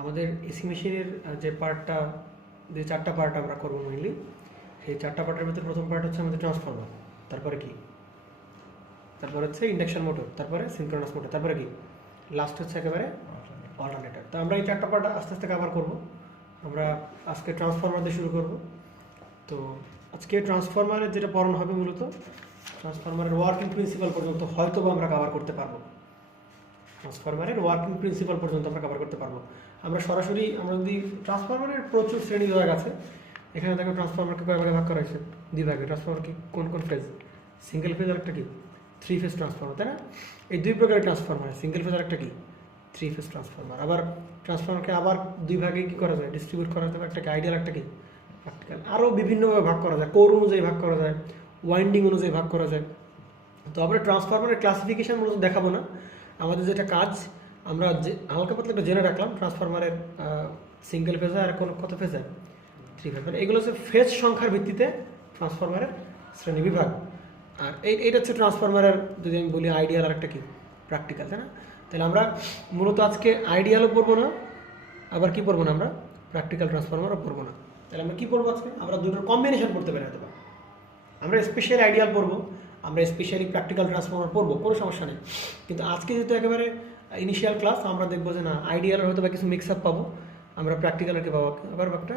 আমাদের এসি মেশিনের যে পার্টটা, যে চারটা পার্ট আমরা করবো মেইনলি, সেই চারটা পার্টের ভিতরে প্রথম পার্ট হচ্ছে আমাদের ট্রান্সফরমার, তারপরে কি, তারপরে হচ্ছে ইন্ডাকশন মোটর, তারপরে সিনক্রোনাস মোটর, তারপরে কি, লাস্ট হচ্ছে একেবারে অল্টারনেটর। তো আমরা এই চারটা পার্ট আস্তে আস্তে কভার করবো। আমরা আজকে ট্রান্সফরমার দিয়ে শুরু করব। তো আজকে ট্রান্সফরমারের যেটা পড়ানো হবে মূলত ট্রান্সফরমারের ওয়ার্কিং প্রিন্সিপাল পর্যন্ত হয়তো বা আমরা কভার করতে পারবো। ট্রান্সফরমারের ওয়ার্কিং প্রিন্সিপাল পর্যন্ত আমরা কভার করতে পারবো। আমরা সরাসরি আমরা যদি ট্রান্সফরমারের প্রচুর শ্রেণী বিভাগ আছে, এখানে দেখো ট্রান্সফরমারকে কয় ভাগে ভাগ করা হয়েছে, দুই ভাগে। ট্রান্সফরমার কি কোন কোন ফেজ, সিঙ্গেল ফেজ আর একটা কি, থ্রি ফেজ ট্রান্সফরমার, তাই না? এই দুই প্রকারের ট্রান্সফরমার, সিঙ্গেল ফেজ আর একটা কি, থ্রি ফেজ ট্রান্সফরমার। আবার ট্রান্সফরমারকে আবার দুই ভাগে কি করা যায়, ডিস্ট্রিবিউট করা যাবে, একটা কি আইডিয়াল, একটা কি প্র্যাকটিক্যাল। আরও বিভিন্নভাবে ভাগ করা যায়, কোর অনুযায়ী ভাগ করা যায়, ওয়াইন্ডিং অনুযায়ী ভাগ করা যায়। তো আমরা ট্রান্সফরমারের ক্লাসিফিকেশন মূলত দেখাবো না। আমাদের যেটা কাজ, আমরা যে হালকা পাতলা একটু জেনে রাখলাম ট্রান্সফরমারের সিঙ্গেল ফেজ আর কোন কত ফেজ, থ্রি ফেজ। মানে এগুলো হচ্ছে ফেজ সংখ্যার ভিত্তিতে ট্রান্সফরমারের শ্রেণী বিভাগ। আর এইটা হচ্ছে ট্রান্সফরমারের, যদি আমি বলি আইডিয়াল আর একটা কি প্র্যাকটিক্যাল, তাই না? তাহলে আমরা মূলত আজকে আইডিয়ালও পড়বো না, আবার কি পড়বো না, আমরা প্র্যাকটিক্যাল ট্রান্সফরমারও পড়বো না। তাহলে আমরা কি পড়বো আজকে, আমরা দুটোর কম্বিনেশন পড়তে পারি হয়তো। আমরা স্পেশালি আইডিয়াল পড়বো, আমরা স্পেশালি প্র্যাকটিক্যাল ট্রান্সফরমার পড়বো, কোনো সমস্যা নেই। কিন্তু আজকে যেহেতু একেবারে ইনিশিয়াল ক্লাস, আমরা দেখবো যে না আইডিয়াল হয়তো বা কিছু মিক্স আপ পাবো, আমরা প্র্যাকটিক্যালকে পাবো আবার একটা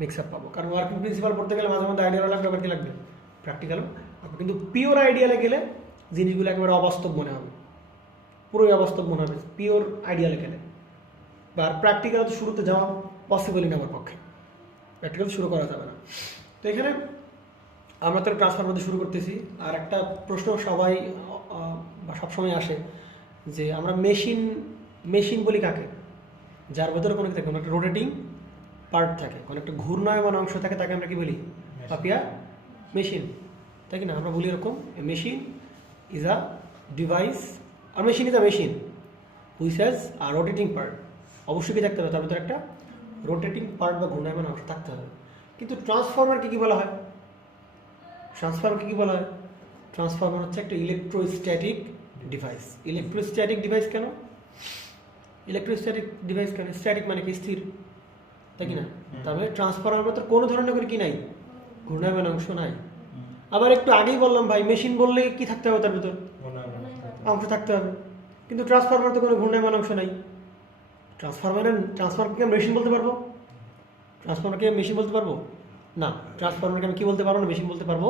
মিক্স আপ পাবো। কারণ ওয়ার্কিং প্রিন্সিপাল পড়তে গেলে মাঝে মধ্যে আইডিয়াল লাগবে, আবার কি লাগবে, প্র্যাকটিক্যালও। কিন্তু পিওর আইডিয়ালে গেলে জিনিসগুলো একেবারে অবাস্তব মনে হবে, পুরোই অবাস্তব মনে হবে পিওর আইডিয়ালে গেলে। বা প্র্যাকটিক্যাল তো শুরুতে যাওয়া পসিবলই না আমার পক্ষে, প্র্যাকটিক্যাল শুরু করা যাবে না। তো এখানে আমরা তো ট্রান্সফরমার দিয়ে শুরু করতেছি। আর একটা প্রশ্ন সবাই বা সবসময় আসে যে আমরা মেশিন বলি কাকে, যার ভেতরে কোনো থাকে, কোনো একটা রোটেটিং পার্ট থাকে, কোনো একটা ঘূর্ণায়মান অংশ থাকে, তাকে আমরা কি বলি, পাপিয়া মেশিন, তাই কি না? আমরা বলি এরকম, মেশিন ইজ আ ডিভাইস, আর machine is a machine which has a rotating part. অবশ্যই কি থাকতে হবে, তার ভিতরে একটা রোটেটিং পার্ট বা ঘূর্ণায়মান অংশ থাকতে হবে। কিন্তু ট্রান্সফরমারকে কি বলা হয়, ট্রান্সফরমারকে কি বলা হয়? ট্রান্সফরমার হচ্ছে একটা ইলেকট্রোস্ট্যাটিক ডিভাইস। ইলেকট্রোস্ট্যাটিক ডিভাইস কেন, ইলেকট্রোস্ট্যাটিক ডিভাইস কেন? স্ট্যাটিক মানে কি, স্থির, তাই কি না? তাহলে ট্রান্সফরমার ভিতরে কোনো ধরনের করে কি নাই, ঘূর্ণায়মান অংশ নাই। আবার একটু আগেই বললাম ভাই, মেশিন বললে কি থাকতে হবে, তার ভিতর অংশ থাকতে হবে। কিন্তু ট্রান্সফরমার তো কোনো ঘূর্ণায়মান অংশ নাই। ট্রান্সফরমারকে মেশিন বলতে পারবো, ট্রান্সফরমারকে মেশিন বলতে পারবো না। ট্রান্সফরমারকে আমি কি বলতে পারবো না, মেশিন বলতে পারবো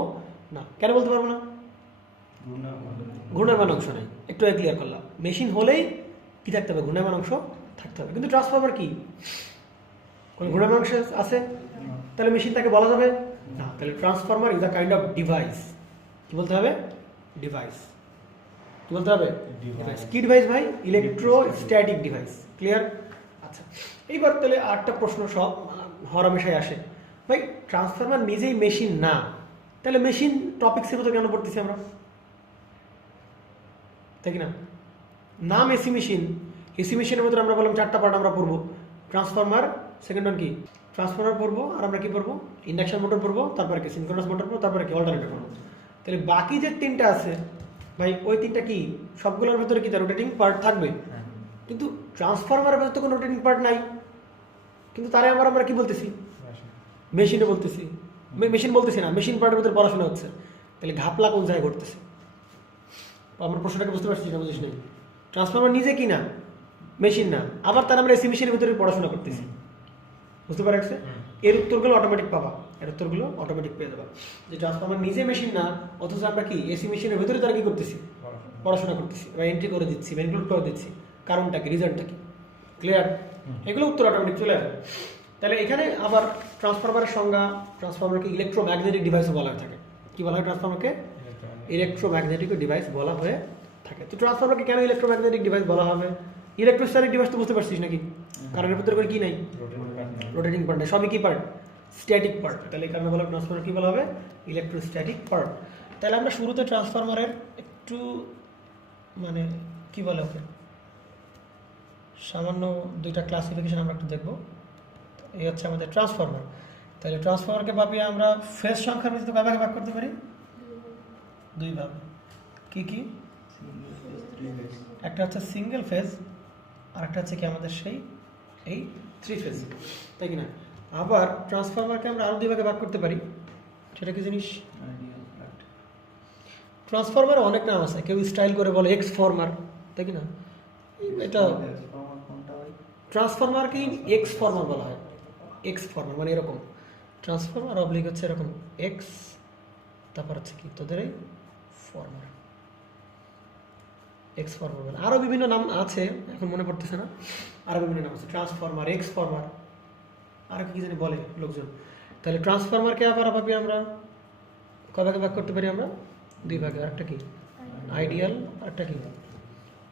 না। কেন বলতে পারবো না? ঘূর্ণায়মান অংশ নেই, একটু ক্লিয়ার করলাম। মেশিন হলেই কি থাকতে হবে, ঘূর্ণায়মান অংশ থাকতে হবে। কিন্তু ট্রান্সফরমার কি, কোনো ঘূর্ণায়মান অংশ আছে? তাহলে মেশিন তাকে বলা যাবে না। তাহলে transformer is a kind of device. কি বলতে হবে, ডিভাইস। কি বলতে হবে, ডিভাইস। কি ডিভাইস ভাই? Electrostatic device. ক্লিয়ার? আচ্ছা, এইবার তাহলে আরেকটা প্রশ্ন সব হরমেশাই আসে, ভাই ট্রান্সফরমার নিজেই মেশিন না, তাহলে মেশিন টপিক্সের মতো কেন পড়তেছি আমরা, তাই কি না? নাম এসি মেশিন, এসি মেশিনের মধ্যে আমরা বললাম চারটা পার্ট আমরা পড়বো। ট্রান্সফরমার, সেকেন্ড ওয়ান কি, ট্রান্সফরমার পড়বো, আর আমরা কি পড়বো, ইন্ডাকশন মোটর পড়বো, তারপরে কি সিনক্রোনাস মোটর পড়বো, তারপরে কি অল্টারনেটর পড়বো। তাহলে বাকি যে তিনটা আছে ভাই, ওই তিনটা কি সবগুলোর ভিতরে কি তার রোটেটিং পার্ট থাকবে? কিন্তু ট্রান্সফরমারের ভিতরে তো কোনো রোটেটিং পার্ট নাই, কিন্তু তারে আমরা কি বলতেছি, মেশিনে বলতেছি। মেশিন বলতেছি না, মেশিন পার্টের ভিতরে পড়াশোনা হচ্ছে। তাহলে ঘাপলা কোন জায়গায় ঘটতেছে? আমরা প্রশ্নটাকে বুঝতে পারছি না, বুঝিস নেই? ট্রান্সফরমার নিজে কি না, মেশিন না, আবার তার আমরা এসি মেশিনের ভিতরে পড়াশোনা করতেছি। বুঝতে পারছে? এর উত্তরগুলো অটোমেটিক পাবা, এর উত্তরগুলো অটোমেটিক পেয়ে যাবা। যে ট্রান্সফরমার নিজে মেশিন না, অথচ আমরা কি এসি মেশিনের ভিতরে তারা কি করতেছি, পড়াশোনা করতেছি, বা এন্ট্রি করে দিচ্ছি, বা ইনক্লুড করে দিচ্ছি। কারণটা কি, রিজনটা কি? ক্লিয়ার? এগুলো উত্তর অটোমেটিক চলে আসবে। তাহলে এখানে আবার ট্রান্সফরমারের সংজ্ঞা, ট্রান্সফরমারকে ইলেকট্রোম্যাগনেটিক ডিভাইসও বলা হয়ে থাকে। কি বলা হয় ট্রান্সফরমারকে? ইলেকট্রোম্যাগনেটিক ডিভাইস বলা হয়ে থাকে। তো ট্রান্সফরমারকে কেন ইলেকট্রোম্যাগনেটিক ডিভাইস বলা হবে? ইলেকট্রোস্ট্যাটিক ডিভাইস তো বুঝতে পারছিস নাকি? কারণ এর ভিতরে কি নাই, রোটেটিং পার্ট নাই, সবই কি পার্ট, স্ট্যাটিক পার্ট। তাহলে এই কারণে বলা ট্রান্সফরমার কি বলা হবে, ইলেকট্রোস্ট্যাটিক পার্ট। তাহলে আমরা শুরুতে ট্রান্সফরমারের একটু মানে কি বলে ওকে, সামান্য দুইটা ক্লাসিফিকেশন আমরা একটু দেখবো। এই হচ্ছে আমাদের ট্রান্সফরমার। তাহলে ট্রান্সফরমারকে ভাবিয়ে আমরা ফেজ সংখ্যার ভিত্তিতে কয় ভাগে ভাগ করতে পারি, দুই ভাগ। কি কি? একটা হচ্ছে সিঙ্গেল ফেজ, আর একটা হচ্ছে কি আমাদের সেই এই 3 ফেজ, তাই কি না? আবার ট্রান্সফরমারকে আমরা আরও 2 ভাগে ভাগ করতে পারি, সেটা কি জিনিস? ট্রান্সফরমার অনেক নাম আছে, কেউ স্টাইল করে বলে এক্স ফরমার, তাই কি না? এটা ট্রান্সফরমারকেই এক্স ফরমার বলা হয়, এক্স ফরমার মানে এরকম ট্রান্সফরমার অবলিক হচ্ছে এরকম এক্স, তারপর হচ্ছে কি তোদের এই ফরমার, এক্স ফরমার বলে। আরও বিভিন্ন নাম আছে, এখন মনে পড়তেছে না, আরও বিভিন্ন নাম আছে, ট্রান্সফরমার, এক্স ফরমার, আর কি জানি বলে লোকজন। তাহলে ট্রান্সফরমারকে আবার ভাবে আমরা কয় ভাগে ভাগ করতে পারি? আমরা 2 ভাগে। আরেকটা কি আইডিয়াল, আরেকটা কি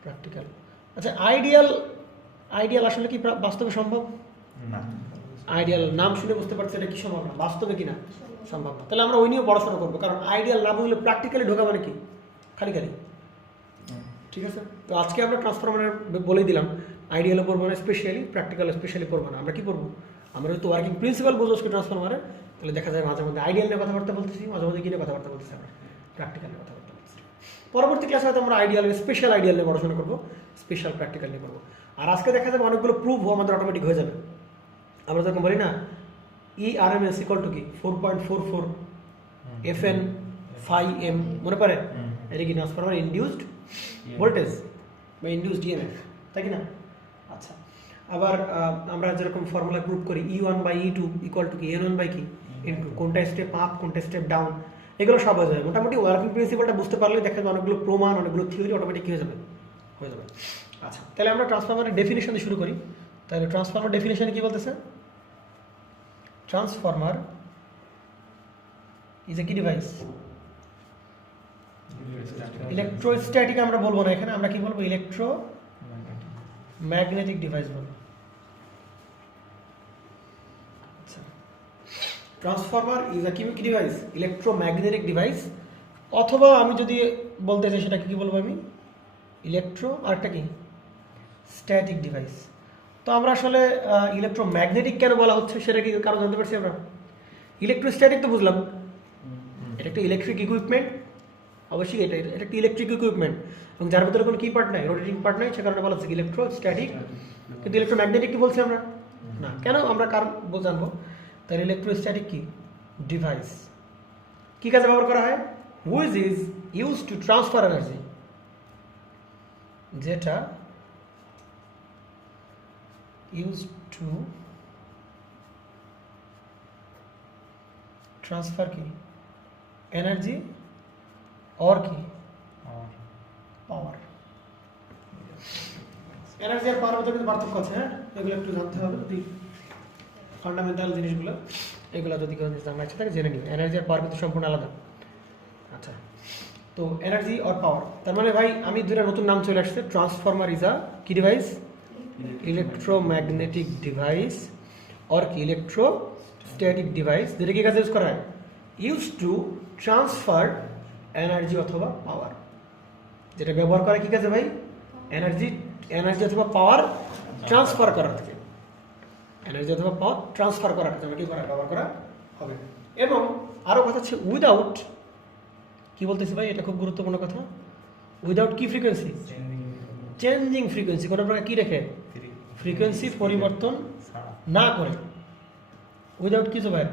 প্র্যাকটিক্যাল। আচ্ছা, আইডিয়াল আসলে কি বাস্তবে সম্ভব? না। আইডিয়াল নাম শুনে বুঝতে পারছি এটা কি সম্ভব না, বাস্তবে কি না সম্ভব না। তাহলে আমরা ওই নিয়েও পড়াশোনা করবো, কারণ আইডিয়াল না বুঝলে প্র্যাকটিক্যালি ঢোকা মানে কি খালি খালি। ঠিক আছে, তো আজকে আমরা ট্রান্সফরমারের বলেই দিলাম, আইডিয়ালও পড়বো না স্পেশালি, প্র্যাকটিক্যাল স্পেশালি পড়বো না। আমরা কি পড়বো? আমরা তো ওয়ার্কিং প্রিন্সিপাল বুঝবো ট্রান্সফরমারে, তাহলে দেখা যায় মাঝে মধ্যে আইডিয়াল নিয়ে কথাবার্তা বলতেছি, মাঝে মধ্যে কি নিয়ে কথাবার্তা বলতেছি, আমরা প্র্যাকটিক্যাল নিয়ে কথাবার্তা বলতেছি। পরবর্তী ক্লাসে হয়তো আমরা আইডিয়াল, স্পেশাল আইডিয়াল নিয়ে পড়াশোনা করবো, স্পেশাল প্র্যাকটিক্যাল নিয়ে করবো। আর আজকে দেখা যাবে অনেকগুলো প্রুফ আমাদের অটোমেটিক হয়ে যাবে। আমরা যখন বলি না ERMS ইকুয়াল টু কি 4.44 FN 5M, মনে পড়ে? এটা কি ট্রান্সফরমার ইনডিউসড ভোল্টেজ বা ইনডিউসড EMF, তাই কি না? আচ্ছা, আবার আমরা যেরকম ফর্মুলা প্রুভ করি E1/E2 ইকুয়াল টু কি N1/কি ইনটু কোনটা স্টেপ আপ কোনটা স্টেপ ডাউন, এগুলো সব হয়ে যাবে। মোটামুটি ওয়ার্কিং প্রিন্সিপালটা বুঝতে পারলে দেখা যাবে অনেকগুলো প্রমাণ, অনেকগুলো থিওরি অটোমেটিক হয়ে যাবে। আচ্ছা, তাহলে আমরা ট্রান্সফরমারের ডেফিনেশন দিয়ে শুরু করি। তাহলে ট্রান্সফরমার ডেফিনেশনে কি বলতেছে? ট্রান্সফরমার ইজ এ কি ডিভাইস? ইলেকট্রোস্ট্যাটিক আমরা বলবো না এখানে, আমরা কি বলবো? ইলেকট্রোম্যাগনেটিক ডিভাইস বলবো। আচ্ছা, ট্রান্সফরমার ইজ এ কি ডিভাইস? ইলেকট্রোম্যাগনেটিক ডিভাইস, অথবা আমি যদি বলতে চাই সেটা কি বলবো আমি? ইলেকট্রো আরেকটা কি স্ট্যাটিক ডিভাইস। তো আমরা আসলে ইলেকট্রোম্যাগনেটিক কেন বলা হচ্ছে সেটা কি কারো জানতে পারছি আমরা? ইলেকট্রোস্ট্যাটিক তো বুঝলাম, এটা একটা ইলেকট্রিক ইকুইপমেন্ট, অবশ্যই এটা একটা ইলেকট্রিক ইকুইপমেন্ট, এবং যার ভিতরে কোনো কি পার্ট নাই, রোটেটিং পার্ট নাই, সে কারণে বলা হচ্ছে ইলেকট্রোস্ট্যাটিক। কিন্তু ইলেকট্রোম্যাগনেটিক কি বলছি আমরা? না, কেন? আমরা কারণ জানবো। তাহলে ইলেকট্রোস্ট্যাটিক কি ডিভাইস, কি কাজে ব্যবহার করা হয়? Which is use to transfer energy, যেটা ইউজ টু ট্রান্সফার কি এনার্জি और কি পাওয়ার। এনার্জি আর পাওয়ার মধ্যে কিন্তু পার্থক্য আছে, হ্যাঁ, এগুলো একটু জানতে হবে, যদি ফান্ডামেন্টাল জিনিসগুলো এগুলো যদি কেউ জানা আছে তাকে জেনে নিও। এনার্জি আর পাওয়ার কিন্তু সম্পূর্ণ আলাদা। আচ্ছা, তো এনার্জি আর পাওয়ার, তার মানে ভাই আমি দুটো নতুন নাম চলে আসছে। ট্রান্সফরমার ইজ আ কি ডিভাইস? ইলেকট্রোম্যাগনেটিক ডিভাইস और কি ইলেকট্রোস্ট্যাটিক ডিভাইস, যেটা কি কাজে ইউজ করা হয়? ইউজ টু ট্রান্সফার এনার্জি অথবা পাওয়ার, যেটা ব্যবহার করে কি কাজে ভাই? এনার্জি অথবা পাওয়ার ট্রান্সফার করার থেকে, এনার্জি অথবা পাওয়ার ট্রান্সফার করার জন্য কি করা ব্যবহার করা হবে। এবং আরও কথা হচ্ছে উইদাউট, কি বলতেছি ভাই, এটা খুব গুরুত্বপূর্ণ কথা, উইদাউট কি ফ্রিকোয়েন্সি? চেঞ্জিং ফ্রিকোয়েন্সি, কোনো প্রকার কি রেখে? ফ্রিকোয়েন্সি পরিবর্তন না করে। উইদাউট কিছু ভাই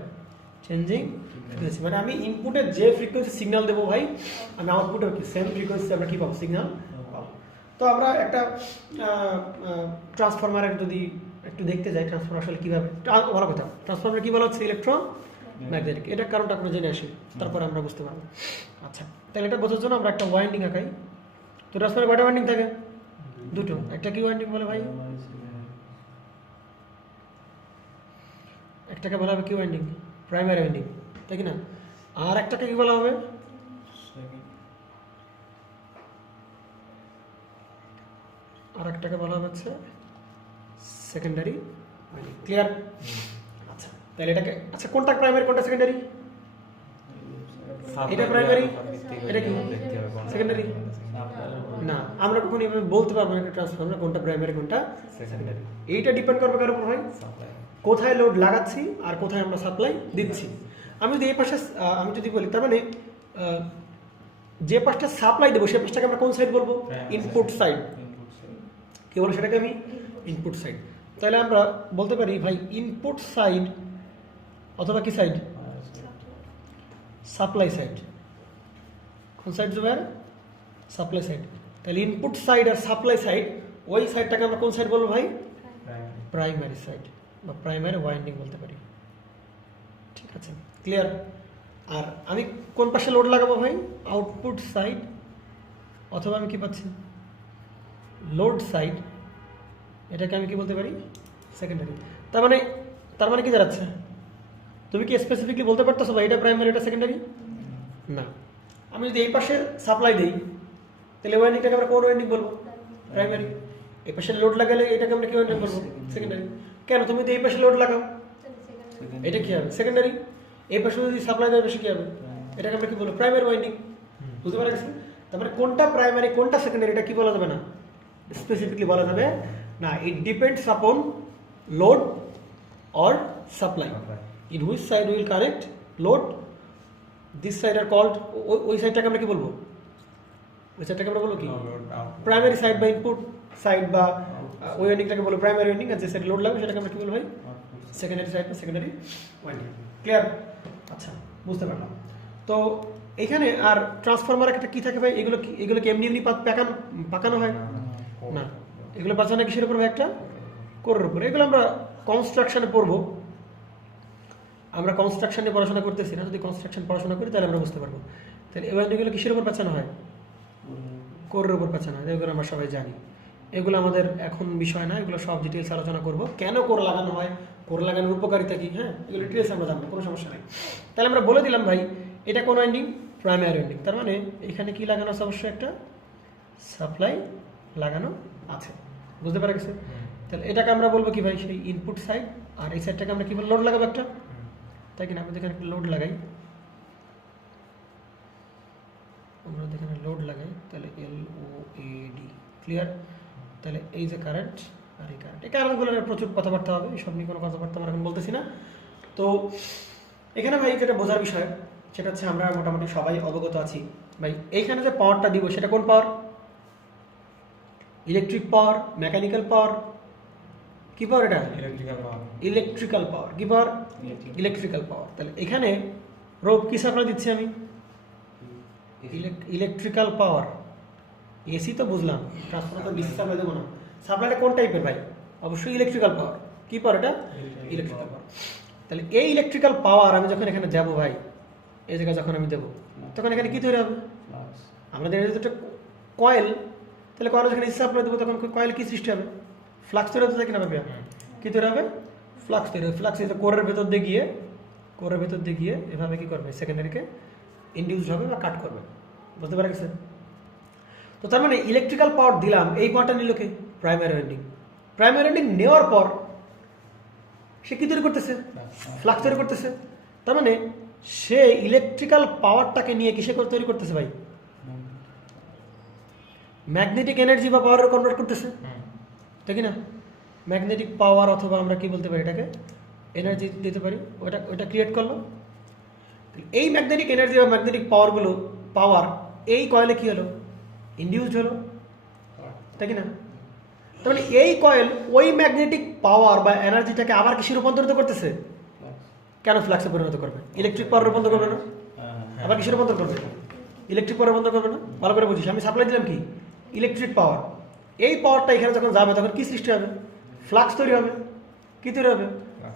চেঞ্জিং ফ্রিকোয়েন্সি, মানে আমি ইনপুটে যে ফ্রিকোয়েন্সি সিগন্যাল দেবো ভাই, আমি আউটপুটে কি সেম ফ্রিকোয়েন্সি আমরা কি পাবো? সিগন্যাল পাবো। তো আমরা একটা ট্রান্সফরমারের যদি একটু দেখতে যাই, ট্রান্সফরমার আসলে কীভাবে বলা কথা, ট্রান্সফরমার কী বলা হচ্ছে? ইলেকট্রোম্যাগনেটিক। এটার কারণটা আমরা জেনে আসি, তারপরে আমরা বুঝতে পারবো। আচ্ছা, তাহলে এটা বোঝার জন্য আমরা একটা ওয়াইন্ডিং আঁকাই। তো ট্রান্সফরমারে কয়টা ওয়াইন্ডিং থাকে? দুটো। একটা কি ওয়াইন্ডিং বলে ভাই? একটাকে বলা হবে কি ওয়াইন্ডিং? প্রাইমারি ওয়াইন্ডিং, তাই কি না? আর একটাকে কি বলা হবে? আর একটাকে বলা হচ্ছে সেকেন্ডারি ওয়াইন্ডিং। ক্লিয়ার? আচ্ছা, তাহলে এটাকে, আচ্ছা কোনটা প্রাইমারি কোনটা সেকেন্ডারি? এটা প্রাইমারি, এটা কি সেকেন্ডারি? না, আমরা কখনো এভাবে বলতে পারবো না ট্রান্সফরমার কোনটা প্রাইমারি কোনটা সেকেন্ডারি। এইটা ডিপেন্ড করবে কার উপর ভাই? কোথায় লোড লাগাচ্ছি আর কোথায় আমরা সাপ্লাই দিচ্ছি। আমি যদি এই পাশে আমি যদি বলি, তার মানে যে পাশটা সাপ্লাই দেবো সে পাশটাকে আমরা কোন সাইড বলবো? Input side. কি বলো সেটাকে আমি? Input side. তাহলে আমরা বলতে পারি ভাই ইনপুট সাইড অথবা কি সাইড, সাপ্লাই সাইড। কোন সাইড জুবাইর? Supply side. তাহলে ইনপুট সাইড আর সাপ্লাই সাইড, ওই সাইডটাকে আমরা কোন সাইড বলবো ভাই? প্রাইমারি সাইড বা প্রাইমারি ওয়াইন্ডিং বলতে পারি। ঠিক আছে, ক্লিয়ার? আর আমি কোন পাশে লোড লাগাবো ভাই? আউটপুট সাইড অথবা আমি কি পাচ্ছি লোড সাইড, এটাকে আমি কি বলতে পারি? সেকেন্ডারি। তার মানে কি দাঁড়াচ্ছে? তুমি কি স্পেসিফিকলি বলতে পারতেছো ভাই এটা প্রাইমারি এটা সেকেন্ডারি? না। আমি যদি এই পাশে সাপ্লাই দিই তাহলে ওয়াইন্ডিংটাকে আমরা কোন ওয়াইন্ডিং বলবো? প্রাইমারি। এই পাশে লোড লাগালে এটাকে আমরা কি ওয়াইন্ডিং বলবো? সেকেন্ডারি। কেন? তুমি যদি এই পাশে লোড লাগাও এটা কি হবে? সেকেন্ডারি। এই পাশে যদি সাপ্লাই দেওয়ার পাশে কি হবে? এটাকে আমরা কি বলবো? Primary winding. বুঝতে পারা গেছে? তারপরে কোনটা প্রাইমারি কোনটা সেকেন্ডারি এটা কি বলা যাবে না, স্পেসিফিকলি বলা যাবে না। It depends upon load or supply, in which side will connect load. This side are called, ওই সাইডটাকে আমরা কি বলবো? ওই সাইডটাকে আমরা বলবো কি? প্রাইমারি সাইড বা ইনপুট সাইড বা ওই ওয়াইন্ডিংটাকে বলবো প্রাইমারি ওয়াইন্ডিং, আর যে সাইড লোড লাগবে সেটাকে আমরা কি বলবো ভাই? সেকেন্ডারি সাইড বা সেকেন্ডারি ওয়াইন্ডিং। ক্লিয়ার? আচ্ছা, বুঝতে পারলাম। তো এখানে আর ট্রান্সফরমার একটা কি থাকে ভাই? এগুলো কি এমনি পাকানো হয় না? এগুলো বাঁচানো কিসের উপর? একটা কোরের উপর। এগুলো আমরা কনস্ট্রাকশনে পড়বো। আমরা কনস্ট্রাকশনে পড়াশোনা করতেছি না, যদি কনস্ট্রাকশন পড়াশোনা করি তাহলে আমরা বুঝতে পারবো। তাহলে এগুলো কিসের উপর বাঁচানো হয়? কোরের উপর বাঁচানো হয়। এগুলো আমরা সবাই জানি, এগুলো আমাদের এখন বিষয় না, এগুলো সব ডিটেলস আলোচনা করব। কেন কোর লাগানো হয়, কোর লাগানোর উপকারিতা কি, হ্যাঁ এগুলো ডিটেলস আমরা জানবো, কোনো সমস্যা নেই। তাহলে আমরা বলে দিলাম ভাই এটা কোন ওয়াইন্ডিং? Primary winding. তার মানে এখানে কি লাগানো আছে? অবশ্যই একটা সাপ্লাই লাগানো আছে। বুঝতে পারা গেছে? তাহলে এটাকে আমরা বলবো কি ভাই? সেই ইনপুট সাইড। আর এই সাইডটাকে আমরা কি বলবো? লোড লাগাবো একটা, তাই কিনা? আমরা এখানে একটা লোড লাগাই, তাহলে LOAD। ক্লিয়ার? তাহলে এই যে কারেন্ট আর এই কারেন্ট, এই কারেন্টগুলো প্রচুর কথাবার্তা হবে, এই সব নিয়ে কোনো কথাবার্তা আমরা এখন বলতেছি না। তো এখানে ভাই যেটা বোঝার বিষয় সেটা হচ্ছে আমরা মোটামুটি সবাই অবগত আছি ভাই, এইখানে যে পাওয়ারটা দিব সেটা কোন পাওয়ার? ইলেকট্রিক পাওয়ার, মেকানিক্যাল পাওয়ার, কি পাওয়ার এটা? Electrical power. কি পাওয়ার? Electrical power. তাহলে এখানে রোধ কি সাপ্লাই দিচ্ছি আমি? Electrical power. এসি তো বুঝলাম, ট্রান্সফরমার তো ডিসি সাপ্লাই দেবো না। সাপ্লাইটা কোন টাইপের ভাই? অবশ্যই ইলেকট্রিক্যাল পাওয়ার। কি পাওয়ার এটা? Electrical power. তাহলে এই ইলেকট্রিক্যাল পাওয়ার আমি যখন এখানে যাবো ভাই, এই জায়গায় যখন আমি দেবো তখন এখানে কি তৈরি হবে? আমাদের একটা কয়েল, তাহলে কয়েল যখন এসি সাপ্লাই দেবো তখন কয়েল কি সৃষ্টি হবে? ফ্লাক্স তৈরি হতে থাকে না ভাবে? কি তৈরি হবে? ফ্লাক্স তৈরি হবে। ফ্লাক্স কোরের ভেতর দিয়ে গিয়ে এভাবে কি করবে? সেকেন্ডারিকে ইনডিউসড হবে বা কাট করবে। বুঝতে পারা গেছে? তো তার মানে ইলেকট্রিক্যাল পাওয়ার দিলাম, এই পাওয়ারটা নিল কে? Primary winding. প্রাইমারি ওয়াইন্ডিং নেওয়ার পর সে কি তৈরি করতেছে? ফ্লাক্স তৈরি করতেছে। তার মানে সে ইলেকট্রিক্যাল পাওয়ারটাকে নিয়ে কিসে তৈরি করতেছে ভাই? ম্যাগনেটিক এনার্জি বা পাওয়ারে কনভার্ট করতেছে, ঠিক না? ম্যাগনেটিক পাওয়ার অথবা আমরা কি বলতে পারি এটাকে? এনার্জি দিতে পারি। ওটা ক্রিয়েট করলো। এই ম্যাগনেটিক এনার্জি বা ম্যাগনেটিক পাওয়ার এই কয়েলে কি হলো? ইনডিউসড হলো, তাই কি না? তার মানে এই কয়েল ওই ম্যাগনেটিক পাওয়ার বা এনার্জিটাকে আবার কিসে রূপান্তরিত করতেছে? কেন ফ্লাক্সে পরিণত করবে? ইলেকট্রিক পাওয়ার রূপান্তর করবে না? আবার কিসে রূপান্তর করবে? ইলেকট্রিক পাওয়ার রূপান্তর করবে না? ভালো করে বুঝিস, আমি সাপ্লাই দিলাম কি? Electric power. এই পাওয়ারটা এখানে যখন যাবে তখন কি সৃষ্টি হবে? ফ্লাক্স তৈরি হবে। কি তৈরি হবে?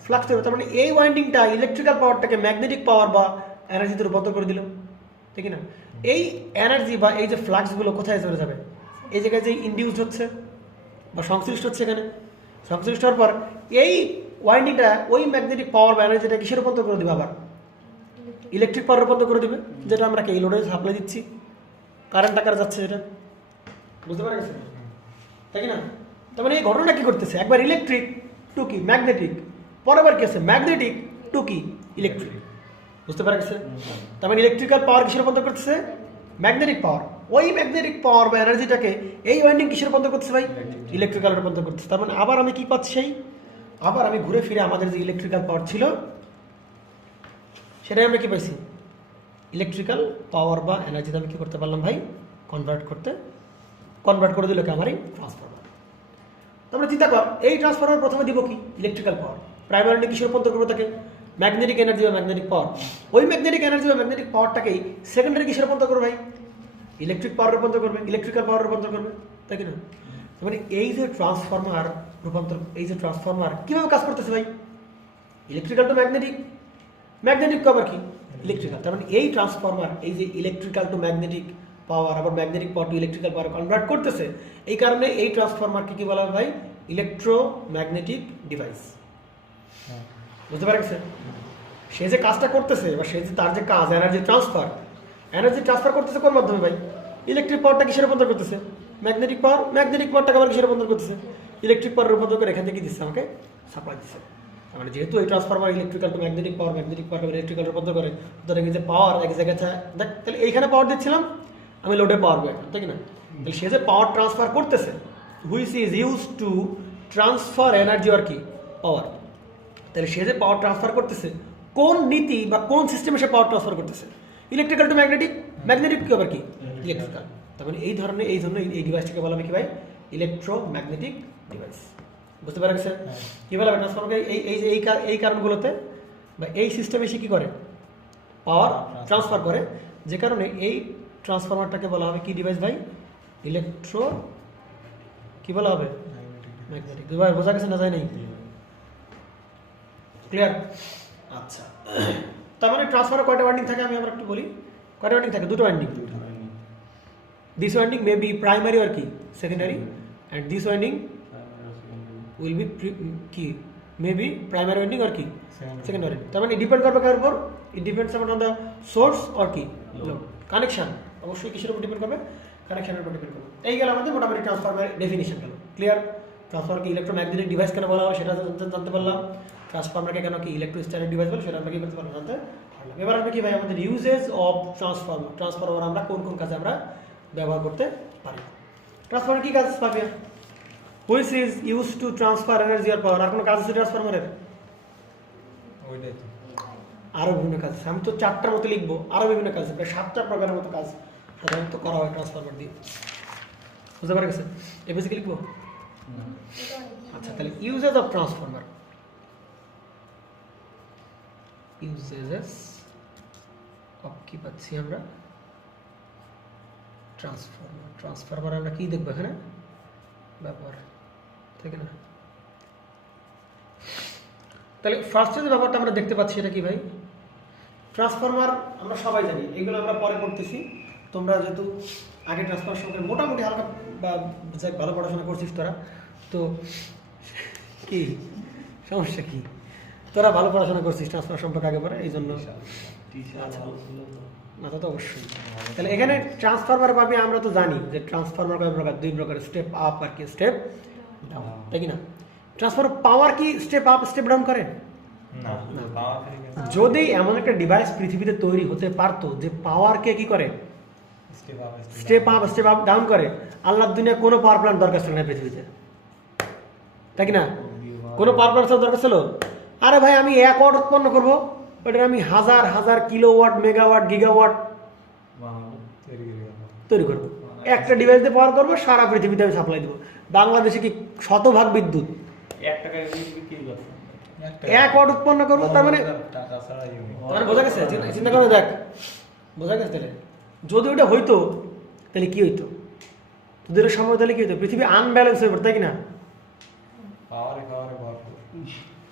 ফ্লাক্স তৈরি হবে। তার মানে এই ওয়াইন্ডিংটা ইলেকট্রিক্যাল পাওয়ারটাকে ম্যাগনেটিক পাওয়ার বা এনার্জিতে রূপান্তর করে দিল, ঠিক না? এই এনার্জি বা এই যে ফ্লাক্সগুলো কোথায় চলে যাবে? এই জায়গায় যে ইনডিউসড হচ্ছে বা সংশ্লিষ্ট হচ্ছে, এখানে সংশ্লিষ্ট হওয়ার পর এই ওয়াইন্ডিংটা ওই ম্যাগনেটিক পাওয়ার বা এনার্জিটা কিসে রূপান্তর করে দেবে? আবার ইলেকট্রিক পাওয়ার রূপান্তর করে দেবে, যেটা আমরা এই লোডে সাপ্লাই দিচ্ছি, কারেন্ট আকারে যাচ্ছে যেটা। বুঝতে পারা গেছে? তাই না? তার মানে এই ঘটনা কি করতেছে? একবার ইলেকট্রিক টু কি ম্যাগনেটিক, পরের কি আছে? ম্যাগনেটিক টু কি ইলেকট্রিক। বুঝতে পারা গেছে? তার মানে ইলেকট্রিক্যাল পাওয়ার কিসে রূপান্তর করতেছে? ম্যাগনেটিক পাওয়ার। ওই ম্যাগনেটিক পাওয়ার বা এনার্জিটাকে এই ওয়াইন্ডিং কিসে রূপান্তর করতেছে ভাই? ইলেকট্রিক্যাল রূপান্তর করতেছে। তার মানে আবার আমি কি পাচ্ছি? আবার আমি ঘুরে ফিরে আমাদের যে ইলেকট্রিক্যাল পাওয়ার ছিল সেটাই আমরা কি পাইছি? ইলেকট্রিক্যাল পাওয়ার বা এনার্জিতে আমি কি করতে পারলাম ভাই? কনভার্ট করে দিল কে? আমারই ট্রান্সফরমার। তারপরে চিন্তা কর, এই ট্রান্সফরমার প্রথমে দিব কি ইলেকট্রিক্যাল পাওয়ার, প্রাইমারি উইন্ডিং কিসের রূপান্তর করবে তাকে ম্যাগনেটিক এনার্জি বা ম্যাগনেটিক পাওয়ার, ওই ম্যাগনেটিক এনার্জি বা ম্যাগনেটিক পাওয়ারটাকেই সেকেন্ডারি কিসের রূপান্তর করবে ভাই ইলেকট্রিক পাওয়ার রূপান্তর করবে, ইলেকট্রিক্যাল পাওয়ার রূপান্তর করবে, তাই কি না? মানে এই যে ট্রান্সফরমার রূপান্তর, এই যে ট্রান্সফরমার কিভাবে কাজ করতেছে ভাই, ইলেকট্রিক্যাল টু ম্যাগনেটিক, ম্যাগনেটিক আবার কি ইলেকট্রিক্যাল, তার মানে এই ট্রান্সফরমার এই যে ইলেকট্রিক্যাল টু ম্যাগনেটিক পাওয়ার আবার magnetic power to electrical power convert করতেছে, এই কারণে এই ট্রান্সফরমারকে কি বলা হয় ভাই ইলেকট্রোম্যাগনেটিক ডিভাইস। বুঝতে পারছে? সে যে কাজটা করতেছে বা সে যে তার যে কাজ এনার্জি ট্রান্সফার করতেছে কোন মাধ্যমে ভাই, ইলেকট্রিক পাওয়ারটা কিসের রূপান্তর করতেছে ম্যাগনেটিক পাওয়ারটাকে আবার কিসের রূপান্তর করতেছে ইলেকট্রিক পাওয়ার রূপান্তর করে এখান থেকে দিচ্ছে আমাকে সাপ্লাই দিচ্ছে। মানে যেহেতু এই transformer electrical to magnetic power electrical রূপান্তর করে, সুতরাং এই যে পাওয়ার এক জায়গায় দেখ তাহলে এইখানে পাওয়ার দিচ্ছিলাম আমি লোডে পাওয়ার এখন, তাই না? তাহলে সে যে পাওয়ার ট্রান্সফার করতেছে which is use to transfer energy আর কি পাওয়ার, তাহলে সে যে পাওয়ার ট্রান্সফার করতেছে কোন নীতি বা কোন সিস্টেমে সে পাওয়ার ট্রান্সফার করতেছে ইলেকট্রিক্যাল টু ম্যাগনেটিক কি আবার কি ইলেকট্রিক্যাল। তার মানে এই জন্য এই ডিভাইসটাকে বলা হয় কি ভাই ইলেকট্রোম্যাগনেটিক ডিভাইস। বুঝতে পারছেন কি বলা হয় ট্রান্সফরমারকে এই কারণগুলোতে বা এই সিস্টেমে সে কি করে পাওয়ার ট্রান্সফার করে, যে কারণে এই ট্রান্সফরমারটাকে বলা হবে কি ডিভাইস ভাই ইলেকট্রো কি বলা হবে ম্যাগনেটিক ডিভাইস। বোঝা গেছে না যায় নাই? ক্লিয়ার? আচ্ছা, তার মানে ট্রান্সফারে কয়টা ওয়াইন্ডিং থাকে আমি আবার একটু বলি। কয়টা ওয়াইন্ডিং থাকে? দুটো winding. This winding may be primary আর কি secondary, and this winding will be কি মে বি প্রাইমারি ওয়াইন্ডিং আর কি সেকেন্ডারি। তার মানে ডিপেন্ড করবে কার উপর? It depends on the source আর কি কানেকশন, অবশ্যই কিসের উপর ডিপেন্ড করবে? কানেকশনের উপর ডিপেন্ড করবে। এই গেল আমাদের মোটামুটি ট্রান্সফরমারের ডেফিনিশন গেল। ক্লিয়ার? ট্রান্সফরমারকে ইলেকট্রোম্যাগনেটিক ডিভাইস কেন বলা হয় সেটা জানতে পারলাম, ট্রান্সফরমারকে কেন কি ইলেকট্রোস্ট্যাটিক ডিভাইস বলে সেটা আমরা কি করতে পারলাম জানতে পারলাম। এবার আসবে কি ভাই আমাদের ইউজেস অফ ট্রান্সফরমার আমরা কোন কোন কাজে আমরা ব্যবহার করতে পারি। ট্রান্সফরমার কি কাজ পাবে? Which is use to transfer energy আর পাওয়ার। আর কোনো কাজ আছে ট্রান্সফরমারের? আরো বিভিন্ন কাজ আছে, আমি তো 4টার মতো লিখবো, আরো বিভিন্ন কাজ আছে, প্রায় 7টা প্রকারের মতো কাজ সাধারণত করা হয় ট্রান্সফরমার দিয়ে। বুঝতে পারা গেছে? এ বেসিকে লিখবো। আচ্ছা, তাহলে uses of transformer, uses of কি পাচ্ছি আমরা ট্রান্সফরমার আমরা কি দেখবো এখানে ব্যবহার, ঠিক না? তাহলে ফার্স্টে যে ব্যাপারটা আমরা দেখতে পাচ্ছি এটা কি ভাই ট্রান্সফরমার আমরা সবাই জানি, এগুলো আমরা পরে করতেছি। তোমরা যেহেতু আগে ট্রান্সফরমার সম্পর্কে মোটামুটি হালকা বা ভালো পড়াশোনা করছিস তোরা, তো কি সমস্যা কি, তোরা ভালো পড়াশোনা করছিস ট্রান্সফরমার সম্পর্কে আগে পরে, এই জন্য না তো অবশ্যই। তাহলে এখানে ট্রান্সফরমার পাবি আমরা তো জানি যে ট্রান্সফরমার কয় প্রকার, 2 প্রকার, স্টেপ আপ আর কি স্টেপ ডাউন, তাই কি না? ট্রান্সফরমার পাওয়ার কি স্টেপ আপ স্টেপ ডাউন করে না? যদি এমন একটা ডিভাইস পৃথিবীতে তৈরি হতে পারতো যে পাওয়ারকে কি করে স্টেপ আপ ডাউন করে, আল্লাহর দুনিয়া কোনো পাওয়ার প্ল্যান্ট দরকার ছিল না পৃথিবীতে, তাই কি না? কোনো পাওয়ার প্ল্যান্ট দরকার ছিল? আরে ভাই আমি 1 ওয়াট উৎপন্ন করবো, ওটা আমি হাজার হাজার কিলোওয়াট মেগাওয়াট গিগাওয়াট তৈরি করবো, একটা ডিভাইস দিয়ে পাওয়ার করবো, সারা পৃথিবীতে আমি সাপ্লাই দেবো। বাংলাদেশে কি 100 ভাগ বিদ্যুৎ, 1 ওয়াট উৎপন্ন করবো, তার মানে বোঝা গেছে? চিন্তা করে দেখ, বোঝা গেছে? তাহলে যদি ওটা হইতো তাহলে কি হইতো, যদি ওটা সময় তাহলে কি হইতো? পৃথিবী আনব্যালেন্স হয়ে পড়তো, তাই কি না?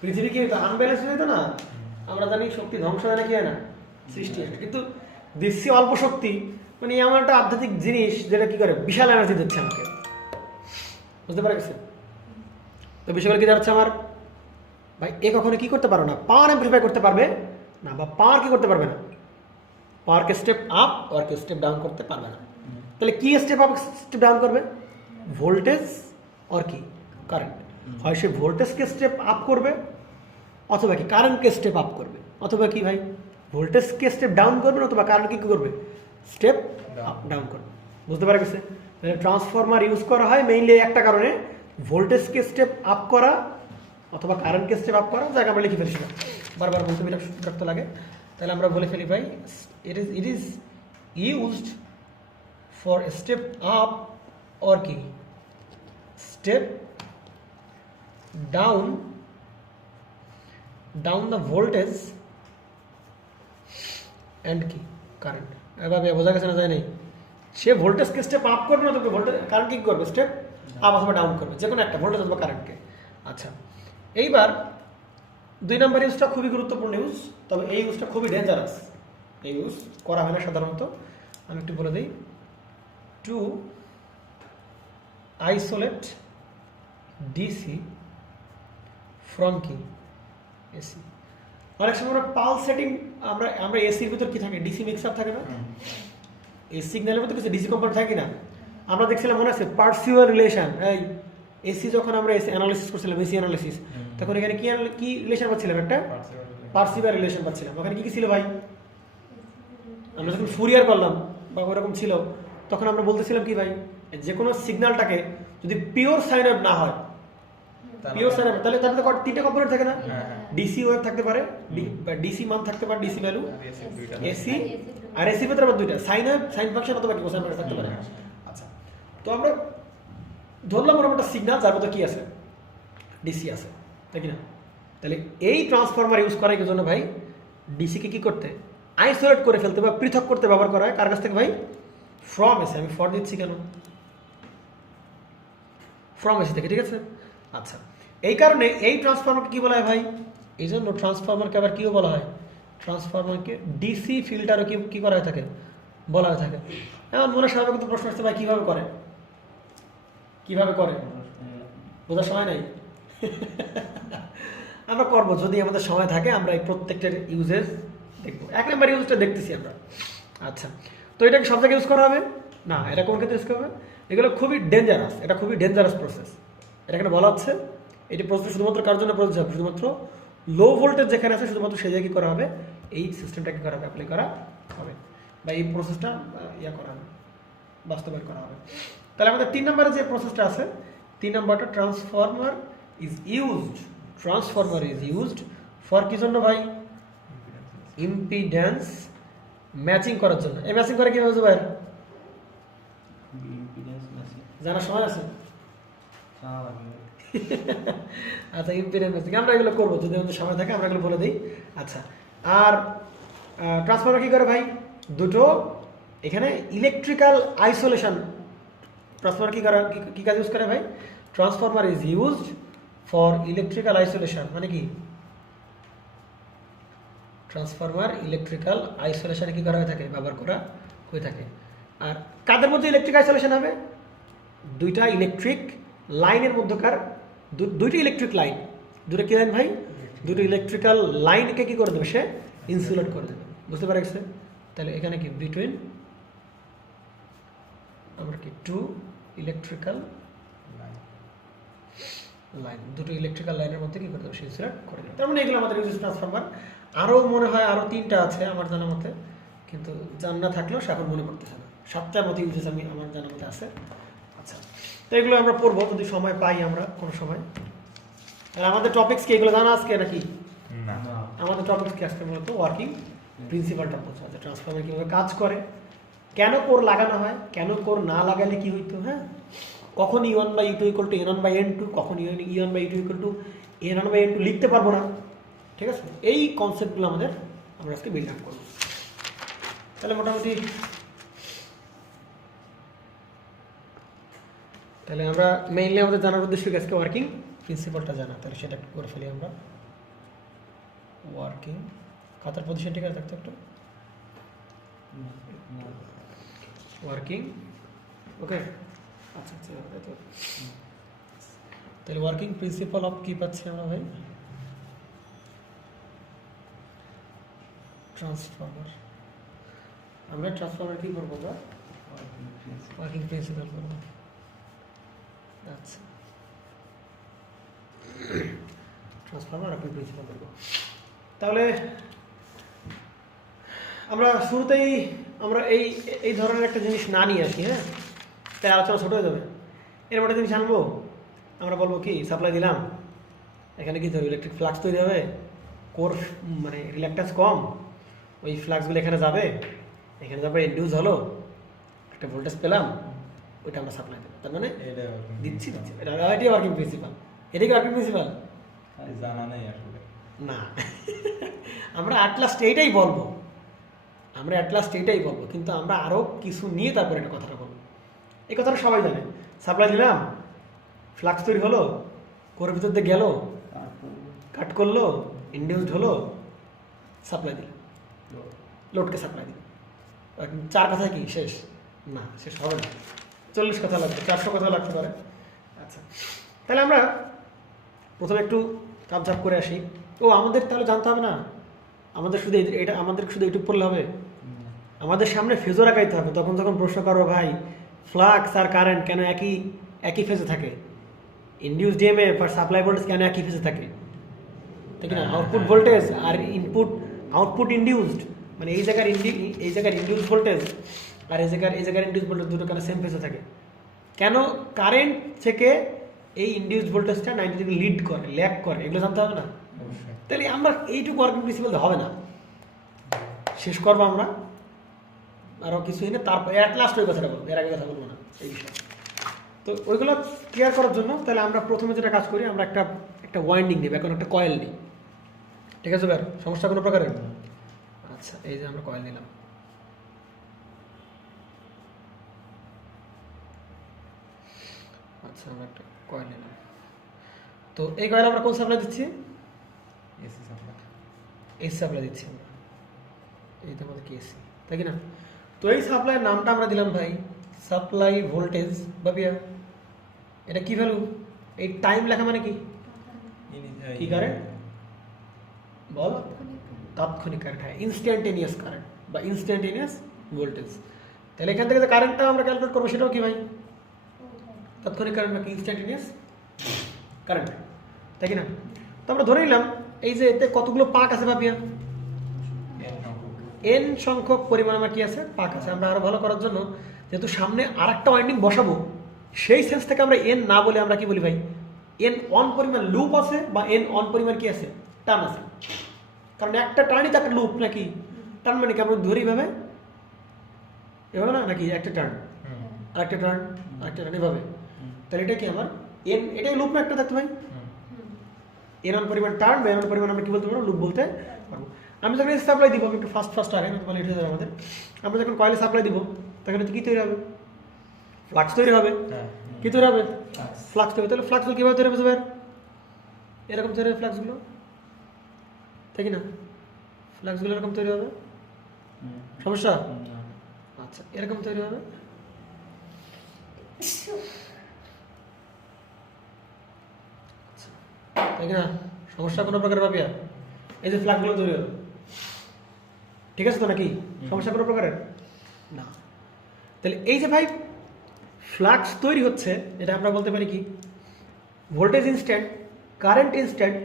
পৃথিবী কি হইতো? আনব্যালেন্স হয়ে যেত না। আমরা জানি শক্তি ধ্বংস হয় না, কি হয় না সৃষ্টি হয় না, কিন্তু দিচ্ছি অল্প শক্তি, মানে এমন একটা আধ্যাত্মিক জিনিস যেটা কি করে বিশাল এনার্জি দিচ্ছে আমাকে। বুঝতে পারা গেছে? তো বিষয়গুলো কি যাচ্ছে আমার ভাই, এ কখনো কি করতে পারো না, পাওয়ার অ্যাম্পলিফাই করতে পারবে না, বা পাওয়ার কি করতে পারবে না, পাওয়ারকে স্টেপ আপ আর কি স্টেপ ডাউন করতে পারবে না। তাহলে কি স্টেপ আপ স্টেপ ডাউন করবে? ভোল্টেজ আর কি কারেন্ট। হয় সে ভোল্টেজকে স্টেপ আপ করবে, অথবা কি কারেন্টকে স্টেপ আপ করবে, অথবা কি ভাই ভোল্টেজকে স্টেপ ডাউন করবে, অথবা কারেন্ট কি করবে স্টেপ আপ ডাউন করবে। বুঝতে পারা গেছে? তাহলে ট্রান্সফরমার ইউজ করা হয় মেইনলি একটা কারণে, ভোল্টেজকে স্টেপ আপ করা অথবা কারেন্টকে স্টেপ আপ করা। যাকে আমরা লিখে ফেলছি, বারবার বলতে বিরক্ত লাগে, তাহলে আমরা বলে ফেলি ভাই it is used for step up or কি step down the voltage and কি কারেন্ট। এবার বোঝা গেছে না, যায় নাই? সে ভোল্টেজকে স্টেপ আপ করবে না, তবে ভোল্টেজ কারেন্ট কি করবে, স্টেপ আপ অথবা ডাউন করবে, যে কোনো একটা ভোল্টেজ অথবা কারেন্টকে। আচ্ছা, এইবার 2 নম্বর ইউজটা খুবই গুরুত্বপূর্ণ ইউজ, তবে এই ইউজটা খুবই ডেঞ্জারাস। এই ইউজ করা হয় না সাধারণত। আমি একটু বলে দিই, টু আইসোলেট ডিসি ফ্রম কি এসি। অনেক সময় আমরা পালস সেটিং, আমরা এসির ভিতর কি থাকে, ডিসি মিক্সার থাকে না, এই সিগন্যালের মধ্যে কিছু ডিসি কম্পোনেন্ট থাকে না। আমরা দেখছিলাম, মনে আছে, পার্সিভাল রিলেশন। এই এসি যখন আমরা এসি অ্যানালিসিস করছিলাম, এসি অ্যানালিসিস, তখন এখানে কি রিলেশন পাচ্ছিলাম, একটা পার্সিভাল রিলেশন পাচ্ছিলাম। ওখানে কি ছিল ভাই, আমরা যখন ফুরিয়ার করলাম বা ওরকম ছিল, তখন আমরা বলতেছিলাম কি ভাই, যে কোনো সিগন্যালটাকে যদি পিওর সাইন ওয়েভ না হয়, পিওর সাইন ওয়েভ, তাহলে তাহলে 3টে কম্পোনেন্ট থাকে না, ডিসি ওয়েভ থাকতে পারে, ডিসি মান থাকতে পারে, ডিসি ভ্যালু, এসি, আর এসির ভিতরে আবার 2টা সাইন ওয়েভ, সাইন ফাংশন অথবা কোসাইন ফাংশন থাকতে পারে। আচ্ছা, তো আমরা ধরলাম ওরকম একটা সিগন্যাল যার মধ্যে কি আছে, ডিসি আছে, তাই কি না? তাহলে এই ট্রান্সফরমার ইউজ করার জন্য ভাই ডিসিকে কি করতে, আইসোলেট করে ফেলতে বা পৃথক করতে ব্যবহার করা হয়। কার কাছ থেকে ভাই? From AC. আমি ফর দিচ্ছি কেন, ফ্রম এসি থেকে, ঠিক আছে? আচ্ছা, এই কারণে এই ট্রান্সফরমারকে কি বলা হয় ভাই? এই জন্য ট্রান্সফরমারকে আবার কিও বলা হয়, ট্রান্সফরমারকে ডিসি ফিল্টারও কি করা হয়ে থাকে, বলা হয়ে থাকে। এমন মনে স্বাভাবিক কিন্তু প্রশ্ন আসছে, ভাই কীভাবে করে, কিভাবে করে বোঝার সময় নাই। আমরা করবো, যদি আমাদের সময় থাকে আমরা এই প্রত্যেকটার ইউজেস দেখবো। 1 নম্বর ইউজটা দেখতেছি আমরা। আচ্ছা, তো এটাকে সব জায়গায় ইউজ করা হবে না, এটা কোন ক্ষেত্রে ইউজ করা হবে? এগুলো খুবই ডেঞ্জারাস, এটা খুবই ডেঞ্জারাস প্রসেস। এটা এখানে বলা হচ্ছে, এটি প্রসেস শুধুমাত্র কার জন্য প্রযোজ্য হবে, শুধুমাত্র লো ভোল্টেজ যেখানে আছে শুধুমাত্র সেই জায়গায় করা হবে, এই সিস্টেমটাকে করা হবে, অ্যাপ্লাই করা হবে, বা এই প্রসেসটা করা হবে, বাস্তবায়ন করা হবে। তাহলে আমাদের 3 নম্বরে যে প্রসেসটা আছে, 3 নম্বরটা ট্রান্সফরমার ইজ ইউজড ফর কি জন্য ভাই? ইম্পিডেন্স ম্যাচিং করার জন্য। এই ম্যাচিং করে কিভাবে ভাই? জানার সময় আছে? আচ্ছা, ইম্পিডেন্স ম্যাচিং আমরা এগুলো করবো, যদি আমাদের সময় থাকে আমরা এগুলো বলে দিই। আচ্ছা, আর ট্রান্সফরমার কি করে ভাই? দুটো এখানে ইলেকট্রিক্যাল আইসোলেশন। ট্রান্সফরমার কি কাজ ইউজ করে ভাই? Transformer is used for electrical isolation. মানে কি? ট্রান্সফরমার ইলেকট্রিক্যাল আইসোলেশনে কি করা হয়ে থাকে, ব্যবহার করা হয়ে থাকে। আর কাদের মধ্যে ইলেকট্রিক আইসোলেশন হবে? 2টা ইলেকট্রিক লাইনের মধ্যকার, 2টি ইলেকট্রিক লাইন, 2টা কি লাইন ভাই? 2টো ইলেকট্রিক্যাল লাইনকে কি করে দেবে, সে ইনসুলেট করে দেবে। বুঝতে পারছে? তাহলে এখানে কি বিটুইন আমরা কি 2 ইলেকট্রিক্যাল লাইন, 2টো ইলেকট্রিক্যাল লাইনের মধ্যে কি করে দেবে, সে ইনসুলেট করে দেবে। তার মানে এগুলো আমাদের ইউজ ট্রান্সফরমার। আরও মনে হয় আরও 3টা আছে আমার জানা মতে, কিন্তু জানা থাকলেও সে এখন মনে করতেছে না। 7টার মতো ইউজেস আমি আমার জানা মতে আছে। আচ্ছা, তো এগুলো আমরা পড়বো যদি সময় পাই, আমরা কোনো সময়। আর আমাদের টপিক্স কি এগুলো জানা আজকে নাকি? আমাদের টপিক্স কি আজকে মূলত ওয়ার্কিং প্রিন্সিপালটা বোঝা, যে ট্রান্সফরমার কীভাবে কাজ করে, কেন কোর লাগানো হয়, কেন কোর না লাগালে কি হইতো, হ্যাঁ, কখন E1/E2 = N1/N2, কখন E1/E2 = N1/N2 লিখতে পারবো না, ঠিক আছে? এই কনসেপ্টগুলো আমরা আজকে বিল্ড আপ করবো। তাহলে মোটামুটি তাহলে আমরা মেইনলি আমাদের জানার উদ্দেশ্য আজকে ওয়ার্কিং প্রিন্সিপালটা জানা। তাহলে সেটা একটু করে ফেলি আমরা। ওয়ার্কিং খাতার পজিশন ঠিক আছে, দেখতে একটু ওয়ার্কিং, ওকে। আচ্ছা আচ্ছা, তাহলে ওয়ার্কিং প্রিন্সিপাল অফ কি পাচ্ছি আমরা ভাই? ট্রান্সফরমার। আমরা ট্রান্সফরমার কি করবো? ওয়ার্কিং প্রিন্সিপাল করবো। আচ্ছা, ট্রান্সফরমার ওয়ার্কিং প্রিন্সিপাল করবো। তাহলে আমরা শুরুতেই আমরা এই ধরনের একটা জিনিস না নিয়ে আসি, হ্যাঁ, তাই আলোচনা ছোট হয়ে যাবে। এর মধ্যে জিনিস আনবো, আমরা বলবো কি সাপ্লাই দিলাম, এখানে কি ধরো ইলেকট্রিক ফ্লাক্স তৈরি হবে, কোর মানে রিল্যাক্টেন্স কম, ওই ফ্লাক্সগুলো এখানে যাবে, ইন্ডিউস হলো, একটা ভোল্টেজ পেলাম, ওইটা আমরা সাপ্লাই দেবো। তার মানে দিচ্ছি এটা ওয়ার্কিং প্রিন্সিপাল। এটা কি ওয়ার্কিং প্রিন্সিপাল? জানা নেই আসলে। না আমরা অ্যাট লাস্ট এইটাই বলবো, আমরা অ্যাট লাস্ট এইটাই বলবো, কিন্তু আমরা আরও কিছু নিয়ে তারপরে একটা কথাটা বলবো। এই কথাটা সবাই জানে, সাপ্লাই দিলাম, ফ্লাক্স তৈরি হলো, কোরের ভিতর দিয়ে গেল, কাট করলো, ইন্ডিউসড হলো, সাপ্লাই দিল, লোডকে সাপ্লাই দিল। 4 কথায় কি শেষ? না, শেষ হবে না, 40 কথা লাগবে, 400 কথা লাগতে পারে। আচ্ছা, তাহলে আমরা প্রথমে একটু কাপঝাপ করে আসি। ও আমাদের তাহলে জানতে হবে না, আমাদের শুধু এটা আমাদের শুধু এইটুকু পড়লে হবে? আমাদের সামনে ফেজও রাখাইতে হবে। তখন যখন প্রশ্ন করো ভাই ফ্লাক্স আর কারেন্ট কেন একই ফেজে থাকে, ইনডিউস ডিএমএফ আর সাপ্লাই ভোল্টেজ কেন একই ফেজে থাকে, ঠিক না? আউটপুট ভোল্টেজ আর আউটপুট ইনডিউসড, মানে এই জায়গার ইনডিউস ভোল্টেজ আর এই জায়গার ইনডিউস ভোল্টেজ দুটো কেন সেম ফেজে থাকে? কেন কারেন্ট থেকে এই ইনডিউসড ভোল্টেজটা 90 ডিগ্রি লিড করে, ল্যাগ করে, এগুলো জানতে হবে না? তাহলে আমরা এইটুকু ওয়ার্কিং প্রিন্সিপাল হবে না, শেষ করবো আমরা আরও কিছুই না, তারপর অ্যাট লাস্ট ওই কথাটা বলবো, এর আগে কথা বলবো না এই বিষয়ে। তো ওইগুলো ক্লিয়ার করার জন্য তাহলে আমরা প্রথমে যেটা কাজ করি, আমরা একটা ওয়াইন্ডিং নিই, এখন একটা কয়েল নিই, ঠিক আছে স্যার? সমস্যা কোনো প্রকারের? আচ্ছা, এই যে আমরা কয়েল নিলাম, আচ্ছা আমরা একটা কয়েল নিলাম। তো এই কয়েল আমরা কোন সাপ্লাই দিচ্ছি? AC supply. এসি সাপ্লাই দিচ্ছি আমরা, এইটা আমাদের কি এসি, তাই কি না? তো এই সাপ্লাইয়ের নামটা আমরা দিলাম ভাই সাপ্লাই ভোল্টেজ ভাবিয়া। এটা কি ভ্যালু? এই টাইম লেখা মানে কি? কি কারেন্ট বল? তাৎক্ষণিক কারেন্ট, হ্যাঁ, ইনস্ট্যান্টেনিয়াস কারেন্ট বা ইনস্ট্যান্টেনিয়াস ভোল্টেজ। তাহলে এখান থেকে যে কারেন্টটা আমরা ক্যালকুলেট করবো সেটাও কি ভাই? তাৎক্ষণিক কারেন্ট বা ইনস্ট্যান্টেনিয়াস কারেন্ট, তাই কি না? তো আমরা ধরে নিলাম এই যে এতে কতগুলো পাক আছে ভাবিয়া, এন সংখ্যক পরিমাণ আমার কি আছে, পাক আছে। আমরা আরো ভালো করার জন্য যেহেতু সামনে আর একটা ওয়াইন্ডিং বসাবো, সেই সেন্স থেকে আমরা এন না বলে আমরা কি বলি ভাই, এন অন পরিমাণ লুপ আছে বা এন অন পরিমাণ কি আছে, টার্ন আছে। কারণ একটা টার্নই তো একটা লুপ, নাকি? টার্ন মানে কি আমরা ধরি এভাবে এভাবে না, নাকি একটা টার্ন আরেকটা টার্ন আরেকটা টার্ন এভাবে, তাহলে এটা কি আমার এন, এটাই লুপ না একটা থাকতে ভাই? এন অন পরিমাণ টার্ন বা এন অন পরিমাণ আমরা কি বলতে পারবো, লুপ বলতে পারবো। আমি যখন এসি সাপ্লাই দিব, একটু ফাস্ট আগে না লেট হয়ে যাবে আমাদের, আমরা যখন কয়েলে সাপ্লাই দিব তখন কি তৈরি হবে? ফ্লাক্স তৈরি হবে। কি তৈরি হবে? ফ্লাক্স তৈরি। তাহলে ফ্লাক্সগুলো কীভাবে তৈরি হবে স্যার? এরকম তৈরি হবে ফ্লাক্সগুলো, তাই কি না? ফ্লাক্সগুলো এরকম তৈরি হবে, সমস্যা? আচ্ছা, এরকম তৈরি হবে, তাই কি না? সমস্যা কোনো প্রকার ভাবিয়া? এই যে ফ্লাক্সগুলো তৈরি হবে, ঠিক আছে তো, নাকি? সমস্যা কোনো প্রকারের না। তাহলে এই যে ভাই ফ্লাক্স তৈরি হচ্ছে, এটা আমরা বলতে পারি কি, ভোল্টেজ ইনস্ট্যান্ট, কারেন্ট ইনস্ট্যান্ট।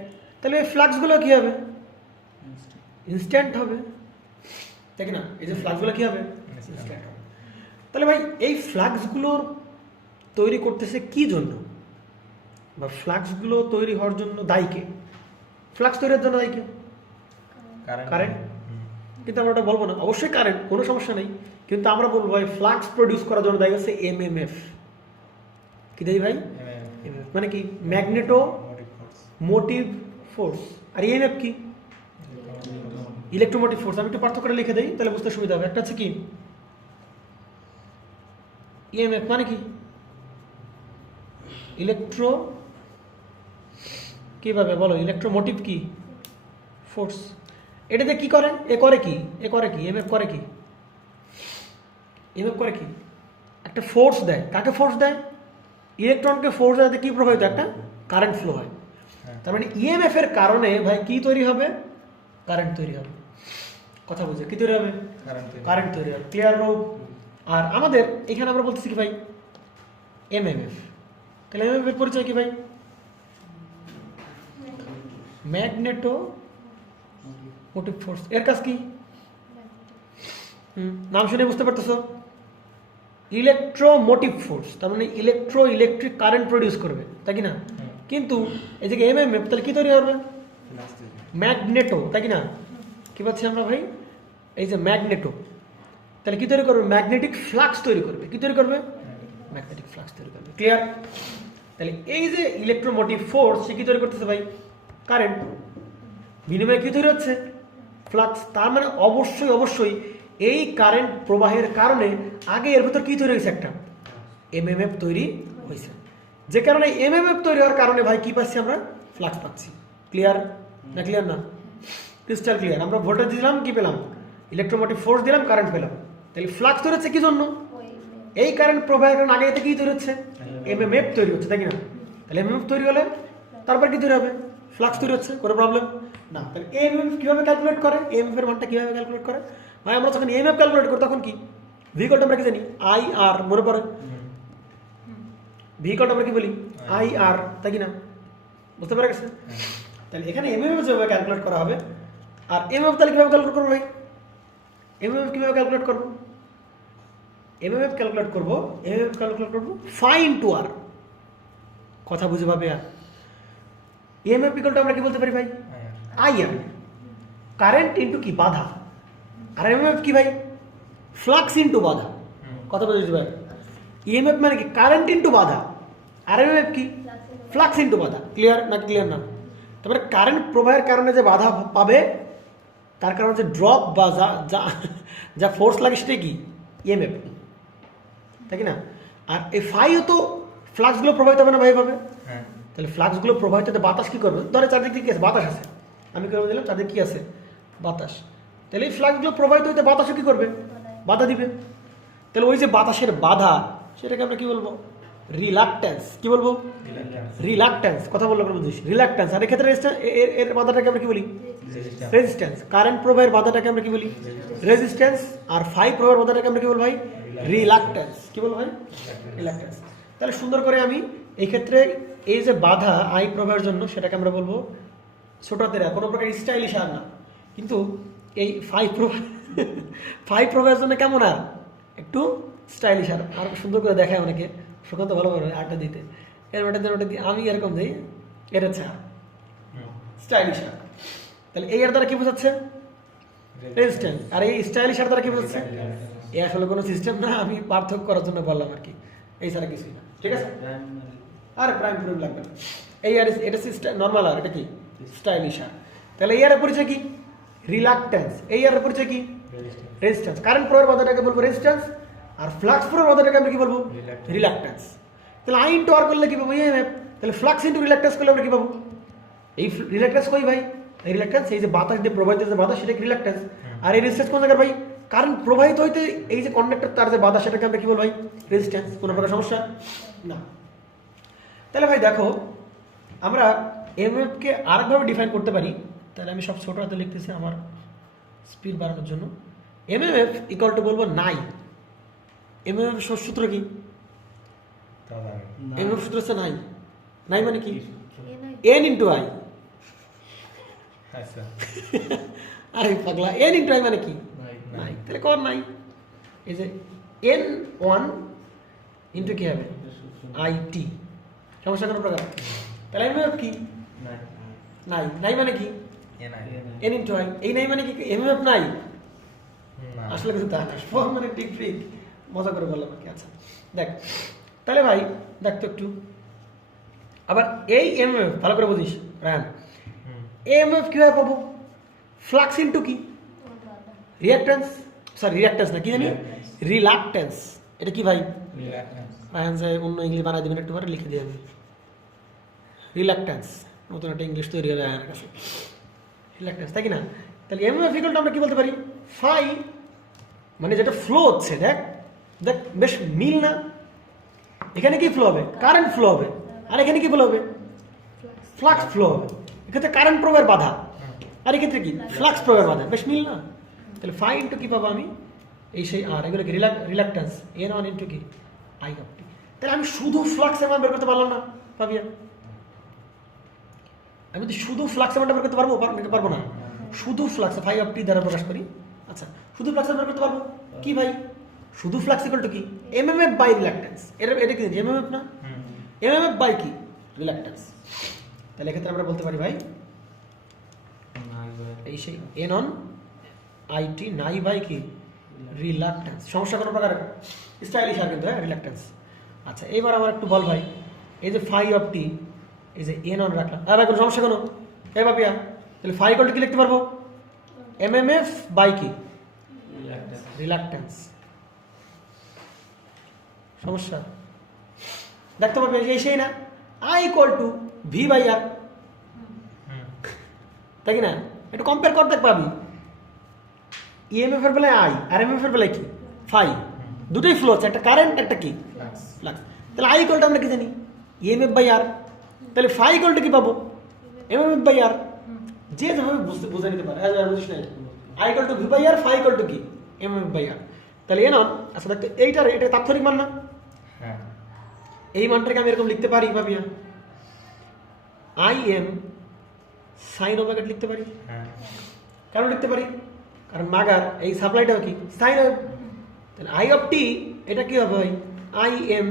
তাহলে এই ফ্লাক্সগুলো কি হবে? ইনস্ট্যান্ট হবে, তাই কি না? এই যে ফ্লাক্সগুলো কি হবে? ইনস্ট্যান্ট হবে। তাহলে ভাই এই ফ্লাক্সগুলোর তৈরি করতেছে কি জন্য, বা ফ্লাক্সগুলো তৈরি হওয়ার জন্য দায়ী কে? ফ্লাক্স তৈরির জন্য দায়ী কে? কারেন্ট। কিন্তু আমরা ওটা বলবো না, অবশ্যই কারেন্ট, কোনো সমস্যা নেই, কিন্তু আমরা বলবো ভাই ফ্লাক্স প্রডিউস করার জন্য দায়ী হচ্ছে এমএমএফ। কি দেয় ভাই? মানে কি? Magneto motive force. আর ইএমএফ কি? Electromotive force. আমি একটু পার্থক্যটা লিখে দিই, তাহলে বুঝতে সুবিধা হবে। একটা হচ্ছে কি ইএমএফ মানে কি, ইলেকট্রো, কিভাবে বলো, ইলেকট্রোমোটিভ কি ফোর্স। এটাতে কি করে? এ করে কি এমএফ করে কি? এমএফ করে কি? একটা ফোর্স দেয়। কাকে ফোর্স দেয়? ইলেকট্রনকে ফোর্স দেয়, কি প্রবাহিত একটা কারেন্ট ফ্লো হয়। তার মানে ইএমএফ এর কারণে ভাই কি তৈরি হবে? কারেন্ট তৈরি হবে। কথা বুঝে কি তৈরি হবে? কারেন্ট তৈরি হবে। Clear rho? আর আমাদের এখানে আমরা বলতেছি কি ভাই, এমএমএফ। তাহলে এমএমএফ এর পরিচয় কি ভাই? Magneto motive force. এর কাজ কি? নাম শুনে বুঝতে পারতেছো? ইলেকট্রোমোটিভ ফোর্স, তার মানে ইলেকট্রিক কারেন্ট প্রডিউস করবে, তাই কি না? কিন্তু এই যে এমএমএফ, তাহলে কি তৈরি হবে? ম্যাগনেটো, তাই কি না? কি পাচ্ছি আমরা ভাই? এই যে ম্যাগনেটো, তাহলে কি তৈরি করবে? ম্যাগনেটিক ফ্লাক্স তৈরি করবে। কি তৈরি করবে? ম্যাগনেটিক ফ্লাক্স তৈরি করবে। ক্লিয়ার? তাহলে এই যে ইলেকট্রোমোটিভ ফোর্স সে কি তৈরি করতেছে ভাই? কারেন্ট। বিনিময়ে কি তৈরি হচ্ছে? ফ্লাক্স। তার মানে অবশ্যই এই কারেন্ট প্রবাহের কারণে আগে এর ভেতর কি তৈরি হয়েছে? একটা এমএমএফ তৈরি হয়েছে, যে কারণে এমএমএফ তৈরি হওয়ার কারণে ভাই কি পাচ্ছি আমরা? ফ্লাক্স পাচ্ছি। ক্লিয়ার না? ক্লিয়ার না? Crystal clear. আমরা ভোল্টেজ দিলাম, কি পেলাম? ইলেকট্রোমোটিভ ফোর্স দিলাম, কারেন্ট পেলাম। তাহলে ফ্লাক্স তৈরি হচ্ছে কি জন্য? এই কারেন্ট প্রবাহের কারণে আগে থেকে কি তৈরি হচ্ছে? এমএমএফ তৈরি হচ্ছে, তাই কি না? তাহলে এমএমএফ তৈরি হলে তারপর কি তৈরি হবে? ফ্লাক্স তৈরি হচ্ছে। কোনো প্রবলেম না? তাহলে এমএমএফ কিভাবে ক্যালকুলেট করে? এমএমএফ এর মানটা কিভাবে ক্যালকুলেট করে ভাই? আমরা যখন এমএমএফ ক্যালকুলেট করি তখন কি ভি ইকুয়াল টু আমরা কি জানি? আই আর। মনে পড়ে? ভি ইকুয়াল টু আমরা কি বলি? আই আর, তাই কি না? বুঝতে পেরে গেছে? তাহলে এখানে এমএমএফ যেভাবে ক্যালকুলেট করা হবে, আর এমএমএফ তাহলে কিভাবে ক্যালকুলেট করবো ভাই? এমএমএফ কিভাবে ক্যালকুলেট করবো? এমএমএফ ক্যালকুলেট করবো ফাই ইন্টু আর। কথা বুঝে পাবে? আর ইএমএফ ইকুয়াল টু আমরা কি বলতে পারি ভাই? I R. কারেন্ট ইন্টু কি? বাধা। আর এমএমএফ কি ভাই? ফ্লাক্স ইন্টু বাধা। কথা বুঝতে ভাই? ইএমএফ মানে কি? কারেন্ট ইন্টু বাধা। আর এমএমএফ কি? ফ্লাক্স ইন্টু বাধা। ক্লিয়ার না? ক্লিয়ার না? তারপরে কারেন্ট প্রবাহের কারণে যে বাধা পাবে, তার কারণে যে ড্রপ বা যা ফোর্স লাগে সেটাই কি? ইএমএফ, তাই কি না? আর এই ফাইও তো ফ্লাক্সগুলো প্রবাহিত হবে না ভাই? পাবে। তাহলে ফ্লাক্সগুলো প্রবাহিত হতে বাতাস কি করবে? ধরে চারদিক দিয়ে কি আছে? বাতাস আছে। আমি করে দিলাম চারদিক কি আছে? বাতাস। তাহলে এই ফ্লাক্সগুলো প্রবাহিত হতে বাতাসও কি করবে? বাধা দিবে। তাহলে ওই যে বাতাসের বাধা, সেটাকে আমরা কি বলবো? রিলাক্ট্যান্স। কি বলবো? রিলাক্ট্যান্স। কথা বললো কোনো বুঝিস? রিলাক্ট্যান্স। আর এক্ষেত্রে এর বাধাটাকে আমরা কি বলি? রেজিস্ট্যান্স। কারেন্ট প্রবাহের বাধাটাকে আমরা কি বলি? রেজিস্ট্যান্স। আর ফাই প্রবাহের বাধাটাকে আমরা কি বলবো ভাই? রিলাক্ট্যান্স। কি বলবো ভাই? রিলাক্ট্যান্স। তাহলে সুন্দর করে আমি এই ক্ষেত্রে এই যে বাধা আই প্রবাহের জন্য, সেটাকে আমরা বলবো ছোট হাতের, কোনো প্রকার স্টাইলিশ আর না, কিন্তু এই ফাই প্রবাহের জন্য কেমন আর একটু স্টাইলিশ আর সুন্দর করে দেখায় অনেকে। সুকান্ত ভালো করে আটটা দিতে, এর ওটা দিয়ে আমি এরকম দিই, এর হচ্ছে স্টাইলিশ আর। তাহলে এই আর দ্বারা কি বোঝাচ্ছে? রেজিস্ট্যান্স। আর এই স্টাইলিশ আর দ্বারা কি বোঝাচ্ছে? এ আসলে কোনো সিস্টেম না, আমি পার্থক্য করার জন্য বললাম আর কি, এই ছাড়া কিছুই না। ঠিক আছে? আর প্রাইম প্রুফ লাগবে না। এই আর এটা নর্মাল আর, এটা কি? স্টাইলিশ আর। তাহলে এই আর পরিচয় কি? রিলাক্ট্যান্স। এই আর পরিচয় কি? রেজিস্ট্যান্স। কারেন্ট প্রবাহের বাধাটাকে বলবো রেজিস্ট্যান্স, আর ফ্লাক্স প্রবাহের বাধাটাকে আমরা কি বলবো? রিলাক্ট্যান্স। তাহলে আই ইন্টু আর করলে কি পাবো? ইএমএফ। তাহলে ফ্লাক্স ইন্টু রিলাক্ট্যান্স করলে আমরা কি পাবো? এই রিলাক্ট্যান্স কই ভাই? এই রিলাক্ট্যান্স, এই যে বাতাস দিয়ে প্রবাহিত যে বাধা, সেটা রিলাক্ট্যান্স। আর এই রেজিস্ট্যান্স কোন জায়গায় ভাই? কারেন্ট প্রবাহিত হইতে এই যে কন্ডাক্টর তার যে বাধা, সেটাকে আমরা কি বলবো ভাই? রেজিস্ট্যান্স। কোনো প্রকার সমস্যা না? তাহলে ভাই দেখো, আমরা এমএফকে আরেকভাবে ডিফাইন করতে পারি। তাহলে আমি সব ছোট হাতে লিখতেছি আমার স্পিড বাড়ানোর জন্য। এমএমএফ ইকুয়াল টু বলবো নাই। এমএমএফ সূত্র কি? এমএমএফ সূত্র হচ্ছে নাই। নাই মানে কি? N into I. আরে পাগলা, এন ইন্টু আই মানে কি? নাই। তাহলে কর নাই, এই যে এন ওয়ান ইন্টু কি হবে? I T. সমস্যা কোনো প্রকার? তাহলে এমএমএফ কি? নাই। নাই মানে কি? N into I. এই নাই মানে কি? এমএমএফ নাই আসলে কিছু তা না, মানে ঠিক ঠিক মজা করে বললাম আর কি। আচ্ছা দেখ, তাহলে ভাই দেখ তো একটু আবার এই এমএমএফ ভালো করে বুঝিস রান। এমএমএফ কিভাবে পাবো? ফ্লাক্স ইন্টু কি? রিঅ্যাক্ট্যান্স। সরি রিঅ্যাক্ট্যান্স না, কি জানি? রিলাক্ট্যান্স। এটা কি ভাই? রায়হান সাহেব অন্য ইংলিশ বানাই দেবেন, একটু পরে লিখে দিয়ে আমি। রিলাক্ট্যান্স, নতুন একটা ইংলিশ তৈরি হবে রায়হানের কাছে। রিলাক্ট্যান্স, তাই কি না? তাহলে এমএমএফ ইকুয়াল টু আমরা কি বলতে পারি? ফাই, মানে যেটা ফ্লো হচ্ছে, দেখ দেখ বেশ মিল না? এখানে কি ফ্লো হবে? কারেন্ট ফ্লো হবে। আর এখানে কি ফ্লো হবে? ফ্লাক্স ফ্লো হবে। এক্ষেত্রে কারেন্ট প্রবাহের বাধা, আর এক্ষেত্রে কি? ফ্লাক্স প্রবাহের বাধা। বেশ মিল না? তাহলে ফাই ইন্টু কি পাবো আমি? এই সেই আর, এগুলো কি? রিলাক্ট্যান্স। এন ওয়ান ইন্টু কি? আই অফ টি। তাহলে আমি শুধু ফ্লাক্সের মান বের করতে পারলাম না পাবিয়া? আমি তো শুধু ফ্লাক্সের মানটা বের করতে পারবো? পারবো না। শুধু ফ্লাক্স ফাই অফ টি দ্বারা প্রকাশ করি। আচ্ছা, শুধু ফ্লাক্সের বের করতে পারবো কি ভাই? শুধু ফ্লাক্স ইকুয়াল টু কি? MMF by reluctance. এটা কি? এমএমএফ না? এমএমএফ বাই কি? রিলাক্ট্যান্স। তাহলে এক্ষেত্রে আমরা বলতে পারি ভাই এই সেই এন অন আই টি নাই বাই কি? রিলাক্ট্যান্স। সমস্যা কোনো প্রকার? স্টাইলিশ আর কিন্তু, হ্যাঁ রিলাক্ট্যান্স। আচ্ছা এবার আমার একটু বল ভাই, এই যে ফাই অফ টি, এই যে এন অন রাখলাম, ভাই কোনো সমস্যা কোনো? এই বাপিয়া, তাহলে ফাই ইকুয়াল টু কি লিখতে পারবো? এমএমএফ বাই কি? রিলাক্টেন্স। সমস্যা দেখতে পাবে এই সেই না, I equal to V by R, তাই কি না? একটু কম্পেয়ার কর দেখ পাবি, ইএমএফ এর বেলায় আই আর এমএফ এর বেলায় কি? ফাই, দুটোই ফ্লো আছে, একটা কারেন্ট একটা কি? ফ্লাক্স। তাহলে আই ইকুয়াল টু আমরা কি জানি? EMF by R. তাহলে ফাই ইকুয়াল টু কি পাবো? MMF by R. যে যেভাবে বুঝে নিতে পারে, বুঝিস না, I equal to V by R, phi equal to কি? MMF by R. তাহলে এ নন, আচ্ছা দেখতে এটা তাৎক্ষণিক মান না? হ্যাঁ। এই মানটাকে আমি এরকম লিখতে পারি ভাবিয়া, আই এম সাইন ওমেগা লিখতে পারি। হ্যাঁ। কেন লিখতে পারি? কারণ মাগার এই সাপ্লাইটাও কি সাইন ওয়েভ। তাহলে আই অফ টি এটা কি হবে? আই এম,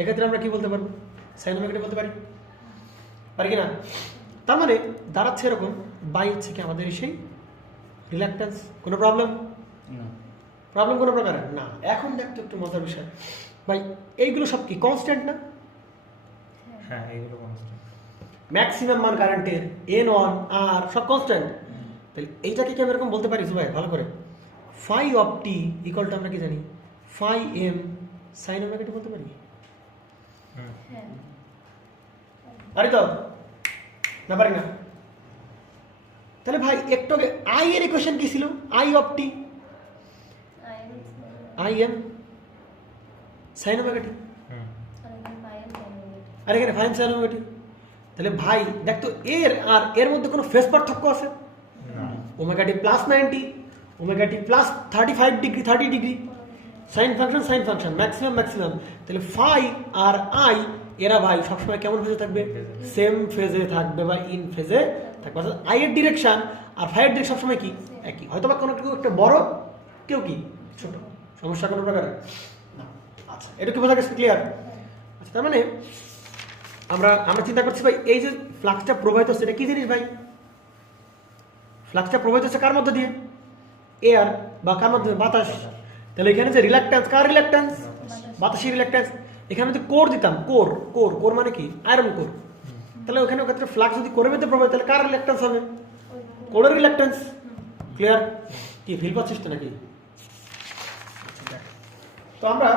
এক্ষেত্রে আমরা কি বলতে পারবো? সাইন ওমেগা বলতে পারি, পারি কি না? তার মানে দাঁড়াচ্ছে এরকম, বাই হচ্ছে কি আমাদের সেই রিল্যাক্টেন্স। কোনো প্রবলেম? প্রবলেম কোনো প্রকার না। এখন দেখতো একটু মজার বিষয় ভাই, এইগুলো সব কি কনস্ট্যান্ট না? হ্যাঁ, এইগুলো কনস্ট্যান্ট। ম্যাক্সিমাম মান কারেন্টের এন ওয়ান আর সব কনস্ট্যান্ট। তাহলে এইটাকে কি আমি এরকম বলতে পারি ভাই ভালো করে, phi of T equal to আমরা কি জানি? Phi M sine omega T বলতে পারি। পারি তো না? পারি না? তাহলে ভাই একটু আগে আই এর ইকুয়েশন কি ছিল? I of t I M sine omega t, আর এখানে ফাইন সাইন ওমেগা টি। তাহলে ভাই দেখতো এর আর এর মধ্যে কোনো ফেজ পার্থক্য আছে? Omega t plus 90, omega t plus 35 degree 30 degree, sine function maximum. তাহলে ফাই আর আই এরা ভাই সবসময় কেমন ফেজে থাকবে? সেম ফেজে থাকবে বা ইন ফেজে থাকবে। অর্থাৎ আই এর ডিরেকশন আর ফাই এর ডিরেকশন সবসময় কি একই, হয়তো বা কোনো কেউ একটা বড়, কেউ কি ছোট। সমস্যা কোনো প্রকারের না। আচ্ছা, এটা কি বোঝা গেছে? ক্লিয়ার? আচ্ছা, তার মানে আমরা চিন্তা করছি ভাই, এই যে ফ্লাক্সটা প্রবাহিত হচ্ছে এটা কি জিনিস ভাই? ফ্লাক্সটা প্রবাহিত হচ্ছে কার মধ্যে দিয়ে? এয়ার বা কার মধ্যে? বাতাস। তাহলে এখানে যে রিল্যাক্টেন্স, কার রিল্যাক্টেন্স? বাতাসের রিল্যাক্টেন্স। এখানে যদি কোর দিতাম, কোর মানে কি? Iron core. তাহলে ওখানে ক্ষেত্রে ফ্লাক্স যদি কোরের মধ্যে প্রবাহিত, তাহলে কার রিল্যাক্টেন্স হবে? কোরের রিল্যাক্টেন্স। ক্লিয়ার? কি ফিল পাচ্ছিস তো নাকি? তো আমরা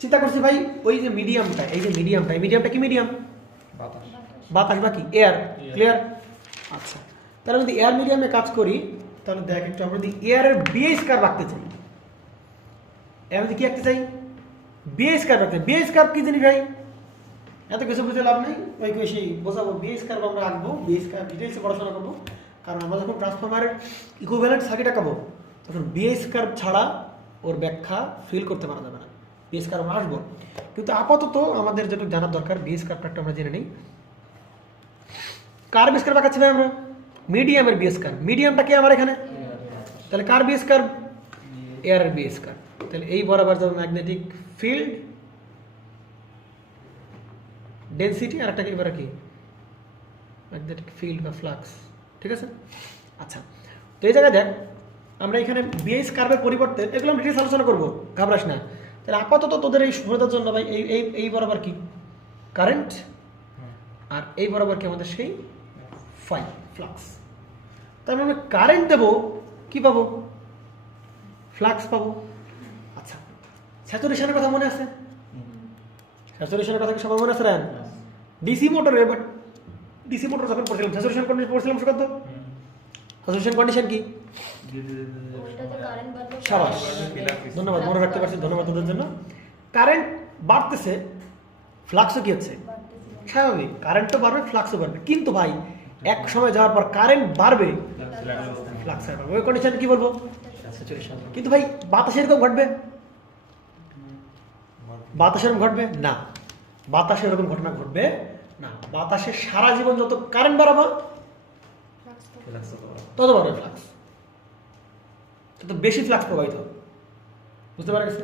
চিন্তা করছি ভাই, ওই যে মিডিয়ামটা, এই যে মিডিয়ামটা কি মিডিয়াম? বাতাস বা কি? এয়ার। ক্লিয়ার? আচ্ছা, তাহলে যদি এয়ার মিডিয়ামে কাজ করি, তাহলে দেখ একটু আমরা যদি এয়ারের বিএস কার্ভ রাখতে চাই, এর মধ্যে কি রাখতে চাই? বিএস কার্ভ রাখতে। বিএস কার্ভ কি জানি ভাই? এত কিছু বুঝে লাভ নেই, ওই বেশি বোঝাবো। বিএস কার্ভ আমরা আঁকবো, বিএস কার্ভ ডিটেলসে পড়াশোনা করবো, কারণ আমরা যখন ট্রান্সফরমারের ইকুইভ্যালেন্ট সার্কিট আঁকাবো তখন বিএস কার্ভ ছাড়া ওর ব্যাখ্যা ফিল করতে পারা যাবে না। বিএস কার্ভ আমরা আসবো, কিন্তু আপাতত আমাদের যেটা জানার দরকার, বিএস কার্ভটা আমরা জেনে নিই। কার বিএস কার্ভ আঁকাচ্ছি ভাই আমরা? মিডিয়ামের বিএস কার্ভ। মিডিয়ামটা কি আমার এখানে? তাহলে কার বিএস কার্ভ? এয়ারের বিএস কার্ভ। তাহলে এই বরাবর যাবে ম্যাগনেটিক ফিল্ড ডেনসিটি, আর একটা এবারে কি? ম্যাগনেটিক ফিল্ড বা ফ্লাক্স। ঠিক আছে? আচ্ছা, তো এই জায়গায় দেখ আমরা এখানে বিএস কার্ভের পরিবর্তে এগুলো আমরা ডিটেইলস আলোচনা করবো, ঘাবড়াস না। তাহলে আপাতত তোদের এই সুবিধার জন্য ভাই এই বরাবর কি? কারেন্ট, আর এই বরাবর কি আমাদের সেই ফাই ফ্লাক্স। তাহলে আমরা কারেন্ট দেবো, কি পাবো? ফ্লাক্স পাবো। আচ্ছা, স্যাচুরেশনের কথা মনে আছে? স্যাচুরেশনের কথা কি সবার মনে আছে? রান ডিসি মোটরে, বাট ডিসি মোটর যখন পড়ছিলাম স্যাচুরেশন কন্ডিশন পড়ছিলাম, সেটা তো স্যাচুরেশন কন্ডিশন কি? সাবাস, ধন্যবাদ, মনে রাখতে পারছি, ধন্যবাদ তোদের জন্য। কারেন্ট বাড়তেছে, ফ্লাক্সও কি হচ্ছে? স্বাভাবিক, কারেন্টও বাড়বে, ফ্লাক্সও বাড়বে। কিন্তু ভাই এক সময় যাওয়ার পর কারেন্ট বাড়বে, ফ্লাক্স বাড়বে। ওই কন্ডিশন কি বলবো? স্যাচুরেশন। কিন্তু ভাই বাতাসে এরকম ঘটবে? বাতাসে এরকম ঘটবে না, বাতাসে এরকম ঘটনা ঘটবে না। বাতাসে সারা জীবন যত কারেন্ট বাড়াবো তত বাড়বে ফ্লাক্স, তত বেশি ফ্লাক্স প্রবাহিত হবে। বুঝতে পারা গেছে?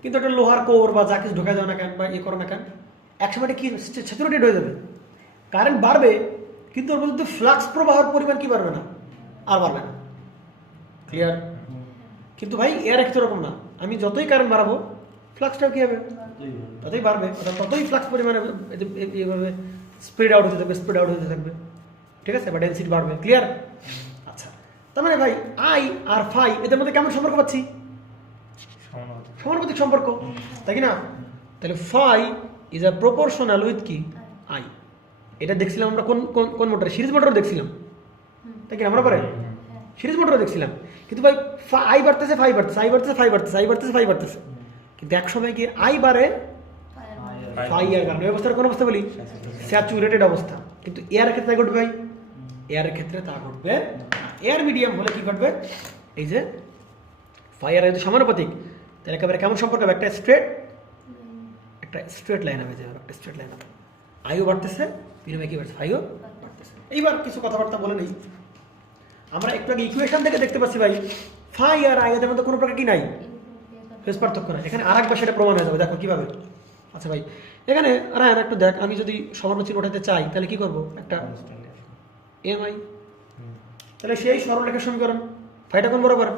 কিন্তু একটা লোহার কোর বা যা কিছু ঢোকা যাবে না কেন বা ইয়ে করো না কেন, একসময় কি স্যাচুরেটেড হয়ে যাবে। কারেন্ট বাড়বে, কিন্তু ওর মধ্যে ফ্লাক্স প্রবাহের পরিমাণ কি বাড়বে না, আর বাড়বে না। ক্লিয়ার? কিন্তু ভাই এর একটু রকম না, আমি যতই কারেন্ট বাড়াবো ফ্লাক্সটাও কি হবে? ততই বাড়বে, অর্থাৎ ততই ফ্লাক্স পরিমাণে এইভাবে স্প্রেড আউট হতে থাকবে, স্প্রেড আউট হতে থাকবে, ঠিক আছে, বা ডেন্সিটি বাড়বে। ক্লিয়ার? আচ্ছা, তার মানে ভাই আই আর ফাই এদের মধ্যে কেমন সম্পর্ক পাচ্ছি? সমানুপাতিক। সমানুপাতিক সম্পর্ক, তাই কি না? তাহলে phi is a proportional with কি আই। এটা দেখছিলাম আমরা কোন কোন কোন মোটরে? সিরিজ মোটর দেখছিলাম, তাই কি না? আমরা পরে সিরিজ মোটর দেখছিলাম। কিন্তু ভাই আই বাড়তেছে, ফাই বাড়তেছে, আই বাড়তেছে, ফাই বাড়তেছে, আই বাড়তেছে, ফাই বাড়তেছে, কিন্তু এক সময় কি আই বাড়ে ফাই আর কারণে এই অবস্থার কোন অবস্থা বলি? স্যাচুরেটেড অবস্থা। কিন্তু এয়ারের ক্ষেত্রে ঘটবে ভাই, এয়ারের ক্ষেত্রে তা ঘটবে। এয়ার মিডিয়াম হলে কি ঘটবে? এই যে ফাই আর যদি সমানুপাতিক, তাহলে একেবারে কেমন সম্পর্ক হবে? একটা স্ট্রেট লাইন হবে, যে একটা স্ট্রেট লাইন হবে। আইও বাড়তেছে, বিনিময়ে কি বাড়ছে? ফাইও বাড়তেছে। এইবার কিছু কথাবার্তা বলে নেই। আমরা একটু আগে ইকুয়েশন থেকে দেখতে পাচ্ছি ভাই ফাই আর আই এদের মধ্যে কোনো প্রকার কি নাই, ফেজ পার্থক্য নাই। এখানে আরেকবার সেটা প্রমাণ হয়ে যাবে, দেখো কিভাবে। আচ্ছা ভাই, এখানে রায়ন একটু দেখ, আমি যদি সমান্য চিহ্ন ওঠাতে চাই তাহলে কি করব? একটা এম আই, তাহলে সেই সরলরেখার সমীকরণ, ফাইটা কোন বরাবর?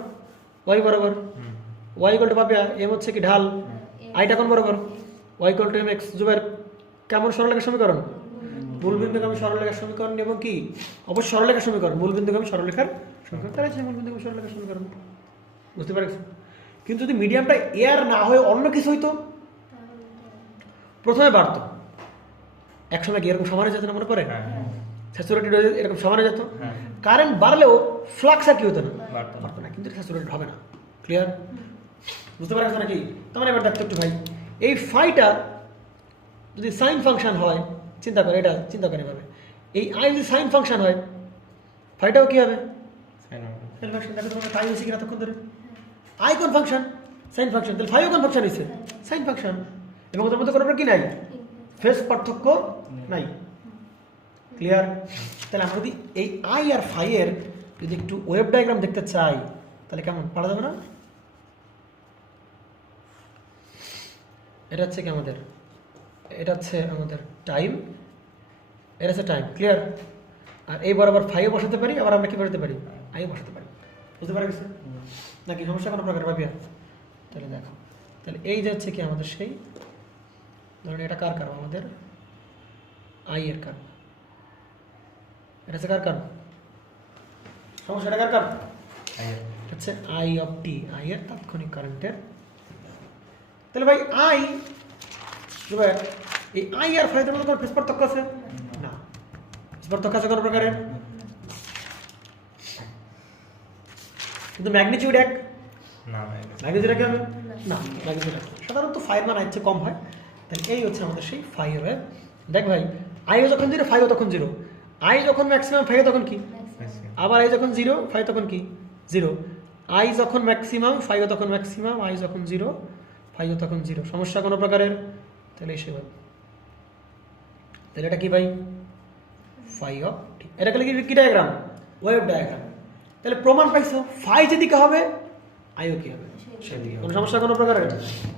ওয়াই বরাবর। ওয়াই ইকুয়াল টু পাবে এম হচ্ছে কি ঢাল, আইটা কোন বরাবর? Y equal to M X. Zubair কেমন সরলরেখার সমীকরণ? মূলবিন্দুগামী সরলরেখার সমীকরণ, এবং কি অবশ্যই সরলরেখার সমীকরণ, মূলবিন্দুগামী সরলরেখার সমীকরণ। তাহলে সেই মূলবিন্দুগামী সরলরেখার সমীকরণ, বুঝতে পারছ? কিন্তু যদি মিডিয়ামটা এয়ার না হয়ে অন্য কিছু হইতো, প্রথমে বাড়তো, একসময় কি এরকম সমানে যেত না, মনে পড়ে? স্যাচুরেটেড হয়ে এরকম সমানে যেত, কারেন্ট বাড়লেও ফ্লাক্স আর কি হতো না, বাড়তো না, কিন্তু স্যাচুরেটেড হবে না। ক্লিয়ার? বুঝতে পারছো নাকি? তাহলে এবার দেখতো একটু ভাই, এই ফাইটা যদি সাইন ফাংশন হয়, চিন্তা করে, এটা চিন্তা করে এভাবে, এই আই যদি সাইন ফাংশন হয়, ফাইটাও কি হবে? Sine function. দেখো তোমাকে তাই হয়েছে কিনা তখন ধরে, আই কোন ফাংশন? Sine function. তাহলে ফাইও কোন ফাংশন হয়েছে? Sine function. এবং ওদের মধ্যে কোনো কি নাই, ফেজ পার্থক্য নাই। ক্লিয়ার? তাহলে আমরা যদি এই আই আর ফাই এর যদি একটু ওয়েভ ডায়াগ্রাম দেখতে চাই, তাহলে কেমন পারা যাবে না? এটা হচ্ছে কি আমাদের, এটা হচ্ছে আমাদের টাইম, এটা হচ্ছে টাইম। ক্লিয়ার? আর এই বরাবর ফাইও বসাতে পারি, আবার আমরা কি বসাতে পারি? আইও বসাতে পারি। বুঝতে পারা গেছে নাকি? সমস্যা কোনো প্রকার ভাবিয়া? তাহলে দেখো, তাহলে এই যে হচ্ছে কি আমাদের সেই, ধরুন এটা কার কারণ? আমাদের আই এর কারণ। এটা হচ্ছে কার কারণ? সমস্যাটা কার কারণ? হচ্ছে আই অফ টি, আই এর তাৎক্ষণিক কারেন্টের। তাহলে ভাই আই, এই আই আর ফাইদের মধ্যে কোনো ফেজ পার্থক্য আছে না? ফেজ পার্থক্য আছে কোনো প্রকারের? কিন্তু ম্যাগনিটিউড এক না, ম্যাগনিটিউড কি হবে না? ম্যাগনিটিউড সাধারণত ফাইভ মান আইচ্ছে কম হয়। তাহলে এই হচ্ছে আমাদের সেই ফাইভ এর। দেখ ভাই, আইও যখন জিরো, ফাইও তখন জিরো। আই যখন ম্যাক্সিমাম, ফাইও তখন কি? আবার আই যখন জিরো, ফাই তখন কি? জিরো। আই যখন ম্যাক্সিমাম, ফাইও তখন ম্যাক্সিমাম। আই যখন জিরো, ফাইও তখন জিরো। সমস্যা কোনো প্রকারের? তাহলে সেভাবে, তাহলে এটা কি ভাই? ফাই অফ টি। এটা গেলে কি ডায়াগ্রাম? Wave diagram. তাহলে প্রমাণ পাইছো ফাই যেদিকে হবে আইও কি হবে সেদিকে। কোনো সমস্যা কোনো প্রকারের?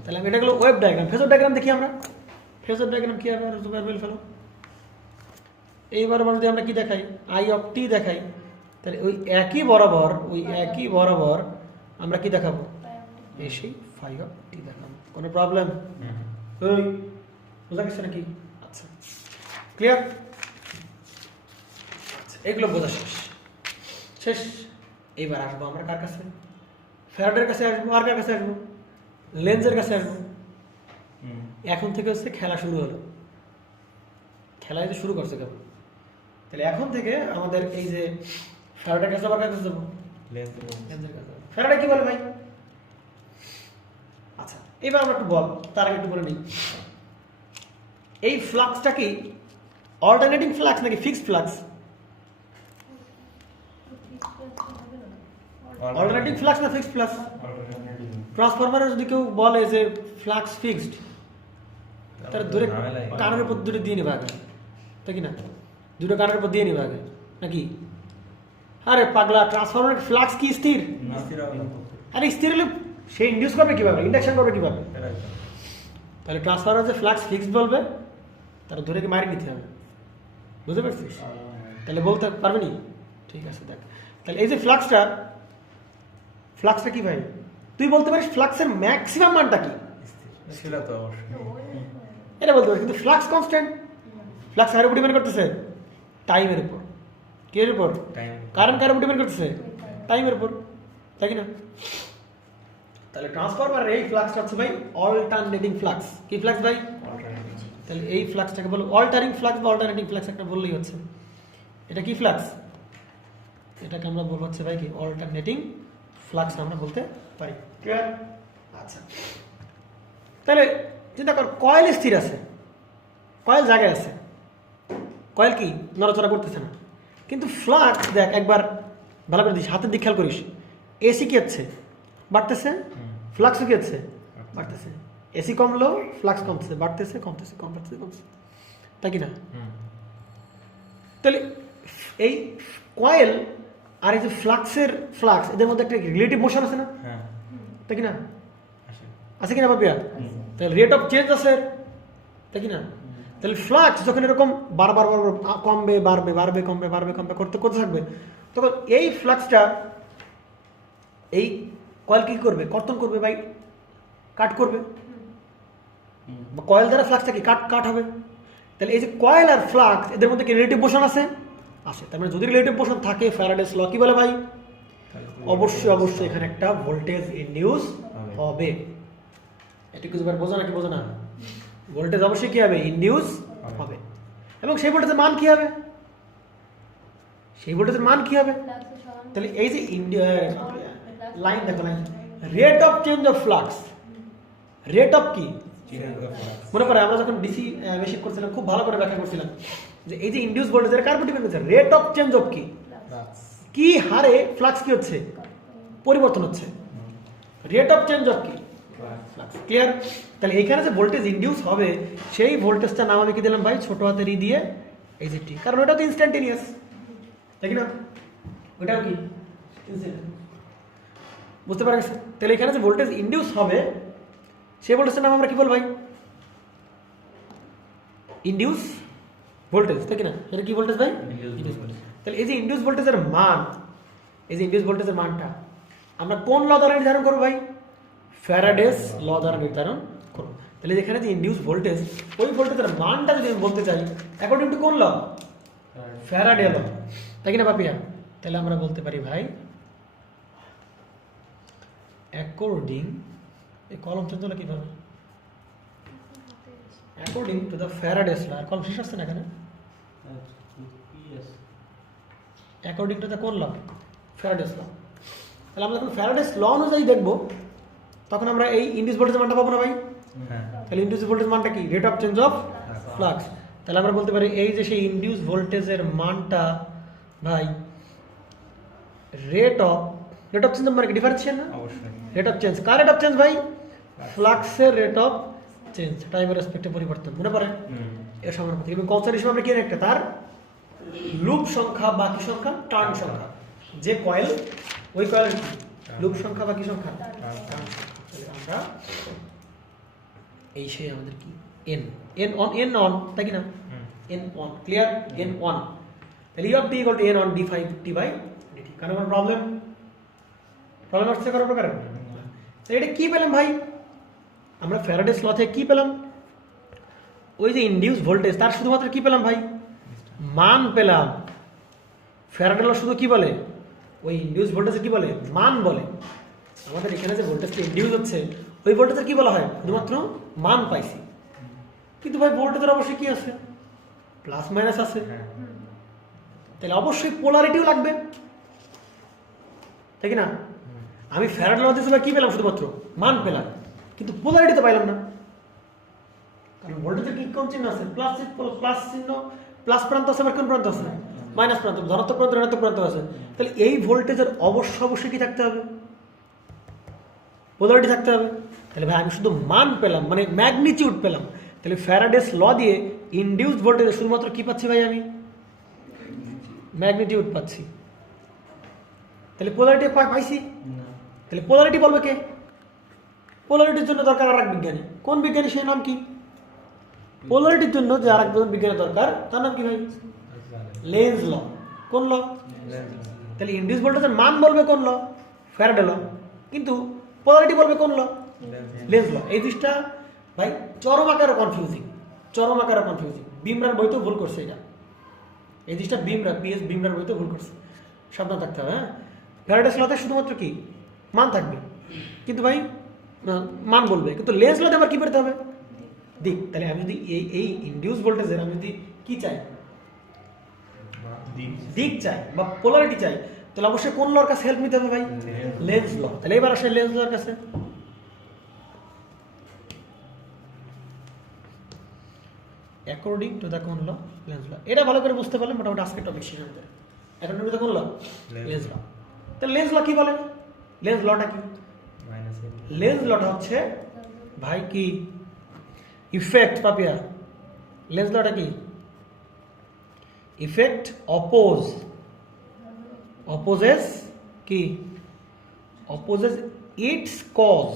তাহলে আমি এটা গেলো ওয়েভ ডায়াগ্রাম। ফেজর ডায়াগ্রাম দেখি আমরা, ফেজর ডায়াগ্রাম কি হবে? জুবাইর বল ফেলো। এইবার যদি আমরা কি দেখাই, আই অফ টি দেখাই, তাহলে ওই একই বরাবর, ওই একই বরাবর আমরা কি দেখাবো? এসেই ফাই অফ টি দেখাবো। কোনো প্রবলেম? ওই বোঝা গেছে নাকি? আচ্ছা, ক্লিয়ার? আচ্ছা, এগুলো বোঝা শেষ। শেষ। এইবার আসবো আমরা কার কাছে? ফ্যারাডের কাছে আসবো। আর কার কাছে আসবো? লেন্সের কাছে আসবো। এখন থেকে হচ্ছে খেলা শুরু হলো, খেলা যে শুরু করছে কেবল। তাহলে এখন থেকে আমাদের এই যে ফ্যারাডের কাছে আবার কার কাছে যাবো? লেন্সের কাছে। ফ্যারাডে কি বলে ভাই? আচ্ছা, এবার আমরা একটু বল, তার আগে একটু বলে নিই, এই ফ্লাক্সটা কি অল্টারনেটিং ফ্লাক্স নাকি ফিক্সড ফ্লাক্স? অল্টারনেটিং ফ্লাক্স না ফিক্সড ফ্লাক্স? ট্রান্সফরমারে যদি কেউ বলে যে ফ্লাক্স ফিক্সড, তার ধরে কানের উপর দুটো দিয়ে নিবে আগে, তাই কি না? দুটো কানের উপর দিয়ে নিবে আগে নাকি? আরে পাগলা, ট্রান্সফরমারের ফ্লাক্স কি স্থির? আরে স্থির হলে সে ইন্ডিউস করবে কিভাবে, ইন্ডাকশন করবে কিভাবে? তাহলে ট্রান্সফরমার যে ফ্লাক্স ফিক্সড বলবে, তারা ধরে কি মারি নিতে হবে। বুঝতে পারছিস? তাহলে বলতে পারবে নি? ঠিক আছে, দেখ তাহলে এই যে ফ্লাক্সটা কি ভাই? তুই বলতে পারিস ফ্লাক্সের ম্যাক্সিমাম মানটা কি? সেটা তো অবশ্যই এটা বলতে পারি, কিন্তু ফ্লাক্স কনস্ট্যান্ট। ফ্লাক্স কার উপর ডিপেন্ড করতেছে? টাইমের উপর। কিয়ের উপর? টাইম কারেন্ট কার উপর ডিপেন্ড করতেছে? টাইমের উপর, তাই কি না? তাহলে ট্রান্সফরমারের এই ফ্লাক্সটা হচ্ছে ভাই অল্টারনেটিং ফ্লাক্স। কি ফ্লাক্স ভাই? তাহলে এই ফ্লাক্সটাকে বলো অল্টারিং ফ্লাক্স বা অল্টারনেটিং ফ্লাক্স একটা বললেই হচ্ছে। এটা কি ফ্লাক্স? এটাকে আমরা বলবো হচ্ছে ভাই কি অল্টারনেটিং ফ্লাক্স আমরা বলতে পারি। ক্লিয়ার? আচ্ছা, তাহলে চিন্তা কর, কয়েল স্থির আছে, কয়েল জায়গায় আছে, কয়েল কি নড়াচড়া করতেছে না, কিন্তু ফ্লাক্স দেখ একবার ভালো করে দিস, হাতের দিক খেয়াল করিস, এসি কি হচ্ছে? বাড়তেছে, ফ্লাক্সও কি হচ্ছে? বাড়তেছে। এসি কমলো, ফ্লাক্স কমতেছে, বাড়তেছে কমতেছে, কমতেছে কমতেছে, তাই কি না? তাহলে এই কয়েল আর এই যে ফ্লাক্সের ফ্লাক্স, এদের মধ্যে একটা রিলেটিভ মোশন আছে না, হ্যাঁ তাই কি না? আসে আছে কিনা বাপিয়া? তাহলে রেট অফ চেঞ্জ আছে, তাই কি না? তাহলে ফ্লাক্স যখন এরকম বারবার বারবার কমবে বাড়বে বাড়বে কমবে বাড়বে কমবে করতে করতে থাকবে, তখন এই ফ্লাক্সটা এই কয়েল কি করবে? কর্তন করবে ভাই, কাট করবে, বা কয়েল দ্বারা ফ্লাক্সটা কি কাট হবে। তাহলে এই যে কয়েল আর ফ্লাক্স এদের মধ্যে কি রিলেটিভ মোশন আছে? আছে। তার মানে যদি রিলেটিভ মোশন থাকে, ফ্যারাডেস ল কি বলে ভাই? অবশ্যই অবশ্যই এখানে একটা ভোল্টেজ ইনডিউস হবে। এটা কিছু বোঝো নাকি বোঝো না? ভোল্টেজ অবশ্যই কি হবে? ইনডিউস হবে। এবং সেই ভোল্টেজের মান কি হবে? সেই ভোল্টেজের মান কি হবে? তাহলে এই যে লাইন দেখো, line rate of change of flux, rate of কি? মনে করে আমরা যখন ডিসি মেশিন করছিলাম খুব ভালো করে ব্যাখ্যা করছিলাম যে এই যে ইনডিউস ভোল্টেজ এর কার উপর ডিপেন্ড করছে? রেট অফ চেঞ্জ অফ কি? কি হারে ফ্লাক্স কি হচ্ছে? পরিবর্তন হচ্ছে। রেট অফ চেঞ্জ অফ কি? ফ্লাক্স। ক্লিয়ার? তাহলে এখানে যে ভোল্টেজ ইনডিউস হবে সেই ভোল্টেজটার নাম আমি কি দিলাম ভাই? ছোট হাতের ই দিয়ে এই যে টি, কারণ ওটা তো ইনস্ট্যান্টেনিয়াস, তাই কি না? ওটাও কি বুঝতে পারা গেছে? তাহলে এখানে যে ভোল্টেজ ইনডিউস হবে সেই ভোল্টেজের নাম আমরা কি বলবো ভাই? ইনডিউস ভোল্টেজ, তাই কি না? এটা কি ভোল্টেজ ভাই? Induce voltage. তাহলে এই যে ইনডিউস ভোল্টেজের মান, এই যে ইনডিউস ভোল্টেজের মানটা আমরা কোন ল দ্বারা নির্ধারণ করবো ভাই? ফ্যারাডেস ল দ্বারা নির্ধারণ করবো। তাহলে এখানে যে ইনডিউস ভোল্টেজ, ওই ভোল্টেজের মানটা যদি আমি বলতে চাই অ্যাকর্ডিং টু কোন ল? ফ্যারাডে ল, তাই কি না বাপিয়া? তাহলে আমরা বলতে পারি ভাই অ্যাকর্ডিং, এই কলম চেঞ্জ হলো কিভাবে? According to the Faraday's law. আর কলম শেষ আসছে না এখানে? অ্যাকর্ডিং টু দ্য কোন ল? Faraday's law. তাহলে আমরা যখন ফ্যারাডেস ল অনুযায়ী দেখবো তখন আমরা এই ইনডিউস ভোল্টেজের মানটা পাবো না ভাই? তাহলে ইনডিউস ভোল্টেজ মানটা কি? Rate of change of flux. তাহলে আমরা বলতে পারি এই যে সেই ইনডিউস ভোল্টেজের মানটা ভাই রেট অফ চেঞ্জ মানে কি? ডিফারেন্সিয়েশন না? অবশ্যই rate of change. Car rate of change ভাই? ফ্লাক্সের রেট অফ চেঞ্জ, টাইমের রেসপেক্টে পরিবর্তন। মনে পড়ে? এর সমানুপাতিক। এবং কনস্ট্যান্ট হিসেবে আমরা কি একটা তার লুপ সংখ্যা বা কি সংখ্যা? টার্ন সংখ্যা। যে কয়েল, ওই কয়েলের কি লুপ সংখ্যা বা কি সংখ্যা? টার্ন সংখ্যা। তাহলে আমরা এই সেই আমাদের কি N, N on, N on, তাই কি না? N on. Clear? N on. তাহলে U of T equal to N on D phi T by D T. কারণ আমার প্রবলেম আসছে কারো প্রকার। এটা কি পেলাম ভাই? আমরা ফ্যারাডেস ল থেকে কি পেলাম? ওই যে ইনডিউস ভোল্টেজ তার শুধুমাত্র কি পেলাম ভাই? মান পেলাম। ফ্যারাডে ল শুধু কি বলে? ওই ইনডিউস ভোল্টেজে কি বলে? মান বলে। আমাদের এখানে যে ভোল্টেজটা ইনডিউস হচ্ছে ওই ভোল্টেজের কি বলা হয়? শুধুমাত্র মান পাইছি। কিন্তু ভাই ভোল্টেজের অবশ্যই কি আছে? প্লাস মাইনাস আছে। তাহলে অবশ্যই পোলারিটিও লাগবে, তাই কি না? আমি ফ্যারাডে ল থেকে কি পেলাম? শুধুমাত্র মান পেলাম, কিন্তু পোলারিটি তো পাইলাম না। কারণ ভোল্টেজের কি কোন চিহ্ন আছে? প্লাস চিহ্ন, প্লাস প্রান্ত আছে, আবার কোন প্রান্ত আছে? মাইনাস প্রান্ত, ধনাত্মক প্রান্ত, ঋণাত্মক প্রান্ত আছে। তাহলে এই ভোল্টেজের অবশ্যই কি থাকতে হবে? পোলারিটি থাকতে হবে। তাহলে ভাই আমি শুধু মান পেলাম, মানে ম্যাগনিটিউড পেলাম। তাহলে ফ্যারাডেস ল দিয়ে ইনডিউসড ভোল্টেজে শুধুমাত্র কি পাচ্ছি ভাই? আমি ম্যাগনিটিউড পাচ্ছি। তাহলে পোলারিটি পাইছি। তাহলে পোলারিটি বলবে কে? পোলারিটির জন্য দরকার আর এক বিজ্ঞানী। কোন বিজ্ঞানী? সেই নাম কি? পোলারিটির জন্য যে আর একজন বিজ্ঞানী দরকার তার নাম কি ভাই? লেন্স ল। কোন ল? তাহলে ইনডিউস ভোল্টেজের মান বলবে কোন ল? ফ্যারাডে ল। কিন্তু পোলারিটি বলবে কোন ল? লেন্স ল। এই জিনিসটা ভাই চরম আকারে কনফিউজিং, বিমরার বইতেও ভুল করছে এটা, এই জিনিসটা বিমরার বইতেও ভুল করছে, সাবধান থাকতে হবে। হ্যাঁ, ফ্যারাডেস লতে শুধুমাত্র কি মান থাকবে, কিন্তু ভাই মান বলবে, কিন্তু লেন্স লতে আবার কি করতে হবে, দিক। তাহলে আমি যদি এই ইনডিউস ভোল্টেজের আমি যদি কি চাই, দিক চাই বা পোলারিটি চাই, তাহলে অবশ্যই কোন লর কাছে হেল্প নিতে হবে ভাই, লেন্স ল। তাহলে এবার আসে লেন্স লর কাছে। অ্যাকর্ডিং টু দ্য কোন ল, লেন্স ল। এটা ভালো করে বুঝতে পারলে মোটামুটি আজকের টপিক শেষ হয়ে যাবে। অ্যাকর্ডিং টু দ্য কোন ল, লেন্স ল। তাহলে লেন্স ল কি বলে, লেন্স লটা কি, লেন্স লটা হচ্ছে ভাই কি ইফেক্ট পাপিয়া, লেন্স লটা কি ইফেক্ট অপোজেস কি অপোজেস ইটস কজ।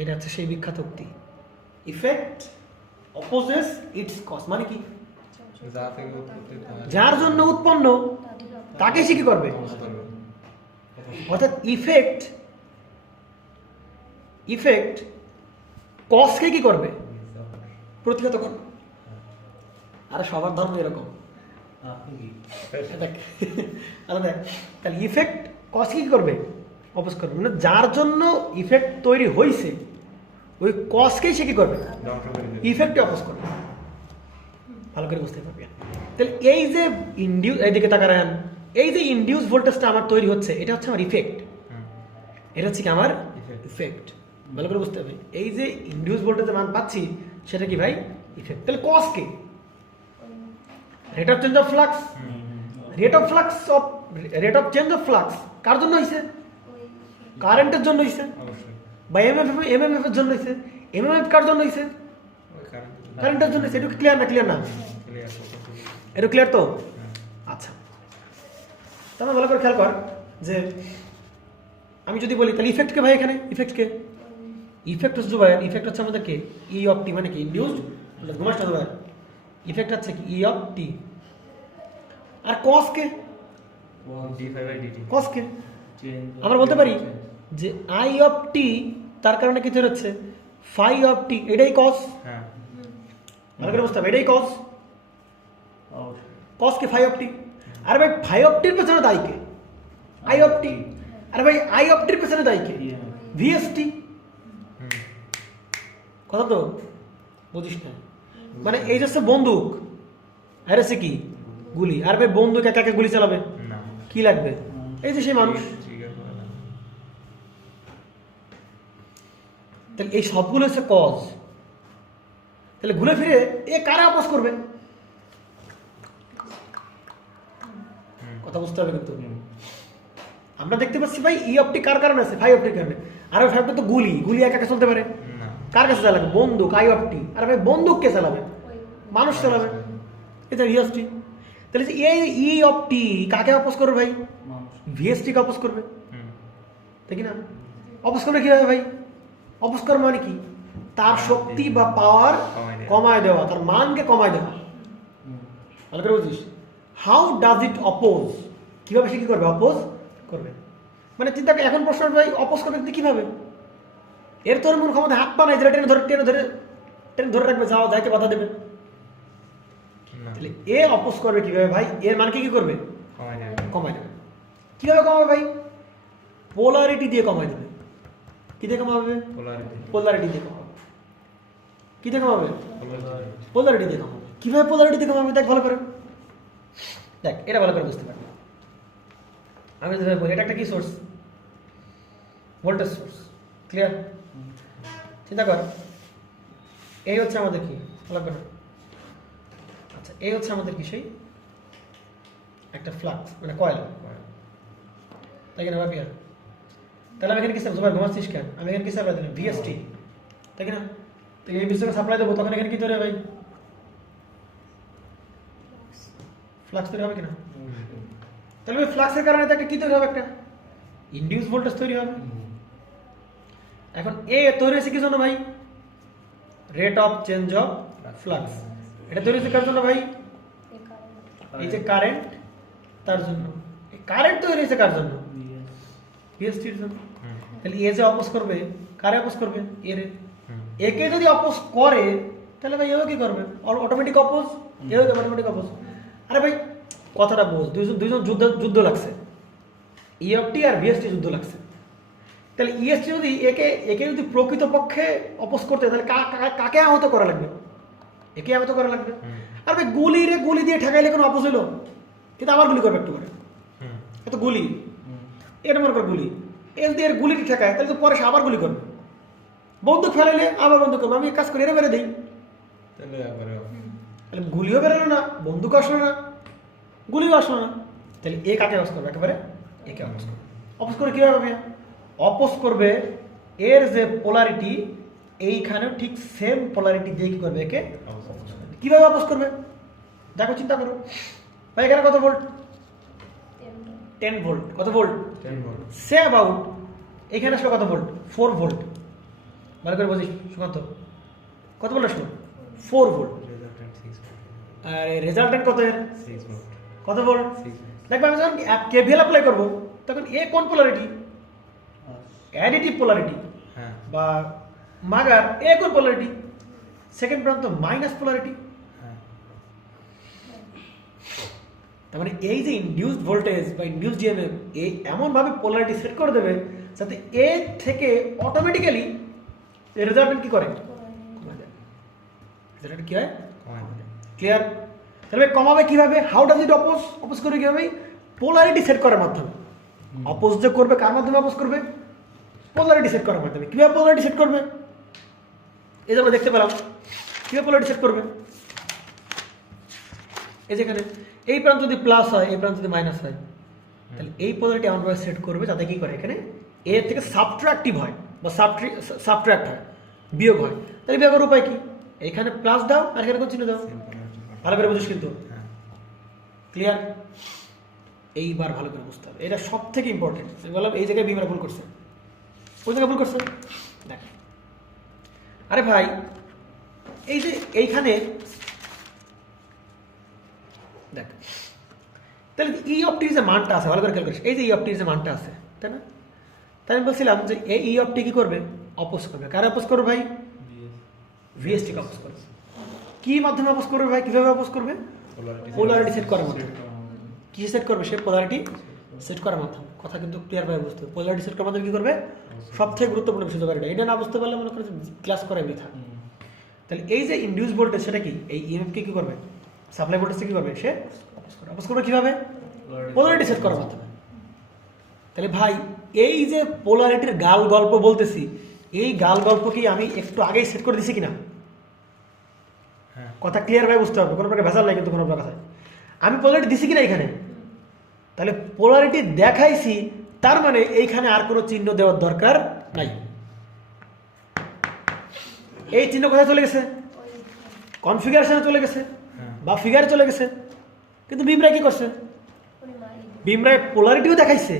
এটা হচ্ছে সেই বিখ্যাত উক্তি, ইফেক্ট অপোজেস ইটস কজ, মানে কি যার জন্য উৎপন্ন তাকে সে কি করবে, অর্থাৎ ইফেক্ট কজকে কি করবে, প্রতিহত করবে। আরে সবার ধর্ম এরকম, দেখ তাহলে ইফেক্ট কজকে কি করবে, অপোজ করবে, মানে যার জন্য ইফেক্ট তৈরি হয়েছে ওই কজকেই সে কি করবে, ইফেক্টে অপোজ করবে। ভালো করে বুঝতে পারবে। তাহলে এই যে এইদিকে তাকান, এই যে ইনডিউস ভোল্টেজটা আমার তৈরি হচ্ছে, এটা হচ্ছে আমার ইফেক্ট, এটা হচ্ছে কি আমার ইফেক্ট। ভালো করে বুঝতে হবে, এই যে ইনডিউস ভোল্টেজের মান পাচ্ছি সেটা কি ভাই ইফেক্ট। তাহলে কজ কে, rate of change of flux, rate of change of flux কার জন্য হয়েছে, কারেন্টের জন্য হয়েছে, বা এমএমএফ এর জন্য হয়েছে, এমএমএফ কার জন্য হয়েছে, কারেন্টের জন্য হয়েছে। এটা ক্লিয়ার না, ক্লিয়ার না, এটা ক্লিয়ার তো? আচ্ছা, তাহলে ভালো করে খেয়াল কর যে আমি যদি বলি তাহলে ইফেক্ট কে ভাই, এখানে ইফেক্ট কে, ইফেক্ট হচ্ছে ভাই, ইফেক্ট হচ্ছে আমাদের কে ই অফ টি, মানে কি ইনডিউসড ঘুমাসটা ভাই, ইফেক্ট হচ্ছে কি ই অফ টি। আর কজ কে, কজ কে আমরা বলতে পারি যে আই অফ টি, তার কারণে কি তৈরি হচ্ছে ফাই অফ টি, এটাই কজ। ভালো করে বুঝতে হবে, এটাই কজ, কজ কে ফাই অফ টি। আর ভাই ফাই অফ টির পেছনে দায়ী কে, আই অফ টি। আর ভাই আই অফ টির পেছনে দায়ী কে, ভিএসটি। কথা তো বুঝিস না, মানে এই হচ্ছে বন্দুক, আর হচ্ছে কি গুলি। আর ভাই বন্দুক একা একা গুলি চালাবে, কি লাগবে, এই যে সেই মানুষ। তাহলে এই সবগুলো হচ্ছে কজ। তাহলে ঘুরে ফিরে এ কারা অপোজ করবে, কথা বুঝতে হবে। কিন্তু আমরা দেখতে পাচ্ছি ভাই ই অফ টি কার কারণে আছে, ফাই অফ টির কারণে। আর ভাই ফাইভটা তো গুলি, গুলি একা একা চলতে পারে, কার কাছে চালাবে, বন্দুক, আই অফ টি। আর ভাই বন্দুক কে চালাবে, মানুষ চালাবে, এটা ভিএসটি। তাহলে যে এই ই অফ টি কাকে অপোজ করবে ভাই, ভিএসটি কে অপোজ করবে, তাই কি না? অপোজ করবে কিভাবে ভাই, অপোজ করবে মানে কি তার শক্তি বা পাওয়ার কমায় দেওয়া, তার মানকে কমায় দেওয়া। ভালো করে বুঝিস, হাউ ডাজ ইট অপোজ, কিভাবে সে কি করবে, অপোজ করবে। মানে চিন্তা এখন প্রশ্ন ভাই অপোজ করবে কিভাবে, এর তোর মূল ক্ষমতা হাত পা নাই, টেনে ধরে রাখবে, যাওয়া যাইতে বাধা দেবে। তাহলে এ অপোজ করবে কিভাবে ভাই, এর মানকে কি করবে, কমায় দেবে। কিভাবে কমাবে ভাই, পোলারিটি দিয়ে কমায় দেবে। কি দিয়ে কমাবে, পোলারিটি দিয়ে কমাবে। কি দিয়ে কমাবে, পোলারিটি দিয়ে কমাবে। কিভাবে পোলারিটি দিয়ে কমাবে দেখ ভালো করে, দেখ এটা ভালো করে বুঝতে পারবে। আমি যদি বলি এটা একটা কি সোর্স, ভোল্টেজ সোর্স, ক্লিয়ার? চিন্তা কর, এই হচ্ছে আমাদের কি, ভালো করে। আচ্ছা, এই হচ্ছে আমাদের কি সেই একটা ফ্লাক্স, মানে কয়েল, তাই কিনা ভাবি? তাহলে আমি এখানে কি সাপ্লাই, ঘুমাচ্ছিস কেন, আমি এখানে কি সাপ্লাই দিলাম, ভিএসটি, তাই কিনা? তাহলে এই বিষয়ে সাপ্লাই দেবো, তখন এখানে কি তৈরি হবে ভাই, ফ্লাক্স তৈরি হবে কিনা? তাহলে ওই ফ্লাক্সের কারণে একটা কি তৈরি হবে, একটা ইনডিউস ভোল্টেজ তৈরি হবে। এখন এ তৈরি হয়েছে কি জন্য ভাই, rate of change of flux. এটা তৈরি হয়েছে কার জন্য ভাই, এই যে কারেন্ট, তার জন্য। এই কারেন্ট তৈরি হয়েছে কার জন্য, ভিএসটির জন্য। তাহলে এ যে অপোজ করবে, কারে অপোজ করবে, এর। একে যদি অপোজ করে তাহলে ভাই এও কি করবে অটোমেটিক অপোজ, এও অটোমেটিক অপোজ। আরে ভাই কথাটা বোঝ, দুইজন যুদ্ধ লাগছে, ইএফটি আর ভিএসটি যুদ্ধ লাগছে। তাহলে ইএসটি যদি একে যদি প্রকৃতপক্ষে অপোজ করতে তাহলে কাকে আহত করা লাগবে? একে আহত করা লাগবে। আর ভাই গুলি দিয়ে ঠেকাইলে কোনো অপোজ হলো? কিন্তু আবার গুলি করবে একটু করে, এত গুলি, এটা মনে কর গুলি, এর দিয়ে গুলিটি ঠেকায় তাহলে তো পরে সে আবার গুলি করবে। বন্দুক ফেলাইলে আবার বন্দুক করবে। আমি এক কাজ করি, এরা বেড়ে দিই, তাহলে গুলিও বেরোলো না, বন্দুক আসলো না, গুলিও আসলো না, তাহলে এ কাকে অপোজ করবে? একেবারে একে অপোজ করবে। অপোজ করে কীভাবে হবে? অপোজ করবে এর যে পোলারিটি এইখানেও ঠিক সেম পোলারিটি দিয়ে কি করবে? একে কীভাবে অপোজ করবে দেখো, চিন্তা করো। ভাই এখানে কত ভোল্ট? 10 ভোল্ট। কত ভোল্ট? 10 ভোল্ট। সে অ্যাবাউট এখানে আসলে কত ভোল্ট? 4 ভোল্ট। ভালো করে বুঝিস সুকান্ত, কত ভোল্ট আসলো? 4 ভোল্ট। আর রেজাল্টেন্ট কত এর? 6 ভোল্ট। কত ভোল্ট? দেখবে আমি যখন কেভিএল অ্যাপ্লাই করবো তখন এ কোন পোলারিটি? Additive polarity. হ্যাঁ। বা মাগার এ কোন পোলারিটি? সেকেন্ড প্রান্ত মাইনাস পোলারিটি। হ্যাঁ। তার মানে এই যে ইনডিউসড ভোল্টেজ বা ইনডিউসড জিএমএফ এমনভাবে পোলারিটি সেট করে দেবে যাতে এ থেকে অটোমেটিক্যালি রেজাল্টেন্ট কি করে? রেজাল্টেন্ট কি হয়? ক্লিয়ার? তাহলে কমাবে কিভাবে? How does it oppose? Oppose করবে কিভাবে? পোলারিটি সেট করার মাধ্যমে। অপোজ যে করবে কার মাধ্যমে অপোজ করবে? পোলারিটি সেট করার মাধ্যমে। কিভাবে পোলারিটি সেট করবে? এই যে আমরা দেখতে পেলাম কিভাবে পোলারিটি সেট করবে। এই যেখানে এই প্রান্ত যদি প্লাস হয়, এই প্রান্ত যদি মাইনাস হয়, তাহলে এই পোলারিটি এমনভাবে সেট করবে যাতে কি করে এখানে এ থেকে সাবট্রাক্টিভ হয় বা সাবট্রাক্ট হয়, বিয়োগ হয়। তাহলে বিয়োগের উপায় কি? এখানে প্লাস দাও আর এখানে কোন চিহ্ন দাও। ভালো করে বুঝিস কিন্তু, ক্লিয়ার? এইবার ভালো করে বুঝতে হবে, এটা সব থেকে ইম্পর্টেন্ট। বললাম এই জায়গায় বিমরা ভুল করছে, ওই জায়গায় ভুল করছে। দেখ আরে ভাই এই যে এইখানে দেখ, তাহলে ই অফ টির যে মানটা আছে ভালো করে খেয়াল করিস, এই যে ই অফ টির যে মানটা আছে, তাই না? তাই আমি বলছিলাম যে এই ই অফ টি কি করবে? অপোজ করবে। কার অপোজ করবে ভাই? ভিএসটি কে অপোজ করবে। কি মাধ্যমে অপোজ করবে ভাই? কিভাবে অপোজ করবে? পোলারিটি সেট করার মাধ্যমে। কি সেট করবে? সে পোলারিটি সেট করার মাধ্যমে। কথা কিন্তু ক্লিয়ার ভাবে বুঝতে হবে। পোলারিটি সেট করার মাধ্যমে কি করবে? সবথেকে গুরুত্বপূর্ণ বিষয় জোগাড়, এটা না বুঝতে পারলে মনে করে ক্লাস করাই বৃথা। তাহলে এই যে ইনডিউস ভোল্টেজ সেটা কি? এই ইএমএফ কে কি করবে? সাপ্লাই ভোল্টেজকে কি করবে? সে অপোজ করবে। অপোজ করবে কিভাবে? পোলারিটি সেট করার মাধ্যমে। তাহলে ভাই এই যে পোলারিটির গাল গল্প বলতেছি, এই গাল গল্প কি আমি একটু আগেই সেট করে দিছি কিনা? কথা ক্লিয়ার ভাবে বুঝতে হবে, কোনো প্রকার ভেজাল নাই কিন্তু কোনো প্রকার কথায়। আমি পোলারিটি দিছি কিনা এখানে? তাহলে পোলারিটি দেখাইছি, তার মানে এইখানে আর কোনো চিহ্ন দেওয়ার দরকার নাই। এই চিহ্ন কোথায় চলে গেছে? কনফিগারেশনে চলে গেছে বা ফিগারে চলে গেছে। কিন্তু বিমরায় কি করছে? বিমরায় পোলারিটিও দেখাইছে,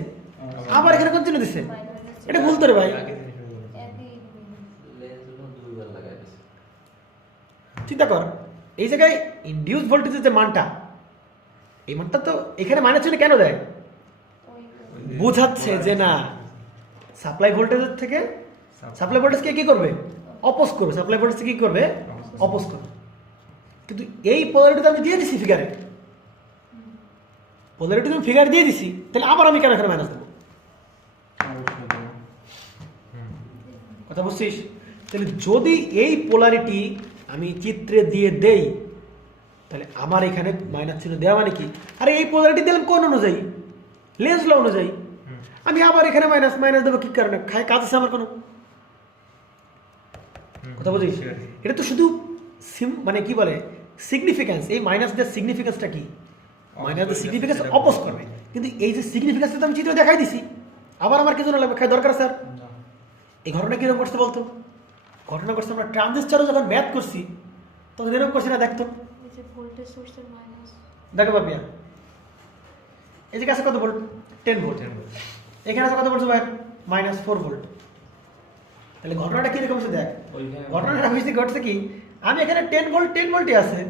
আবার এখানে কোন চিহ্ন দিছে? এটা ভুল তো রে ভাই। চিন্তা কর, এই জায়গায় ইনডিউস ভোল্টেজের যে মানটা, এই মানটা তো এখানে মাইনাস চিহ্ন কেন দেয়? বোঝাচ্ছে যে না, সাপ্লাই ভোল্টেজের থেকে সাপ্লাই ভোল্টেজকে কি করবে? অপোজ করবে। সাপ্লাই ভোল্টেজকে কি করবে? অপোজ করবে। কিন্তু এই পোলারিটি আমি দিয়ে দিছি ফিগারে, পোলারিটি আমি ফিগার দিয়ে দিছি, তাহলে আবার আমি কেন এখানে মাইনাস দেবো? কথা বুঝছিস? তাহলে যদি এই পোলারিটি আমি চিত্রে দিয়ে দেই, তাহলে আমার এখানে মাইনাস চিহ্ন দেওয়া মানে কি? আরে এই পোলারিটি দিলাম কোন অনুযায়ী? লেন্স ল অনুযায়ী। আমি আবার এখানে মাইনাস মাইনাস দেবো কি কারণে? কাজ আছে আমার কোনো? কথা বুঝিস? এটা তো শুধু মানে কি বলে সিগনিফিক্যান্স। এই মাইনাস দেওয়ার সিগনিফিক্যান্সটা কি? মাইনাস দেওয়ার সিগনিফিক্যান্স অপোজ করবে। কিন্তু এই যে সিগনিফিক্যান্সটা তো আমি চিত্রে দেখাই দিছি, আবার আমার কি জন্য লাগবে? দরকার স্যার। এই ঘটনা কিরকম করছে বলতো? ঘটনা করছে আমরা ট্রানজিস্টরও যখন ম্যাথ করছি তখন এরকম করছি না? দেখতো, দেখো বাপিয়া, এই যে কাছে কত ভোল্ট? 10 ভোল্ট। এখানে আছে কত ভোল্ট ভাই? -4 ভোল্ট। তাহলে ঘটনাটা কিরকম হচ্ছে দেখ। ঘটনাটা বেশি ঘটছে কি, আমি এখানে 10 ভোল্টই আছে,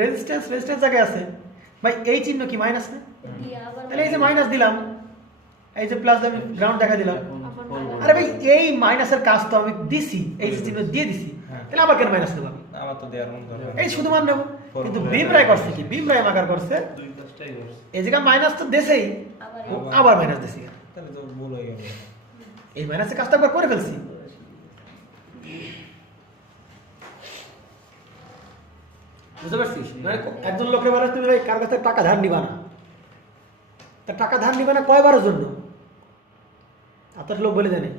রেজিস্ট্যান্স জায়গায় আছে ভাই। এই চিহ্ন কি মাইনাস না? তাহলে এই যে মাইনাস দিলাম, এই যে প্লাস আমি গ্রাউন্ড দেখা দিলাম। আরে ভাই এই মাইনাসের কাজ তো আমি দিছি, এই যে চিহ্ন দিয়ে দিছি, তাহলে আবার কেন মাইনাস নেব আমি? আমার তো দেওয়ার মন করে এই শুধু মান নেব। কিন্তু বিম রায় করছে কি? বিম রায় আমাকার করছে দুই কাজটাই করছে। এই জায়গা মাইনাস তো দেশেই, ও আবার মাইনাস দেশে। তাহলে তো ভুল হয়ে গেল। এই মাইনাসের কাজটা একবার করে ফেলছি। বুঝতে পারছিস? মানে একজন লোকের বলে তুমি ভাই কার কাছে টাকা ধার নিবা না, তা টাকা ধার নিবা না কয়বারের জন্য? আপনার লোক বলে জানে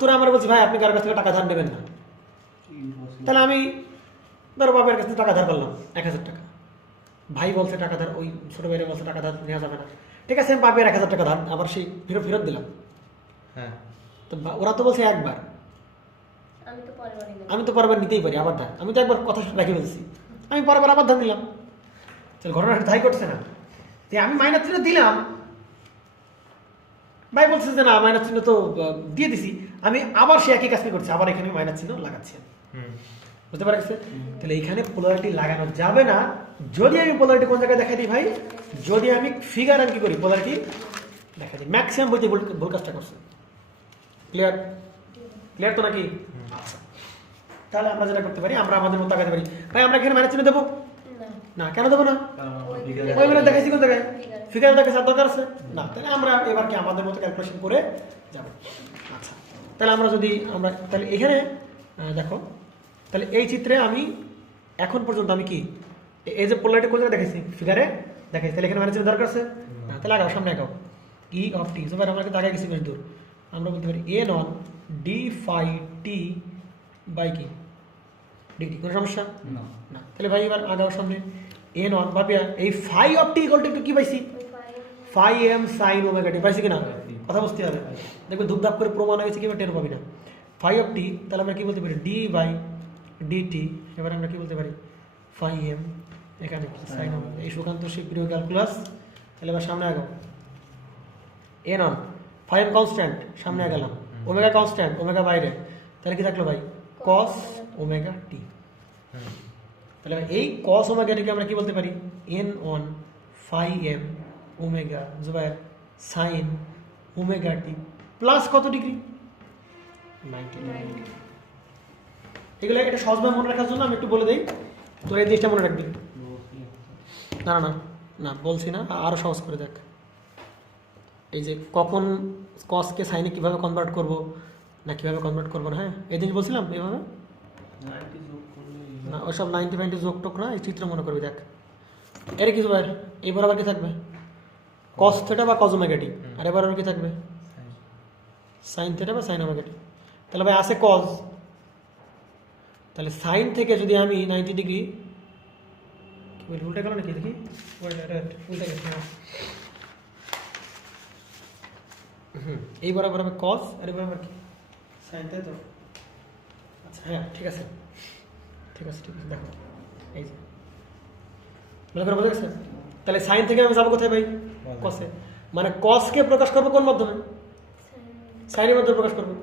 তোরা আমার বলছি ভাই আপনি কার কাছ থেকে টাকা ধার নেবেন না, তাহলে আমি ধরো বাবার কাছ থেকে টাকা ধার করলাম 1000 টাকা, ভাই বলছে টাকা ধার, ওই ছোট ভাইরা বলছে টাকা ধার নেওয়া যাবে না, ঠিক আছে আমি বাপের 1000 টাকা ধার আবার সেই ফেরত দিলাম। হ্যাঁ তো ওরা তো বলছে একবার, আমি তো পরেরবার নিতেই পারি আবার ধার, আমি তো একবার কথা রাখি বলছি, আমি পরেরবার আবার ধার নিলাম। তাহলে ঘটনাটা তাই করছে না যে আমি মাইনাস চিহ্ন দিলাম, ভাই বলছে যে না মাইনাস চিহ্ন তো দিয়ে দিছি, আমি আবার সে একই কাজটি করছি, আবার এখানে মাইনাস চিহ্ন লাগাচ্ছি। বুঝতে পারছে? তাহলে এইখানে পোলারিটি লাগানো যাবে না যদি আমি পোলারিটি কোন জায়গায় দেখাই দিই ভাই, যদি আমি ফিগার আর কি করি পোলারিটি দেখা দিই। ম্যাক্সিমাম বইতে ভুল কাজটা করছে। ক্লিয়ার? ক্লিয়ার তো নাকি? আচ্ছা, তাহলে আমরা যেটা করতে পারি, আমরা আমাদের মতো লাগাতে পারি। ভাই আমরা এখানে মাইনাস চিহ্ন দেবো না, কেন দেবো না? ওই মানে দেখাইছি কোন জায়গায়? ফিগার দেখাইছি, দরকার আছে না? তাহলে আমরা এবার কি আমাদের মতো ক্যালকুলেশন করে যাবো। আচ্ছা, তাহলে আমরা যদি আমরা তাহলে এখানে দেখো, তাহলে এই চিত্রে আমি এখন পর্যন্ত আমি কি এই যে পোলারিটি কোন জায়গায় দেখাইছি? ফিগারে দেখাইছি। তাহলে এখানে মাইনাস চিহ্ন দরকার আছে না? তাহলে আগাও, সামনে আগাও। ই অফ টি সবাই আমরা কিন্তু আগে গেছি বেশ দূর, আমরা বলতে পারি এ নন ডি ফাই টি বাই কি ডিটি। কোনো সমস্যা না? তাহলে ভাই এবার আগাও সামনে। এ নন ভাবিয়া এই phi of T equal to কি পাইছি? Phi M sine omega t পাইছি কিনা? কথা বুঝতে হবে, দেখবে ধূপধাপ করে প্রমাণ হয়েছে কিংবা টের পাবি না। ফাই অফ টি, তাহলে আমরা কি বলতে পারি? D by d t. এবার আমরা কি বলতে পারি? ফাই এম, এখানে সাইন ওমেগা। এই সুকান্ত প্রিয় ক্যালকুলাস। তাহলে এবার সামনে আগাও। এ নন ফাই এম কনস্ট্যান্ট, সামনে গেলাম। ওমেগা কনস্ট্যান্ট, ওমেগা বাইরে, তাহলে কি থাকলো ভাই? Cos omega t. তাহলে এই কস ওমেগাটিকে আমরা কি বলতে পারি? এন অন ফাই এম ওমেগা জুবাইর সাইন ওমেগা টি প্লাস কত ডিগ্রি? 90 ডিগ্রি। এগুলো এটা সহজভাবে মনে রাখার জন্য আমি একটু বলে দিই, তোর এই জিনিসটা মনে রাখবি। না না না বলছি না, আরও সহজ করে দেখ। এই যে কখন কসকে সাইনে কীভাবে কনভার্ট করব না কীভাবে কনভার্ট করবো না, হ্যাঁ এই জিনিস বলছিলাম এইভাবে না, ওসব 90 যোগ টোক না, এই চিত্র মনে করবি। দেখ এর কিছু ভাই, এবার আবার কি থাকবে? কস থেটা বা কস ওমেগা টি, আর এবার আবার কি থাকবে? সাইন থেটা বা সাইন ওমেগা টি। তাহলে ভাই আছে কস, তাহলে সাইন থেকে যদি আমি 90 ডিগ্রি, কি বলি উল্টে গেল নাকি? দেখি উল্টে গেছে। এই বরাবর আমি কস, আর এবার আবার কি সাইন, তাই তো? আচ্ছা হ্যাঁ ঠিক আছে ঠিক আছে ঠিক আছে। দেখো এই যে মনে করে বোঝা গেছে? তাহলে সাইন থেকে আমি যাবো কোথায় ভাই? কসে। মানে কসকে প্রকাশ করবো কোন মাধ্যমে? সাইনের মাধ্যমে প্রকাশ করবো।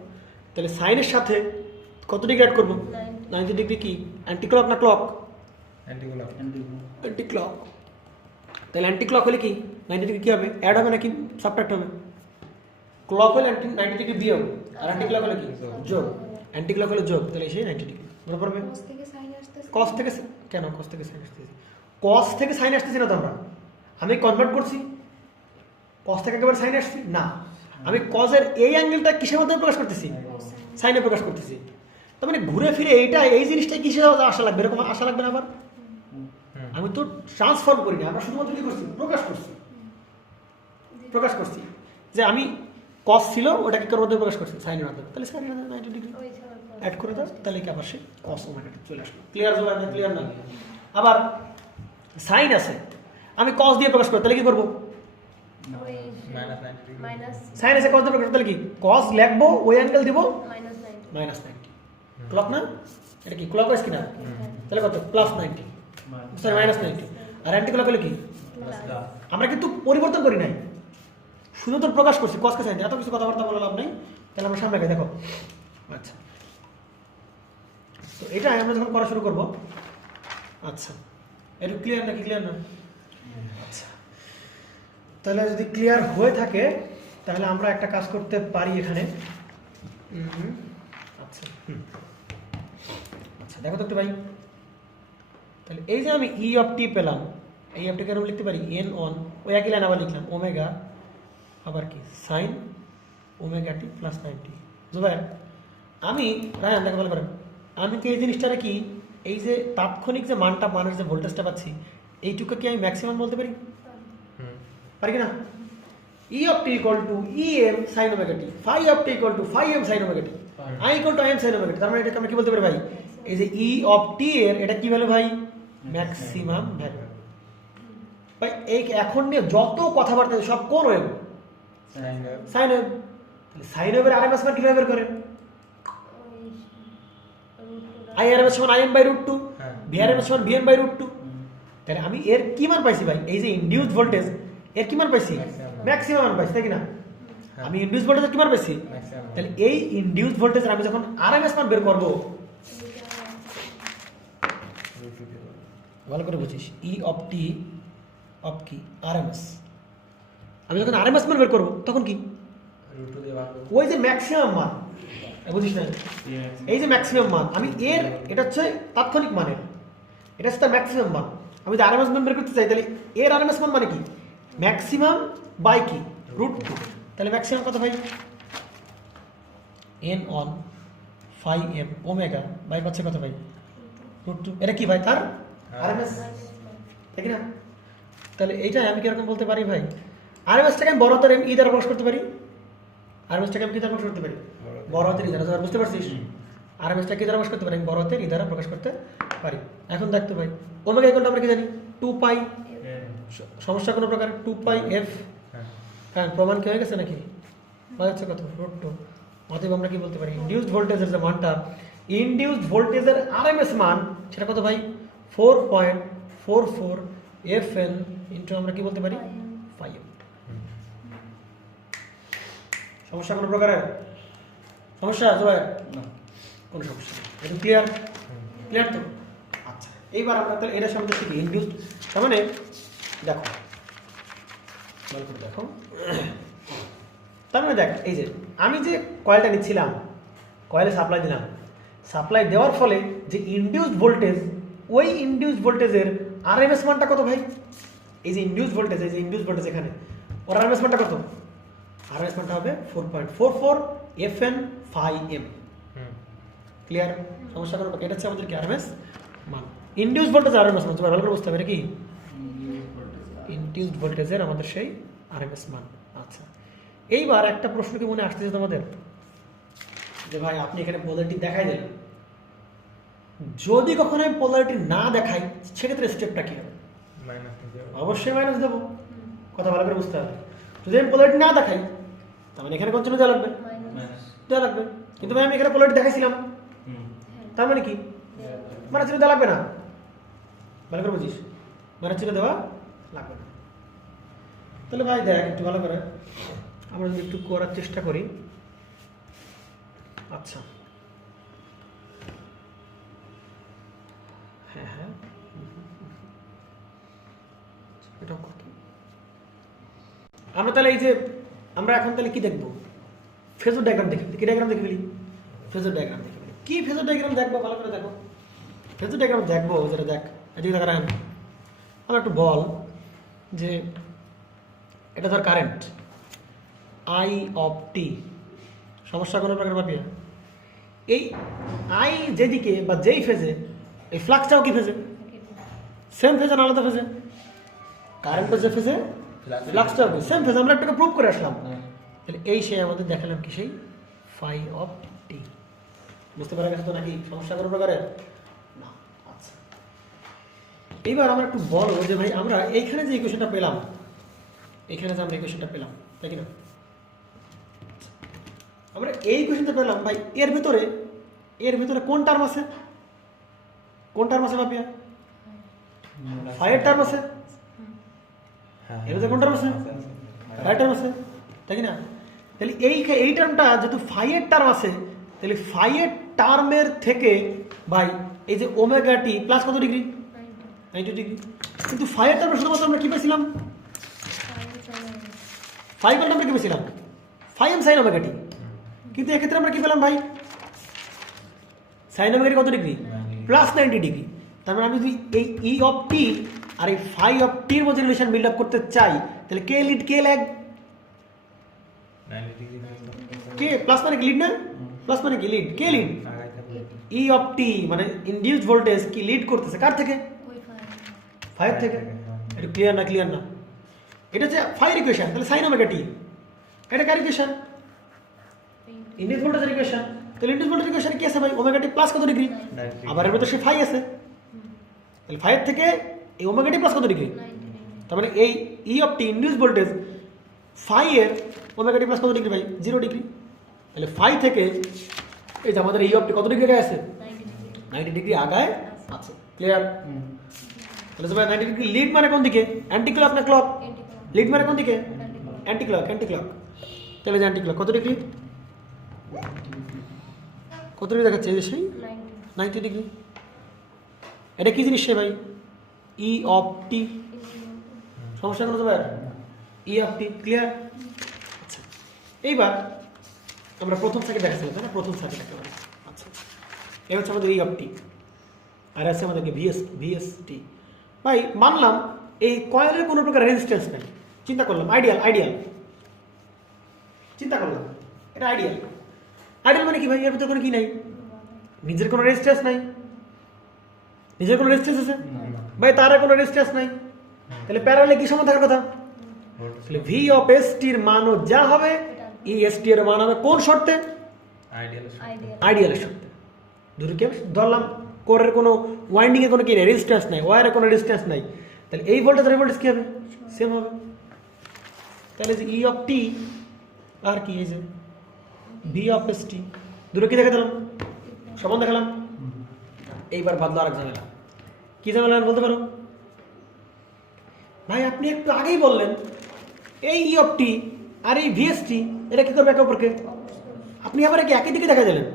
তাহলে সাইনের সাথে কত ডিগ্রি অ্যাড করবো? 90 ডিগ্রি। কি অ্যান্টি ক্লক না ক্লক? Anti clock. তাহলে অ্যান্টি ক্লক হলে কি 90 ডিগ্রি কী হবে? অ্যাড হবে নাকি সাবট্রাক্ট হবে? ক্লক হলে 90 ডিগ্রি বিয়োগ, আর অ্যান্টি ক্লক হলে কি যোগ। অ্যান্টি ক্লক হলে যোগ, তাহলে সেই 90 ডিগ্রি মনে পড়বে। কস থেকে কেন? কস থেকে সাইন আসতেছি, কস থেকে সাইন আসতেছি না তো আমরা, আমি কনভার্ট করছি। কস থেকে একেবারে সাইন আসছি না, আমি কসের এই অ্যাঙ্গেলটা কিসের মাধ্যমে প্রকাশ করতেছি? সাইনে প্রকাশ করতেছি। তার মানে ঘুরে ফিরে এইটা এই জিনিসটাই কিসে আশা লাগবে? এরকম আশা লাগবে না আবার? আমি তো ট্রান্সফর্ম করি না, আমরা শুধুমাত্র কি করছি? প্রকাশ করছি যে আমি কস ছিল ওটাকে কার মাধ্যমে প্রকাশ করছি? সাইনের মাধ্যমে। তাহলে সাইনের মাধ্যমে 90 ডিগ্রি অ্যাড করে দাও, তাহলে কি আবার সে কস ওমেগা টি চলে আসলো। ক্লিয়ার হলো না? ক্লিয়ার না? আবার সাইন আছে, আমি কস দিয়ে প্রকাশ করি, তাহলে কি করবো? সাইন আছে কস দিয়ে প্রকাশ, তাহলে কি কস লিখবো, ওই অ্যাঙ্গেল দিব -90। ক্লক না? এটা কি ক্লক ওয়াইজ কিনা? তাহলে কত? +90, সরি -90। আর অ্যান্টি ক্লক হলে কি? আমরা কিন্তু পরিবর্তন করি নাই, শুধু তো প্রকাশ করছি কসকে সাইন। এত কিছু কথাবার্তা বলে লাভ নেই, তাহলে আমরা সামনে দেখো। আচ্ছা, তো এটা আমরা যখন করা শুরু করব, আচ্ছা এটা ক্লিয়ার নাকি? ক্লিয়ার না? আচ্ছা, তাহলে যদি ক্লিয়ার হয়ে থাকে তাহলে আমরা একটা কাজ করতে পারি এখানে। আচ্ছা দেখো তো একটু ভাই, তাহলে এই যে আমি ই অফ টি পেলাম, এই অফ টিকে আমি লিখতে পারি এন অন, ওই একই লাইন আবার লিখলাম ওমেগা আবার কি সাইন ওমেগা টি প্লাস 90। বুঝতে পারেন? আমি রায়ন দেখো ভালো করেন, আমি কি এই জিনিসটারে কি এই যে তাৎক্ষণিক যে মানটা মানের যে ভোল্টেজটা পাচ্ছি এইটুকু কি আমি ম্যাক্সিমাম বলতে পারি? পারি কি না? E of T equal to E M sine omega T, phi of T equal to phi M sine omega T, I equal to I M sine omega T. তার মানে এটাকে আমরা কি বলতে পারি ভাই? এই যে ই অফ টি এর এটা কি ভ্যালু ভাই? Maximum value. ভাই এই এখন নিয়ে যত কথাবার্তা সব কোন ওয়েভ? Sine wave. সাইন ওয়েভের আরএমএস মান কিভাবে বের করেন? আই আরএমএস সমান I M by root two, V RMS সমান ভিএম বাই রুট টু। তাহলে আমি এর কি মান পাইছি ভাই? এই যে ইনডিউসড ভোল্টেজ এর কি মান পাইছি? ম্যাক্সিমাম মান পাইছি, তাই কি না? আমি ইনডিউসড ভোল্টেজের কি মান পাইছি? তাহলে এই ইনডিউসড ভোল্টেজের আমি যখন আরএমএস মান বের করব, ভালো করে বুঝিস, ই অফ টি অফ কি আরএমএস, আমি যখন আরএমএস মান বের করব তখন কি ওই যে ম্যাক্সিমাম মান, বুঝিস না? এই যে ম্যাক্সিমাম মান আমি এর এটা হচ্ছে তাৎক্ষণিক মানের, এটা হচ্ছে তার ম্যাক্সিমাম মান। আমি যদি আরএমএস মান বের করতে চাই তাহলে এর আরএমএস মান মানে কি? ম্যাক্সিমাম বাই কি রুট টু। তাহলে ম্যাক্সিমাম কত ভাই? এন অন ফাই এম ওমেগা বাই পাচ্ছে কত ভাই? Root two. এটা কি ভাই? তার আরএমএস, ঠিক না? তাহলে এইটাই আমি কিরকম বলতে পারি ভাই? আরএমএসটাকে আমি বড় হাতের ই দ্বারা প্রকাশ করতে পারি। আরএমএসটাকে আমি কি দ্বারা প্রকাশ করতে পারি? বড় হাতের ই দ্বারা। বুঝতে পারছিস? আরএমএসটা কি দ্বারা প্রকাশ করতে পারি? আমি বড় হাতের ই দ্বারা প্রকাশ করতে পারি। এখন দেখতো ভাই ওমেগা ইকুয়াল টু আমরা কি জানি? 2 পাই। সমস্যা কোনো প্রকার? 2 পাই এফ। হ্যাঁ, প্রমাণ কি হয়ে গেছে নাকি? বা হচ্ছে কত? Root two. অতএব আমরা কি বলতে পারি? ইনডিউসড ভোল্টেজের যে মানটা, ইনডিউসড ভোল্টেজের আরএমএস মান সেটা কত ভাই? 4.44 এফএন ইনটু আমরা কি বলতে পারি? 5। সমস্যা কোনো প্রকারের? সমস্যা আছে ভাই? কোনো সমস্যা নেই। এটা ক্লিয়ার? ক্লিয়ার তো? আচ্ছা, এইবার আমরা তাহলে এটা সামনে থেকে ইনডিউসড, তার মানে দেখো ভালো করে দেখো, তার মানে দেখ এই যে আমি যে কয়েলটা নিচ্ছিলাম, কয়েলে সাপ্লাই দিলাম, সাপ্লাই দেওয়ার ফলে যে ইনডিউসড ভোল্টেজ, ওই ইনডিউসড ভোল্টেজের আরএমএস মানটা কত ভাই? এই যে ইনডিউসড ভোল্টেজ, এই যে ইনডিউসড ভোল্টেজ এখানে ওর আরএমএস মানটা কত? আরএমএস মানটা হবে 4.44 এফএন 5 এম। ক্লিয়ার? সমস্যা কোনো? এটা হচ্ছে আমাদের কি আরএমএস মান। ইনডিউসড ভোল্টেজ আরএমএস মান ভালো করে বুঝতে হবে, এটা কি ইনডিউসড ভোল্টেজের আমাদের সেই আরএমএস মান। আচ্ছা, এইবার একটা প্রশ্ন কি মনে আসতেছে তোমাদের যে ভাই আপনি এখানে পোলারিটি দেখাই দিলেন, যদি কখনো আমি পোলারিটি না দেখাই সেক্ষেত্রে স্টেপটা কি হবে? অবশ্যই মাইনাস দেবো। কথা ভালো করে বুঝতে হবে। যদি আমি পোলারিটি না দেখাই তার মানে এখানে কন্টিনিউ দেওয়া লাগবে, দেওয়া লাগবে। কিন্তু ভাই আমি এখানে পোলারিটি দেখাইছিলাম, তার মানে কি মানে চিহ্ন দেওয়া লাগবে না? ভালো করে বুঝিস, মানে চিহ্ন দেওয়া লাগবে না। তাহলে ভাই দেখ একটু ভালো করে আমরা যদি একটু করার চেষ্টা করি। আচ্ছা, হ্যাঁ হ্যাঁ, এটাও করতে আমরা তাহলে এই যে আমরা এখন তাহলে কি দেখবো? ফেজর ডায়াগ্রাম দেখি। কি ডায়াগ্রাম দেখে ফেলি? ফেজর ডায়াগ্রাম দেখে ফেলি। কি ফেজর ডায়াগ্রাম দেখবো? ভালো করে দেখো। ফেজর ডায়াগ্রাম দেখবো যেটা দেখ, এদিকে দেখা রাখেন। আমরা একটু বল যে এটা ধর কারেন্ট আই অফ টি, সমস্যা কোনো প্রকার পাবি? এই আই যেদিকে বা যেই ফেজে, এই ফ্লাক্সটাও কি ফেজে? সেম ফেজে না আলাদা ফেজে? কারেন্টের যে ফেজে ফ্লাক্সটাও কি সেম ফেজে? আমরা একটু প্রুভ করে আসলাম। তাহলে এই সেই আমাদের দেখালাম কি সেই ফাই অফ টি। বুঝতে পারা গেছে তো নাকি? সমস্যা কোনো প্রকারের না? আচ্ছা, এইবার আমরা একটু বলবো যে ভাই আমরা এইখানে যে ইকুয়েশনটা পেলাম, এখানে যে আমরা ইকুয়েশনটা পেলাম, তাই কি না? আমরা এই ইকুয়েশনটা পেলাম ভাই, এর ভিতরে কোন টার্ম আছে? কোন টার্ম আছে বাপিয়া? ফাইয়ের টার্ম আছে। এর ভিতরে কোন টার্ম আছে? ফাইয়ের টার্ম আছে, তাই কি না? তাহলে এই টার্মটা যেহেতু ফাইয়ের টার্ম আছে, তাহলে ফাইয়ের টার্মের থেকে ভাই এই যে ওমেগা টি প্লাস কত ডিগ্রি? 90 ডিগ্রি। কিন্তু ফাইয়ের টার্মে শুধুমাত্র আমরা কি পেয়েছিলাম? ফাইভ আমরা কি পেয়েছিলাম? 5m সাইন ওমেগা টি। কিন্তু এক্ষেত্রে আমরা কি পেলাম ভাই? সাইন ওমেগা টি কত ডিগ্রি? Plus 90 degree. তার মানে আমি যদি এই ই অফ টি আর এই ফাই অফ টির মধ্যে রিলেশন বিল্ড আপ করতে চাই, তাহলে কে লিড কে ল্যাগ? 90 ডিগ্রি কে প্লাস মানে কি লিড না? প্লাস মানে কি লিড? কে লিড? আগাই থাকবে। ই অফ টি মানে ইনডিউসড ভোল্টেজ কি লিড করতেছে কার থেকে? ফাই থেকে। এটা ক্লিয়ার না? ক্লিয়ার না? এটা হচ্ছে ফাইয়ের ইকুয়েশন, তাহলে সাইন ওমেগা টি। এটা কার ইকুয়েশন? ইনডিউসড ভোল্টেজের ইকুয়েশন। তাহলে ইনডিউসড ভোল্টেজের ইকুয়েশনে কি আছে ভাই? ওমেগা টি প্লাস কত ডিগ্রি? 90 আবার এর মধ্যে সে ফাই আছে, তাহলে ফাইয়ের থেকে এই ওমেগা টি প্লাস কত ডিগ্রি? তার মানে এই E of t induced voltage phi এর ওমেগা টি প্লাস কত ডিগ্রি ভাই? 0 ডিগ্রি। তাহলে ফাই থেকে এই যে আমাদের ই অফ টি কত ডিগ্রি আগায় আছে? 90 ডিগ্রি আগায় আছে। ক্লিয়ার? তাহলে ভাই 90 ডিগ্রি লিড মানে কোন দিকে? অ্যান্টি ক্লক না ক্লক? লিড মানে কোন দিকে? Anti clock. Anti clock. তাহলে যে অ্যান্টি ক্লক কত ডিগ্রি? কত ডিগ্রি দেখাচ্ছে? এই যে সেই 90 ডিগ্রি। এটা কি জিনিস সে ভাই? ই অফ টি। সমস্যা কোনো তো ভাই? ই অফ টি। ক্লিয়ার? আচ্ছা, এইবার আমরা প্রথম সার্কিট দেখাচ্ছিলাম তাই না? প্রথম সার্কিট একেবারে। আচ্ছা, এই হচ্ছে আমাদের ই অফ টি, আর আছে আমাদেরকে ভিএসটি। ভাই মানলাম এই কয়েলের কোনো প্রকার রেজিস্ট্যান্স নেই, চিন্তা করলাম আইডিয়াল চিন্তা করলাম এটা আইডিয়াল মানে কি ভাই? এর ভিতরে কোনো কি নাই, নিজের কোনো রেজিস্ট্যান্স নাই। নিজের কোনো রেজিস্ট্যান্স আছে ভাই? তার কোনো রেজিস্ট্যান্স নাই। তাহলে প্যারালালে কি সমান থাকার কথা? তাহলে ভি অফ এস টির মানও যা হবে ই এস টি এর মান হবে কোন শর্তে? আইডিয়ালের শর্তে। দুটোকে ধরলাম কোরের কোনো ওয়াইন্ডিং এ কোনো কি নেই, রেজিস্ট্যান্স নাই, ওয়্যারে কোনো রেজিস্ট্যান্স নাই, তাহলে এই ভোল্টেজ আর ভোল্টেজ কি হবে? সেম হবে। তাহলে যে ই অফ টি আর কি এই যে ভি অফ এস টি, দুটো কি দেখালাম? সমান দেখালাম। এইবার বাদলা আর এক ঝামেলা। কি ঝামেলা বলতে পারো ভাই? আপনি একটু আগেই বললেন এই ই অফ টি আর এই ভিএসটি এটা কি করবে একে অপরকে? আপনি আবার কি একই দিকে দেখা দিলেন?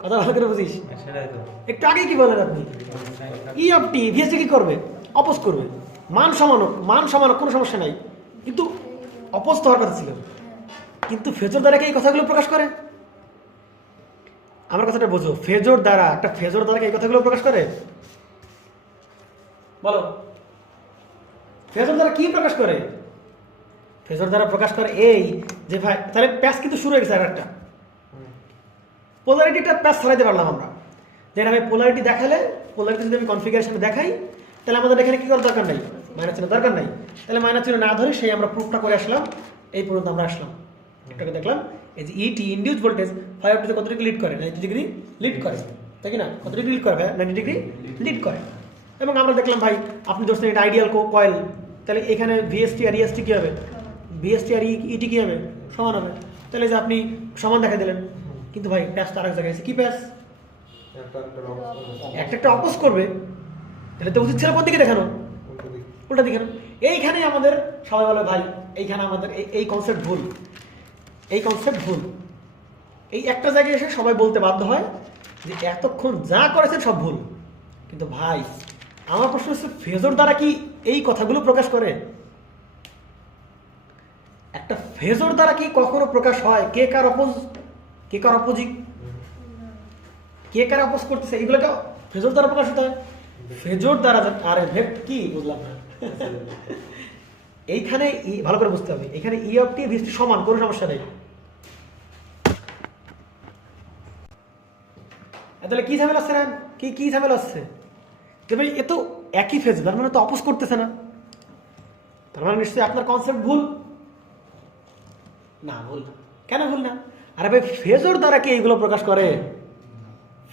কথা ভালো করে বুঝিস। সেটাই তো। একটু আগেই কি বলেন আপনি? ই অফ টি ভিএসটি কি করবে? অপোজ করবে। মান সমান কোনো সমস্যা নাই, কিন্তু অপোজ তো হওয়ার কথা ছিল। কিন্তু ফেজর দ্বারা কি এই কথাগুলো প্রকাশ করে? আমার কথাটা বোঝো, ফেজর দ্বারা কি এই কথাগুলো প্রকাশ করে? বলো, ফেজর দ্বারা কি প্রকাশ করে? ফেজর দ্বারা প্রকাশ করে এই যে ভাই, তাহলে প্যাচ কিন্তু শুরু হয়ে গেছে আর একটা পোলারিটিটা প্যাচ ছাড়াইতে পারলাম আমরা। যেটা আমি পোলারিটি দেখালে, পোলারিটি যদি আমি কনফিগারেশনে দেখাই, তাহলে আমাদের এখানে কি করার দরকার নাই, মাইনাস চিহ্ন দরকার নাই। তাহলে মাইনাস চিহ্ন না ধরে সেই আমরা প্রুফটা করে আসলাম, এই পর্যন্ত আমরা আসলাম। এটাকে দেখলাম এই যে ইটি ইনডিউস ভোল্টেজ 5 তে কত ডিগ্রি লিড করে? 90 ডিগ্রি লিড করে, তাই কি না? কত ডিগ্রি লিড করে ভাই? 90 ডিগ্রি লিড করে। এবং আমরা দেখলাম ভাই আপনি ধরছেন এটা আইডিয়াল কয়েল, তাহলে এখানে ভিএসটি আর ইএসটি কি হবে? ভিএসটি আর ইটি কি হবে? সমান হবে। তাহলে যে আপনি সমান দেখা দিলেন, কিন্তু ভাই প্যাচ তো আরেক জায়গায় আছে। কি প্যাচ? একটা অপোজ করবে, তাহলে তো উচিত ছিল কোন দিকে দেখানো? উল্টা দিকে। এইখানে আমাদের সবাই বলে ভাই এইখানে আমাদের এই কনসেপ্ট ভুল, এই কনসেপ্ট ভুল। এই একটা জায়গায় এসে সবাই বলতে বাধ্য হয় যে এতক্ষণ যা করেছেন সব ভুল। কিন্তু ভাই আমার প্রশ্ন হচ্ছে, ফেজর দ্বারা কি এই কথাগুলো প্রকাশ করে? একটা ফেজর দ্বারা কি কখনো প্রকাশ হয় কে কার অপোজিং, কে কার অপোজ করতেছে, এগুলোকে ফেজর দ্বারা প্রকাশিত হয়। ফেজর দ্বারা আরে ভেক্ট কি বুঝলাম না। এইখানে ভালো করে বুঝতে হবে, এখানে ই অফ টি ভিএসটি সমান, কোনো সমস্যা নেই। তাহলে কি ঝামেলা আসছে? কি ঝামেলা আসছে? যে ভাই এ তো একই ফেজ, তার মানে তো অপোজ করতেছে না, তার মানে নিশ্চয়ই আপনার কনসেপ্ট ভুল। না ভুল না, কেন ভুল না? আরে ভাই ফেজর দ্বারা কি এইগুলো প্রকাশ করে?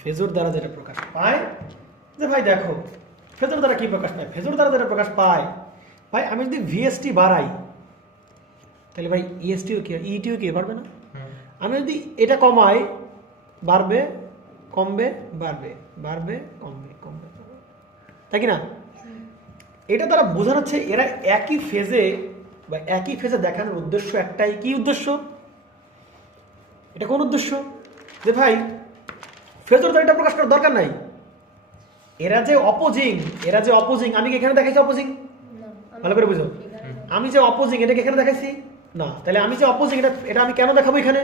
ফেজর দ্বারা যেটা প্রকাশ পায়, যে ভাই দেখো ফেজর দ্বারা কি প্রকাশ পায়? ফেজর দ্বারা যেটা প্রকাশ পায় ভাই, আমি যদি ভিএসটি বাড়াই তাহলে ভাই ইএসটিও কি ইটিও কি বাড়বে না? আমি যদি এটা কমাই বাড়বে, কমবে, বাড়বে, কমবে, তাই কি না? এটা দ্বারা বোঝানো হচ্ছে এরা একই ফেজে বা একই ফেজে দেখানোর উদ্দেশ্য একটাই। কি উদ্দেশ্য? এটা কোন উদ্দেশ্য? যে ভাই ফেজর দ্বারা এটা প্রকাশ করার দরকার নাই, এরা যে অপোজিং, আমি কি এখানে দেখাইছি অপোজিং? ভালো করে বুঝো, আমি যে অপোজিং এটা কি এখানে দেখাইছি না? তাহলে আমি যে অপোজিং এটা আমি কেন দেখাবো এখানে?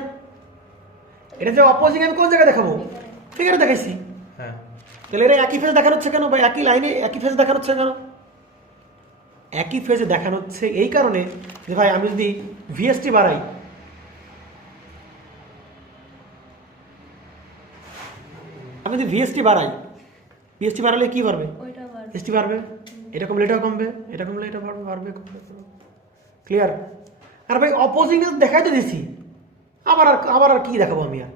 এটা যে অপোজিং আমি কোন জায়গায় দেখাবো? ফিগারে দেখাইছি। হ্যাঁ তাহলে এরা একই ফেজে দেখানো হচ্ছে কেন, বা একই লাইনে একই ফেজে দেখানো হচ্ছে কেন? একই ফেজে দেখানো হচ্ছে এই কারণে যে ভাই আমি যদি ভিএসটি বাড়াই, আমি যদি ভিএসটি বাড়াই, ভিএসটি বাড়ালে কি বাড়বে? এসটি বাড়বে, এটা কমলে এটাও কমবে, এটা কমলে এটা বাড়বে, বাড়বে কমবে। ক্লিয়ার? আর ভাই অপোজিং দেখাইতে দিছি, আবার আর কি দেখাবো আমি? আর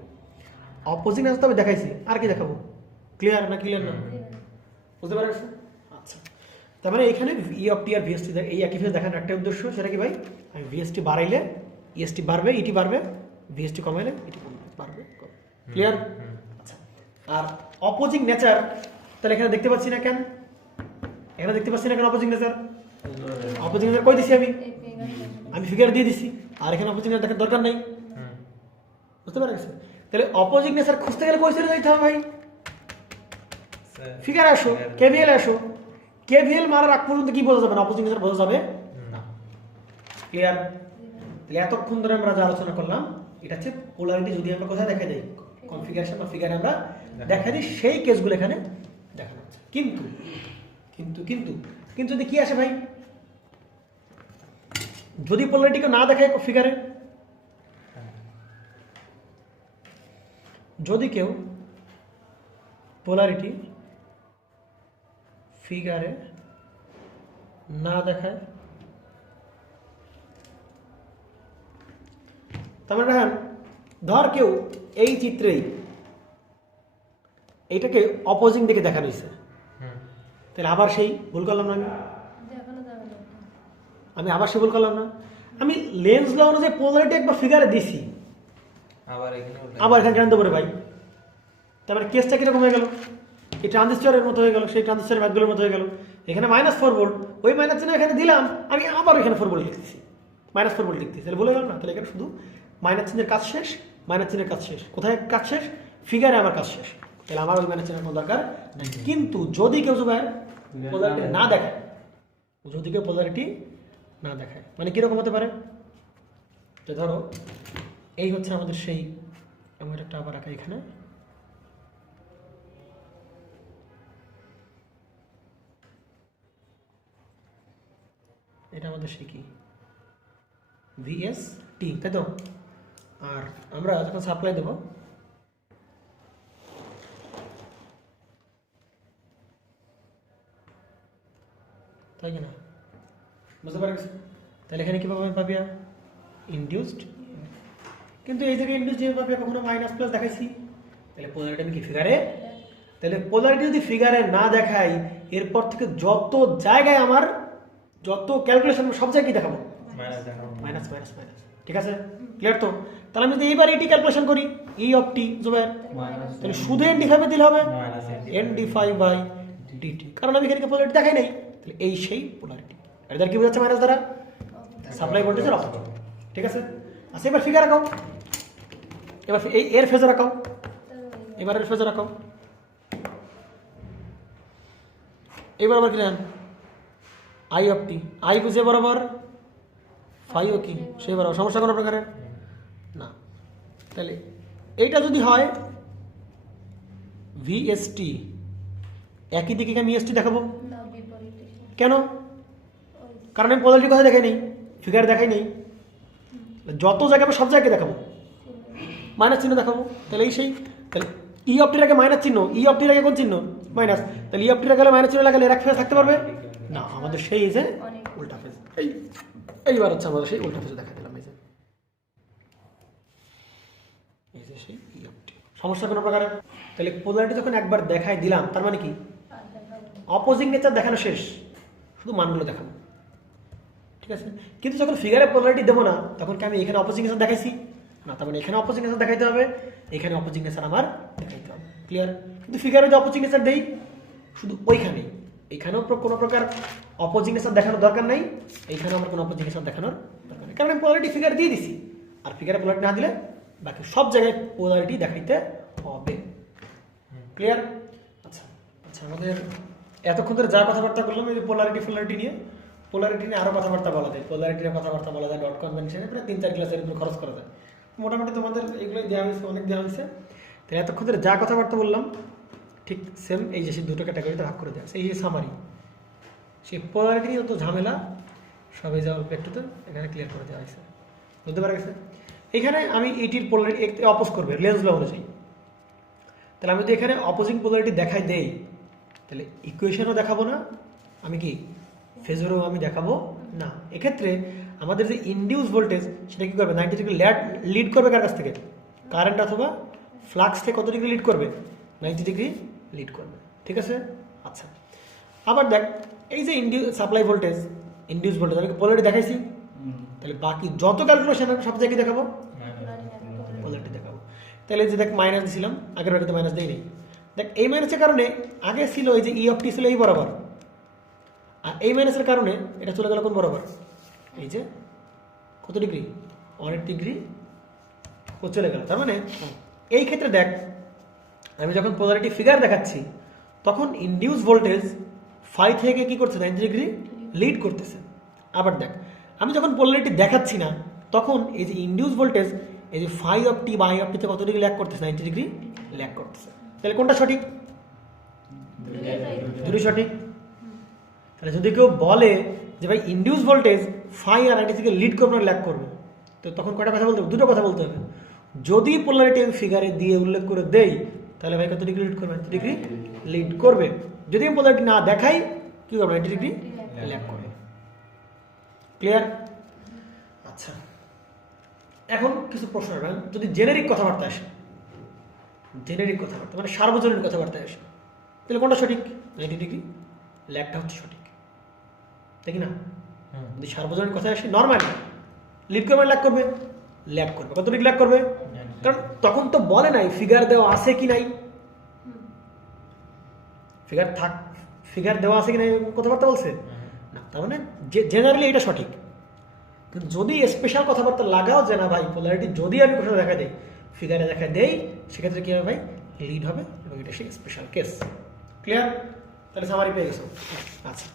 অপোজিং তো আমি দেখাইছি, আর কি দেখাবো? ক্লিয়ার না? ক্লিয়ার না? বুঝতে পারছো? আচ্ছা, তার মানে এখানে ই অফ টি আর ভিএসটি এই একই ফেজে দেখানোর একটা উদ্দেশ্য, সেটা কি ভাই? আমি ভিএসটি বাড়াইলে ইএসটি বাড়বে, ইটি বাড়বে, ভিএসটি কমাইলে ইটি কমবে, বাড়বে। ক্লিয়ার? আচ্ছা, আর অপোজিং নেচার তাহলে এখানে দেখতে পাচ্ছি না কেন? এখানে দেখতে পাচ্ছি না কেন অপোজিং নেচার? অপোজিং নেচার কই দিছি আমি ফিগার দিয়ে দিছি, আর এখানে অপোজিং নেচার দেখার দরকার নেই। বুঝতে পারছো? তাহলে অপোজিং নেচার খুঁজতে গেলে কই চলে যাইতে হবে ভাই? ফিগারে আসো, কেভিএল আসো। কেভিএল মারার আগ পর্যন্ত কি বোঝা যাবে না? অপোজিং নেচার বোঝা যাবে না। ক্লিয়ার? তাহলে এতক্ষণ ধরে আমরা যা আলোচনা করলাম এটা হচ্ছে পোলারিটি যদি আমরা কোথায় দেখা দেই, কনফিগারেশন বা ফিগারে আমরা দেখা দিই, সেই কেসগুলো এখানে দেখানো হচ্ছে। কিন্তু কিন্তু কিন্তু কিন্তু যদি কি আসে ভাই, যদি পোলারিটিকে না দেখায় ফিগারে, যদি কেউ পোলারিটি ফিগারে না দেখায়, তার মানে ধর কেউ এই চিত্রেই এইটাকে অপোজিং দিকে দেখানো হয়েছে, তাহলে আবার সেই ভুল করলাম না? আমি আবার সেই ভুল করলাম না? আমি লেন্স ল অনুযায়ী পোলারিটি একবার ফিগারে দিছি, আবার এখানে কেন দেবো রে ভাই? তারপরে কেসটা কিরকম হয়ে গেল? এই ট্রানজিস্টরের মতো হয়ে গেল, সেই ট্রানজিস্টরের ব্যাগগুলোর মতো হয়ে গেল। এখানে -4 ভোল্ট, ওই মাইনাস চিহ্ন এখানে দিলাম, আমি আবার এখানে 4 ভোল্ট লিখতেছি, -4 ভোল্ট লিখতেছি, তাহলে বলে গেল না? তাহলে এখানে শুধু মাইনাস চিহ্নের কাজ শেষ, মাইনাস চিহ্নের কাজ শেষ। কোথায় কাজ শেষ? ফিগারে আমার কাজ শেষ। তাহলে আমার ওই মাইনাস চিহ্নের কোনো দরকার নেই। কিন্তু যদি কেউ পোলারিটি না দেখায়, যদি কেউ পোলারিটি না দেখায়, মানে কিরকম হতে পারে? তো ধরো এই হচ্ছে আমাদের সেই, আমার একটা আবার আঁকা এখানে, এটা আমাদের সেই কি ভিএসটি, তাই তো? আর আমরা যখন সাপ্লাই দেব, তাই কি না? বুঝতে পারছি? তাহলে এখানে কীভাবে পাবিয়া? ইনডিউসড। কিন্তু এই জায়গায় ইনডিউসড যেভাবে পাবিয়া, কখনো মাইনাস প্লাস দেখাইছি, তাহলে পোলারিটি আমি কি ফিগারে? তাহলে পোলারিটি যদি ফিগারে না দেখাই, এরপর থেকে যত জায়গায় আমার যত ক্যালকুলেশন সব জায়গায় দেখাবো মাইনাস মাইনাস মাইনাস। ঠিক আছে? ক্লিয়ার তো? তাহলে আমি যদি এইবার এটি ক্যালকুলেশন করি, ই অফ টি জুবাইর, তাহলে শুধু ND5 দিলে হবে ND5/dt, কারণ আমি এখানে পোলারিটি দেখাই নাই। তাহলে এই সেই পোলারিটি। এটার কি বোঝাচ্ছে? মাইনাস দ্বারা সাপ্লাই ভোল্টেজের অপোজিট। ঠিক আছে? আচ্ছা, এবার ফিগার আঁকাও, এবার এই এর ফেজার আঁকাও, এবার এর ফেজার আঁকাও। এবার আবার কি জানেন? আই অফ টি, আই বুঝে বরাবর, ফাইও কি সেই বরাবর, সমস্যা কোনো প্রকারের না। তাহলে এইটা যদি হয় ভিএসটি, একই দিকে আমি এসটি দেখাবো কেন? কারণ আমি পোলারিটি কোথায় দেখাই নেই, ফিগার দেখাই নেই। যত জায়গায় সব জায়গায় দেখাবো, মাইনাস চিহ্ন দেখাবো। তাহলে এই সেই, তাহলে ই অফ টির আগে মাইনাস চিহ্ন, ই অফ টির আগে কোন চিহ্ন? মাইনাস। তাহলে ই অফ টির আগে মাইনাস চিহ্ন লাগালে এক ফেজ থাকতে পারবে না, আমাদের সেই যে উল্টা ফেজ। এইবার হচ্ছে আমাদের সেই উল্টা ফেজে দেখা দিলাম, এই যে সেই ই অফ টি। সমস্যা কোনো প্রকারের? তাহলে পোলারিটি যখন একবার দেখাই দিলাম, তার মানে কি অপোজিং নেচার দেখানো শেষ, শুধু মানগুলো দেখাবো। ঠিক আছে? কিন্তু যখন ফিগারে পোলারিটি দেবো না, তখন কি আমি এখানে অপোজিং নেচার দেখাইছি না? তার মানে এখানে অপোজিং নেচার দেখাইতে হবে, এখানে অপোজিং নেচার আমার দেখাইতে হবে। ক্লিয়ার? কিন্তু ফিগারে যে অপোজিং নেচার দেই শুধু ওইখানেই, এখানেও কোনো প্রকার অপোজিং নেচার দেখানোর দরকার নাই, এইখানেও আমার কোনো অপোজিং নেচার দেখানোর দরকার নেই, কারণ আমি পোলারিটি ফিগার দিয়ে দিছি। আর ফিগারে পোলারিটি না দিলে বাকি সব জায়গায় পোলারিটি দেখাইতে হবে। ক্লিয়ার? আচ্ছা আচ্ছা, আমাদের এতক্ষণ ধরে যা কথাবার্তা করলাম এই পোলারিটি নিয়ে, পোলারিটি নিয়ে আরও কথাবার্তা বলা যায়, পোলারিটির কথাবার্তা বলা যায় ডট কনভেনশনে, প্রায় 3-4 ক্লাসের উপর খরচ করা যায়। মোটামুটি তোমাদের এগুলোই দেওয়া হয়েছে, অনেক দেওয়া হয়েছে। তাহলে এতক্ষণ ধরে যা কথাবার্তা বললাম ঠিক সেম এই যে সেই দুটো ক্যাটাগরিতে ভাগ করে দেওয়া আছে। এই যে সামারি, সেই পোলারিটি নিয়ে যত ঝামেলা সবই যা অল্প একটু তো এখানে ক্লিয়ার করে দেওয়া হয়েছে, বুঝতে পারা গেছে। এখানে আমি এইটির পোলারিটি অপোজ করবে লেন্স ল অনুযায়ী। তাহলে আমি যদি এখানে অপোজিং পোলারিটি দেখাই দেই, তাহলে ইকুয়েশনও দেখাবো না, আমি কি ফেজরও আমি দেখাবো না। এক্ষেত্রে আমাদের যে ইনডিউস ভোল্টেজ সেটা কী করবে, 90 ডিগ্রি লিড করবে কার কাছ থেকে, কারেন্ট অথবা ফ্লাক্স থেকে কত ডিগ্রি লিড করবে, 90 ডিগ্রি লিড করবে, ঠিক আছে। আচ্ছা, আবার দেখ এই যে সাপ্লাই ভোল্টেজ, ইনডিউস ভোল্টেজ আমি পোলারিটি দেখাইছি, তাহলে বাকি যত ক্যালকুলেশন সব জায়গায় দেখাবো পোলারিটি দেখাবো। তাহলে এই যে দেখ মাইনাস দিয়েছিলাম, আগের বাড়িতে মাইনাস দেই নেই। দেখ এই মাইনাসের কারণে আগে ছিল এই যে ই অফ টি ছিল এই বরাবর, আর এই মাইনাসের কারণে এটা চলে গেল কোন বরাবর, এই যে কত ডিগ্রি, 180 ডিগ্রি চলে গেল। তার মানে এই ক্ষেত্রে দেখ আমি যখন পোলারিটি ফিগার দেখাচ্ছি তখন ইনডিউস ভোল্টেজ ফাই থেকে কি করছে, 90 ডিগ্রি লিড করতেছে। আবার দেখ আমি যখন পোলারিটি দেখাচ্ছি না তখন এই যে ইনডিউস ভোল্টেজ এই যে ফাই অফ টি বা আই অফ টিতে কত ডিগ্রি ল্যাগ করতেছে, 90 ডিগ্রি ল্যাগ করতেছে। তাহলে কোনটা সঠিক, দুটোই সঠিক। তাহলে যদি কেউ বলে যে ভাই ইনডিউস ভোল্টেজ ফাই আর 90 থেকে লিড করবে না ল্যাগ করবে, তো তখন কয়টা কথা বলতে হবে, দুটো কথা বলতে হবে। যদি পোলারিটি আমি ফিগারে দিয়ে উল্লেখ করে দেই তাহলে ভাই কত ডিগ্রি লিড করবে, 90 ডিগ্রি লিড করবে। যদি আমি পোলারিটি না দেখাই কি করবে, 90 ডিগ্রি ল্যাগ করবে। ক্লিয়ার? আচ্ছা, এখন কিছু প্রশ্ন আসবে, যদি জেনেরিক কথাবার্তা আসে, জেনেরিক কথাবার্তা মানে সার্বজনীন কথাবার্তা আসে, তাহলে কোনটা সঠিক, 90 ডিগ্রি ল্যাগটা হচ্ছে সঠিক, তাই কি না? যদি সার্বজনীন কথা আসে নর্মালি লিড করবে ল্যাগ করবে, ল্যাগ করবে। কত ডিগ্রি ল্যাগ করবে, কারণ তখন তো বলে নাই ফিগার দেওয়া আছে কি নাই, ফিগার দেওয়া আছে কি নাই কথাবার্তা বলছে না, তার মানে জেনারেলি এটা সঠিক। কিন্তু যদি স্পেশাল কথাবার্তা লাগাও যে না ভাই পোলারিটি যদি আমি কোথাও দেখা দেই, ফিগারে দেখা দেই, সেক্ষেত্রে কী হবে ভাই, লিড হবে, এবং এটা সেই স্পেশাল কেস। ক্লিয়ার? তাহলে সামারি পেয়ে গেছো। আচ্ছা।